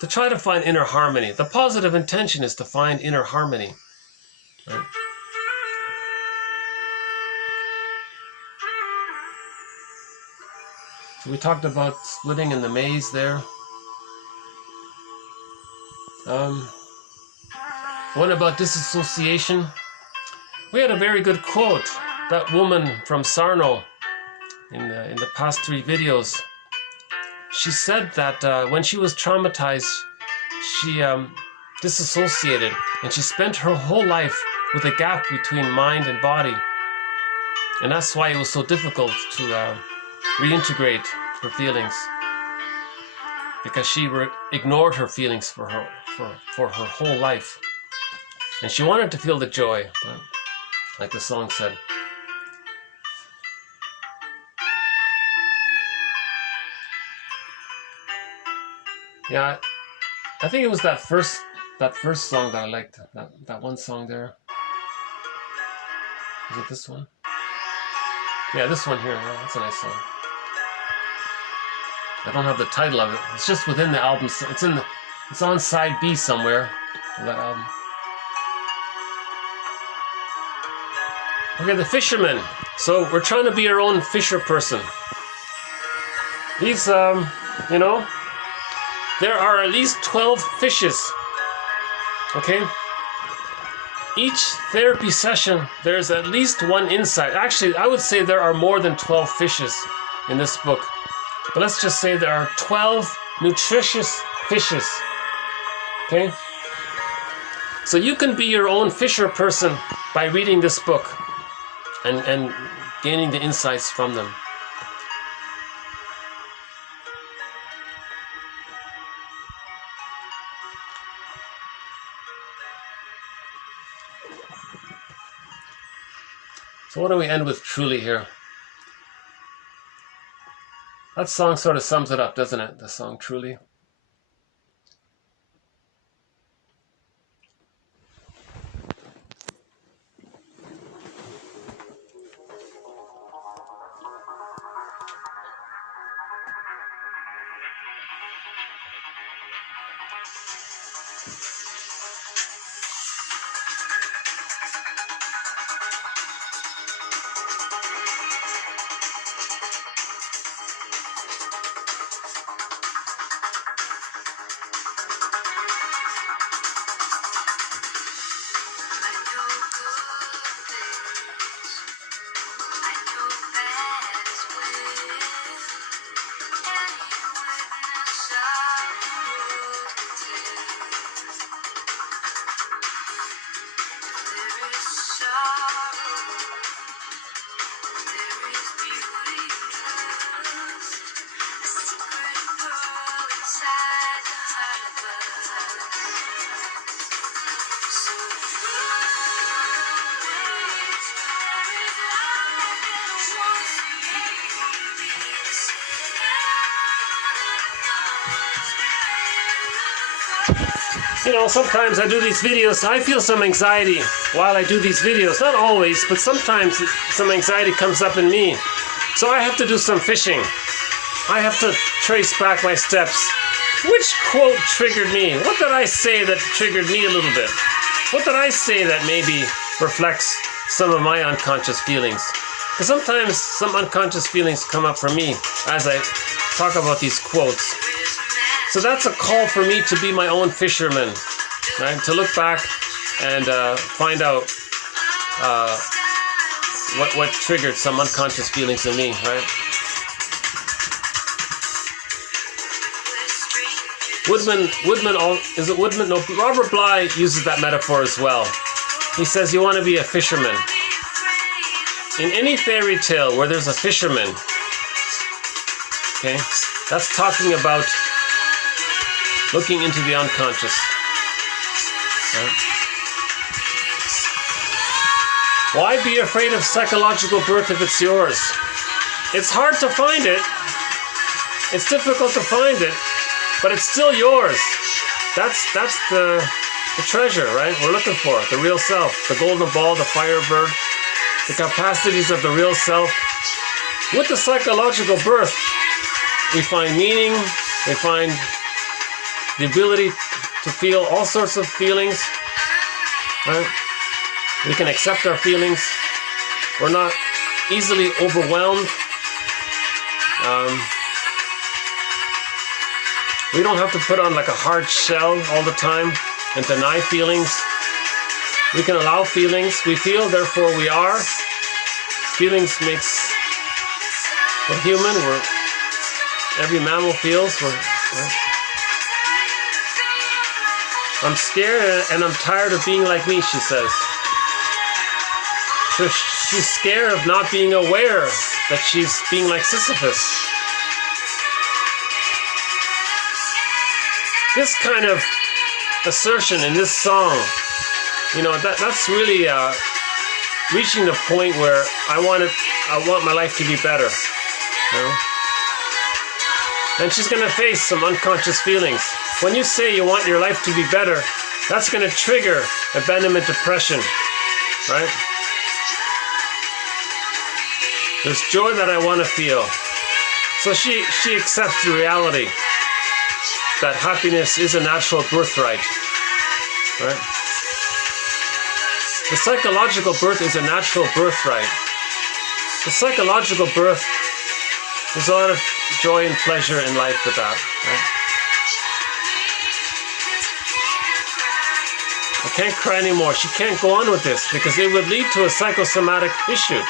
to try to find inner harmony. The positive intention is to find inner harmony. Right? So we talked about splitting in the maze there. One about disassociation. We had a very good quote. That woman from Sarno in the past 3 videos. She said that when she was traumatized, she disassociated, and she spent her whole life with a gap between mind and body. And that's why it was so difficult to reintegrate her feelings, because she ignored her feelings for her whole life, and she wanted to feel the joy, like the song said. Yeah, I think it was that first song that I liked. That one song there. Is it this one? Yeah, this one here. Yeah, that's a nice song. I don't have the title of it. It's just within the album. It's on side B somewhere of that album. Okay, the fisherman. So we're trying to be our own fisher person. These, you know, there are at least 12 fishes. Okay? Each therapy session, there's at least one insight. Actually, I would say there are more than 12 fishes in this book. But let's just say there are 12 nutritious fishes. Okay? So you can be your own fisher person by reading this book and gaining the insights from them. So what do we end with truly here? That song sort of sums it up, doesn't it? The song Truly. You know, sometimes I do these videos, I feel some anxiety while I do these videos. Not always, but sometimes some anxiety comes up in me. So I have to do some fishing. I have to trace back my steps. Which quote triggered me? What did I say that triggered me a little bit? What did I say that maybe reflects some of my unconscious feelings? Because sometimes some unconscious feelings come up for me as I talk about these quotes. So that's a call for me to be my own fisherman, right? To look back and find out what triggered some unconscious feelings in me, right? Woodman? No, Robert Bly uses that metaphor as well. He says you want to be a fisherman. In any fairy tale where there's a fisherman, okay, that's talking about looking into the unconscious. Right? Why be afraid of psychological birth if it's yours? It's hard to find it. It's difficult to find it, but it's still yours. That's the treasure, right? We're looking for the real self, the golden ball, the firebird, the capacities of the real self. With the psychological birth, we find meaning, we find the ability to feel all sorts of feelings, right? We can accept our feelings. We're not easily overwhelmed. We don't have to put on like a hard shell all the time and deny feelings. We can allow feelings. We feel, therefore we are. Feelings makes, we're human. Every mammal feels. I'm scared and I'm tired of being like me, she says. So she's scared of not being aware that she's being like Sisyphus. This kind of assertion in this song, you know, that's really reaching the point where I want my life to be better. You know? And she's going to face some unconscious feelings. When you say you want your life to be better, that's going to trigger abandonment depression, right? There's joy that I want to feel. So she accepts the reality that happiness is a natural birthright, right? The psychological birth is a natural birthright. The psychological birth, there's a lot of joy and pleasure in life with that, right? I can't cry anymore. She can't go on with this because it would lead to a psychosomatic issue.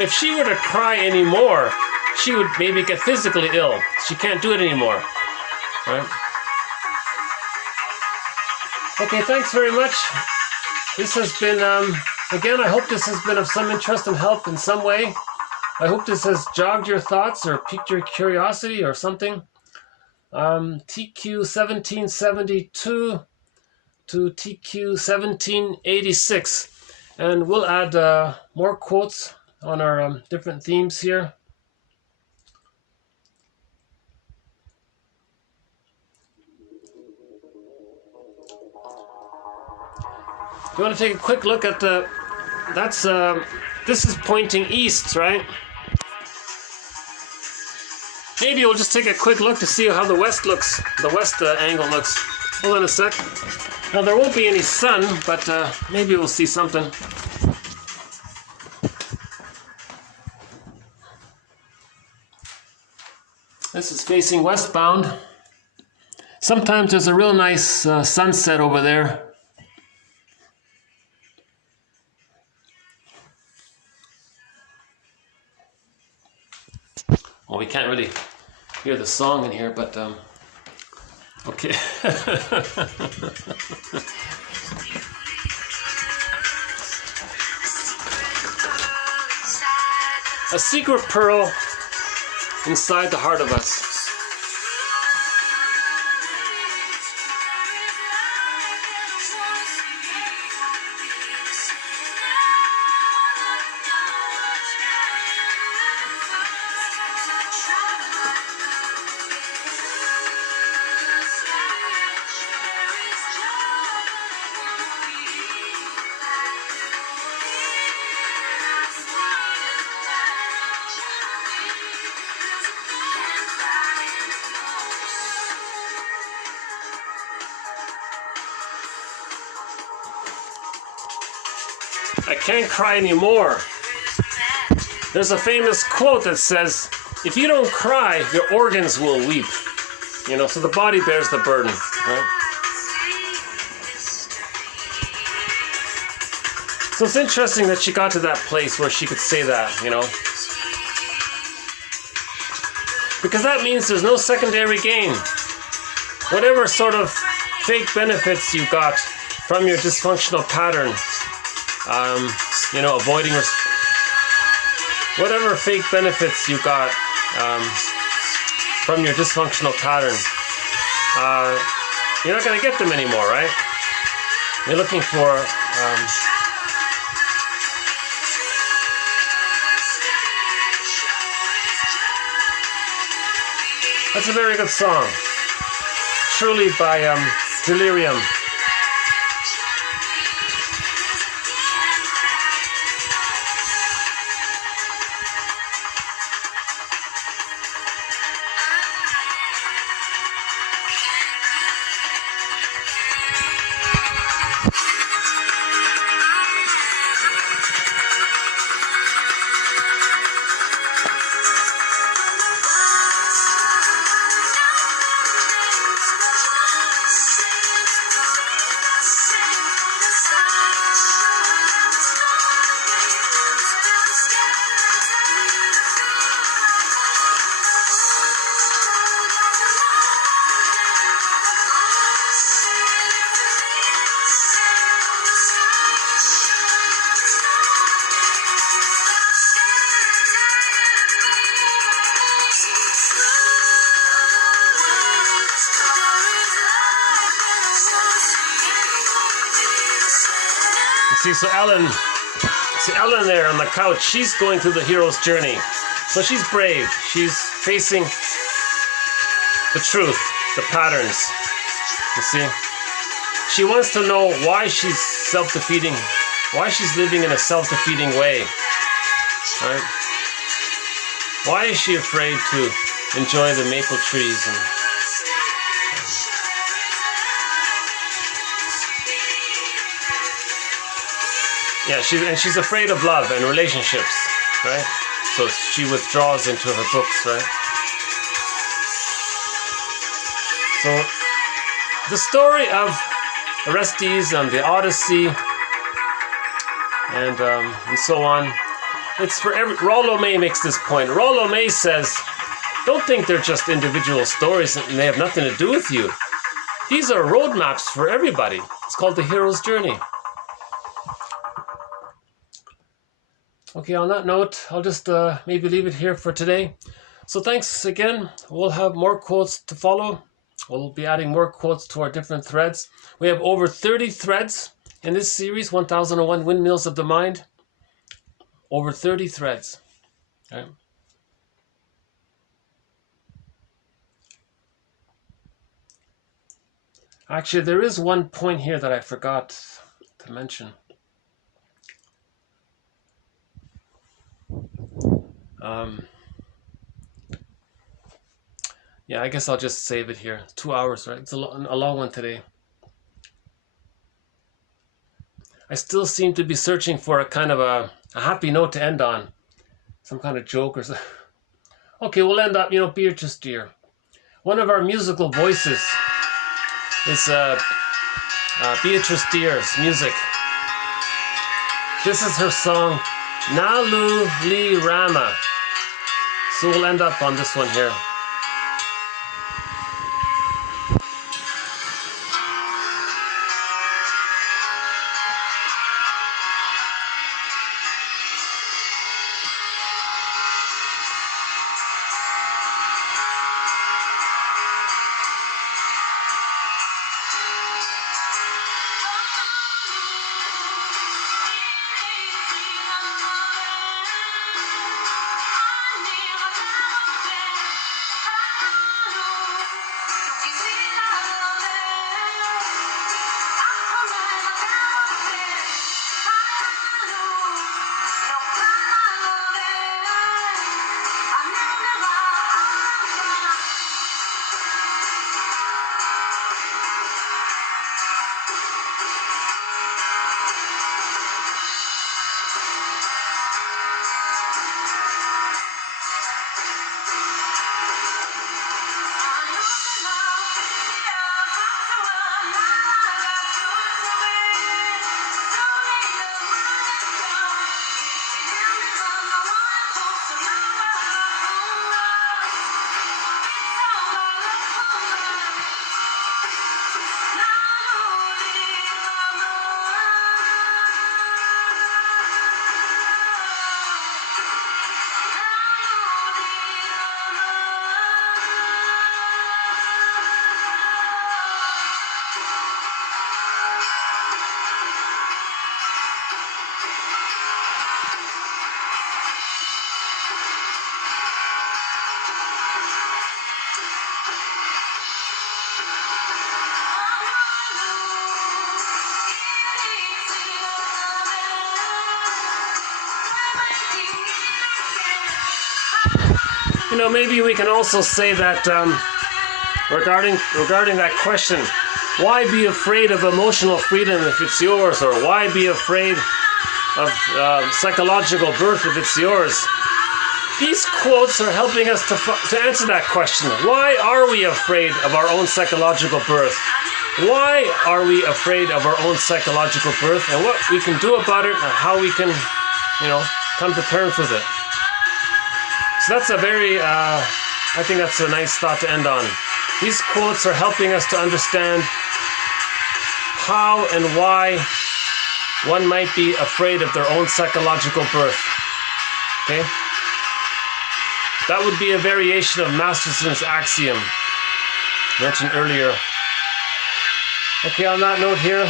If she were to cry anymore, she would maybe get physically ill. She can't do it anymore, right? Okay, thanks very much. This has been, again, I hope this has been of some interest and help in some way. I hope this has jogged your thoughts or piqued your curiosity or something. TQ 1772 to TQ 1786. And we'll add more quotes on our different themes here. You want to take a quick look at this is pointing east, right? Maybe we'll just take a quick look to see how the west looks, the west angle looks. Hold on a sec. Now there won't be any sun, but maybe we'll see something. This is facing westbound. Sometimes there's a real nice sunset over there. Well, we can't really hear the song in here, but okay. A secret pearl inside the heart of us. I can't cry anymore. There's a famous quote that says, if you don't cry, your organs will weep. You know, so the body bears the burden, right? So it's interesting that she got to that place where she could say that, you know. Because that means there's no secondary gain. Whatever sort of fake benefits you got from your dysfunctional pattern, you know, avoiding whatever fake benefits you got from your dysfunctional pattern, you're not going to get them anymore, right? You're looking for that's a very good song, truly, by Delirium. You see, Ellen there on the couch, she's going through the hero's journey. So she's brave. She's facing the truth, the patterns. You see? She wants to know why she's self-defeating, why she's living in a self-defeating way. Right? Why is she afraid to enjoy the maple trees and yeah, she's afraid of love and relationships, right? So she withdraws into her books, right? So the story of Orestes and the Odyssey and so on, it's for every... Rollo May makes this point. Rollo May says, don't think they're just individual stories and they have nothing to do with you. These are roadmaps for everybody. It's called the hero's journey. Okay, on that note, I'll just maybe leave it here for today. So thanks again. We'll have more quotes to follow. We'll be adding more quotes to our different threads. We have over 30 threads in this series, 1001 Windmills of the Mind. Over 30 threads. Okay. Actually, there is one point here that I forgot to mention. Yeah, I guess I'll just save it here. 2 hours, right? It's a long one today. I still seem to be searching for a kind of a happy note to end on. Some kind of joke or something. Okay, we'll end up, Beatrice Dear. One of our musical voices is Beatrice Dear's music. This is her song, Nalu Li Rama. So we'll end up on this one here. Maybe we can also say that regarding that question, why be afraid of emotional freedom if it's yours, or why be afraid of psychological birth if it's yours? These quotes are helping us to answer that question. Why are we afraid of our own psychological birth? Why are we afraid of our own psychological birth, and what we can do about it, and how we can, come to terms with it? So that's a very, I think that's a nice thought to end on. These quotes are helping us to understand how and why one might be afraid of their own psychological birth. Okay? That would be a variation of Masterson's axiom mentioned earlier. Okay, on that note here,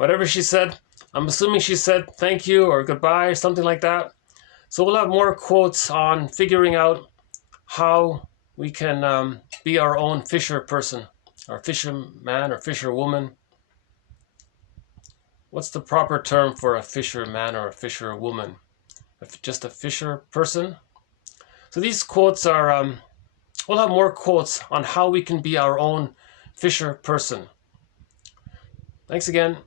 Whatever she said, I'm assuming she said thank you or goodbye, something like that. So we'll have more quotes on figuring out how we can be our own fisher person, or fisherman or fisherwoman. What's the proper term for a fisherman or a fisherwoman? Just a fisher person? So these quotes are, we'll have more quotes on how we can be our own fisher person. Thanks again.